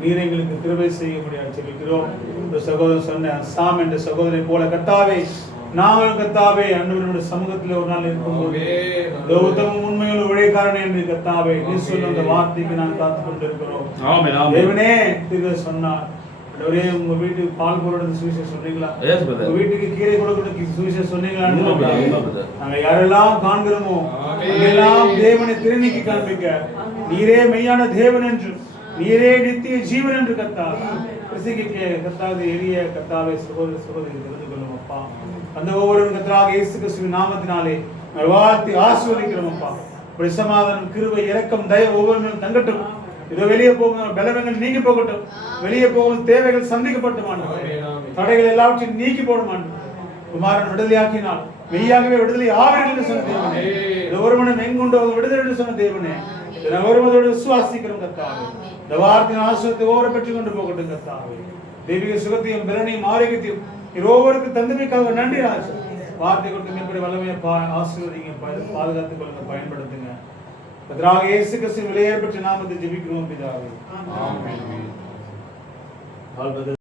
நீர் எங்களுக்கு கிருபை செய்ய முடியாது சொல்லிக்கிறோம். ஒரு சகோதரன் சொன்ன சாம் என்ற சகோதரை போல கர்த்தாவே நாங்கள் கர்த்தாவே அன்றுவருடைய சமூகத்தில் ஒரு நாள் இருக்கும்போது உத்தம உண்மையுள்ள உழைக்காரன் என்று கர்த்தாவே நீர் சொன்ன அந்த வார்த்தைக்கு நான் காத்துக் கொண்டிருக்கிறோம். தேவனே, சொன்னார் உங்க வீட்டுக்கு பால் போடுறது சுவிசேஷம் சொன்னீங்களா? உங்க வீட்டுக்கு கீரை கொடுக்கிறது சுவிசேஷம் சொன்னீங்களா? நாங்க யாரெல்லாம் காண்கிறோமோ எல்லாம் தேவனை திருநீக்கி காண்பிக்க, நீரே மெய்யான தேவன் என்று, நீரே நித்திய ஜீவன் என்று கர்த்தாவே கர்த்தாவே எளிய கர்த்தாவே சகோதர சகோதரி தெரிந்து கொள்ளும் அப்பா. அந்த ஒவ்வொரு கர்த்தராக இயேசு கிறிஸ்துவின் நாமத்தினாலே வாழ்த்தி ஆசீர்வதிக்கிறோம் அப்பா. இப்படி சமாதானம், கிருபை, இரக்கம், தயவு ஒவ்வொரு தங்கட்டும். இதோ வெளியே போகும் பலவீனங்கள் நீங்கி போகட்டும். வெளியே போகும் தேவைகள் சந்திக்கப்பட்டு தடைகள் எல்லாவற்றையும் நீக்கி போடும். குமாரன் விடுதலையாக்கினால் மெய்யாகவே விடுதலை ஆவீர்கள் என்று சொன்ன தேவனே, ஒருவனும் எங்குண்டோ விடுதலை என்று சொன்ன தேவனே, ஒருவரோடு விசுவாசிக்கிறோம் கர்த்தாவே. இந்த வார்த்தையின் ஆசிரியத்தை ஒவ்வொரு பெற்றுக் கொண்டு போகட்டும் கர்த்தாவே. தெய்வீக சுகத்தையும் பலனையும் ஆரோக்கியத்தையும் ஒவ்வொருக்கு தந்தமைக்காக நன்றி ராஜா. வார்த்தை கொடுத்து மேற்படி வல்லமையை ஆசீர்வதிங்க, பாதுகாத்துக் கொள்ளுங்க, பயன்படுத்துங்க. கர்த்தராகிய இயேசு கிறிஸ்துவின் விலையேறப்பெற்ற நாமத்தில் ஜெபிக்கிறோம் பிதாவே. ஆமென்.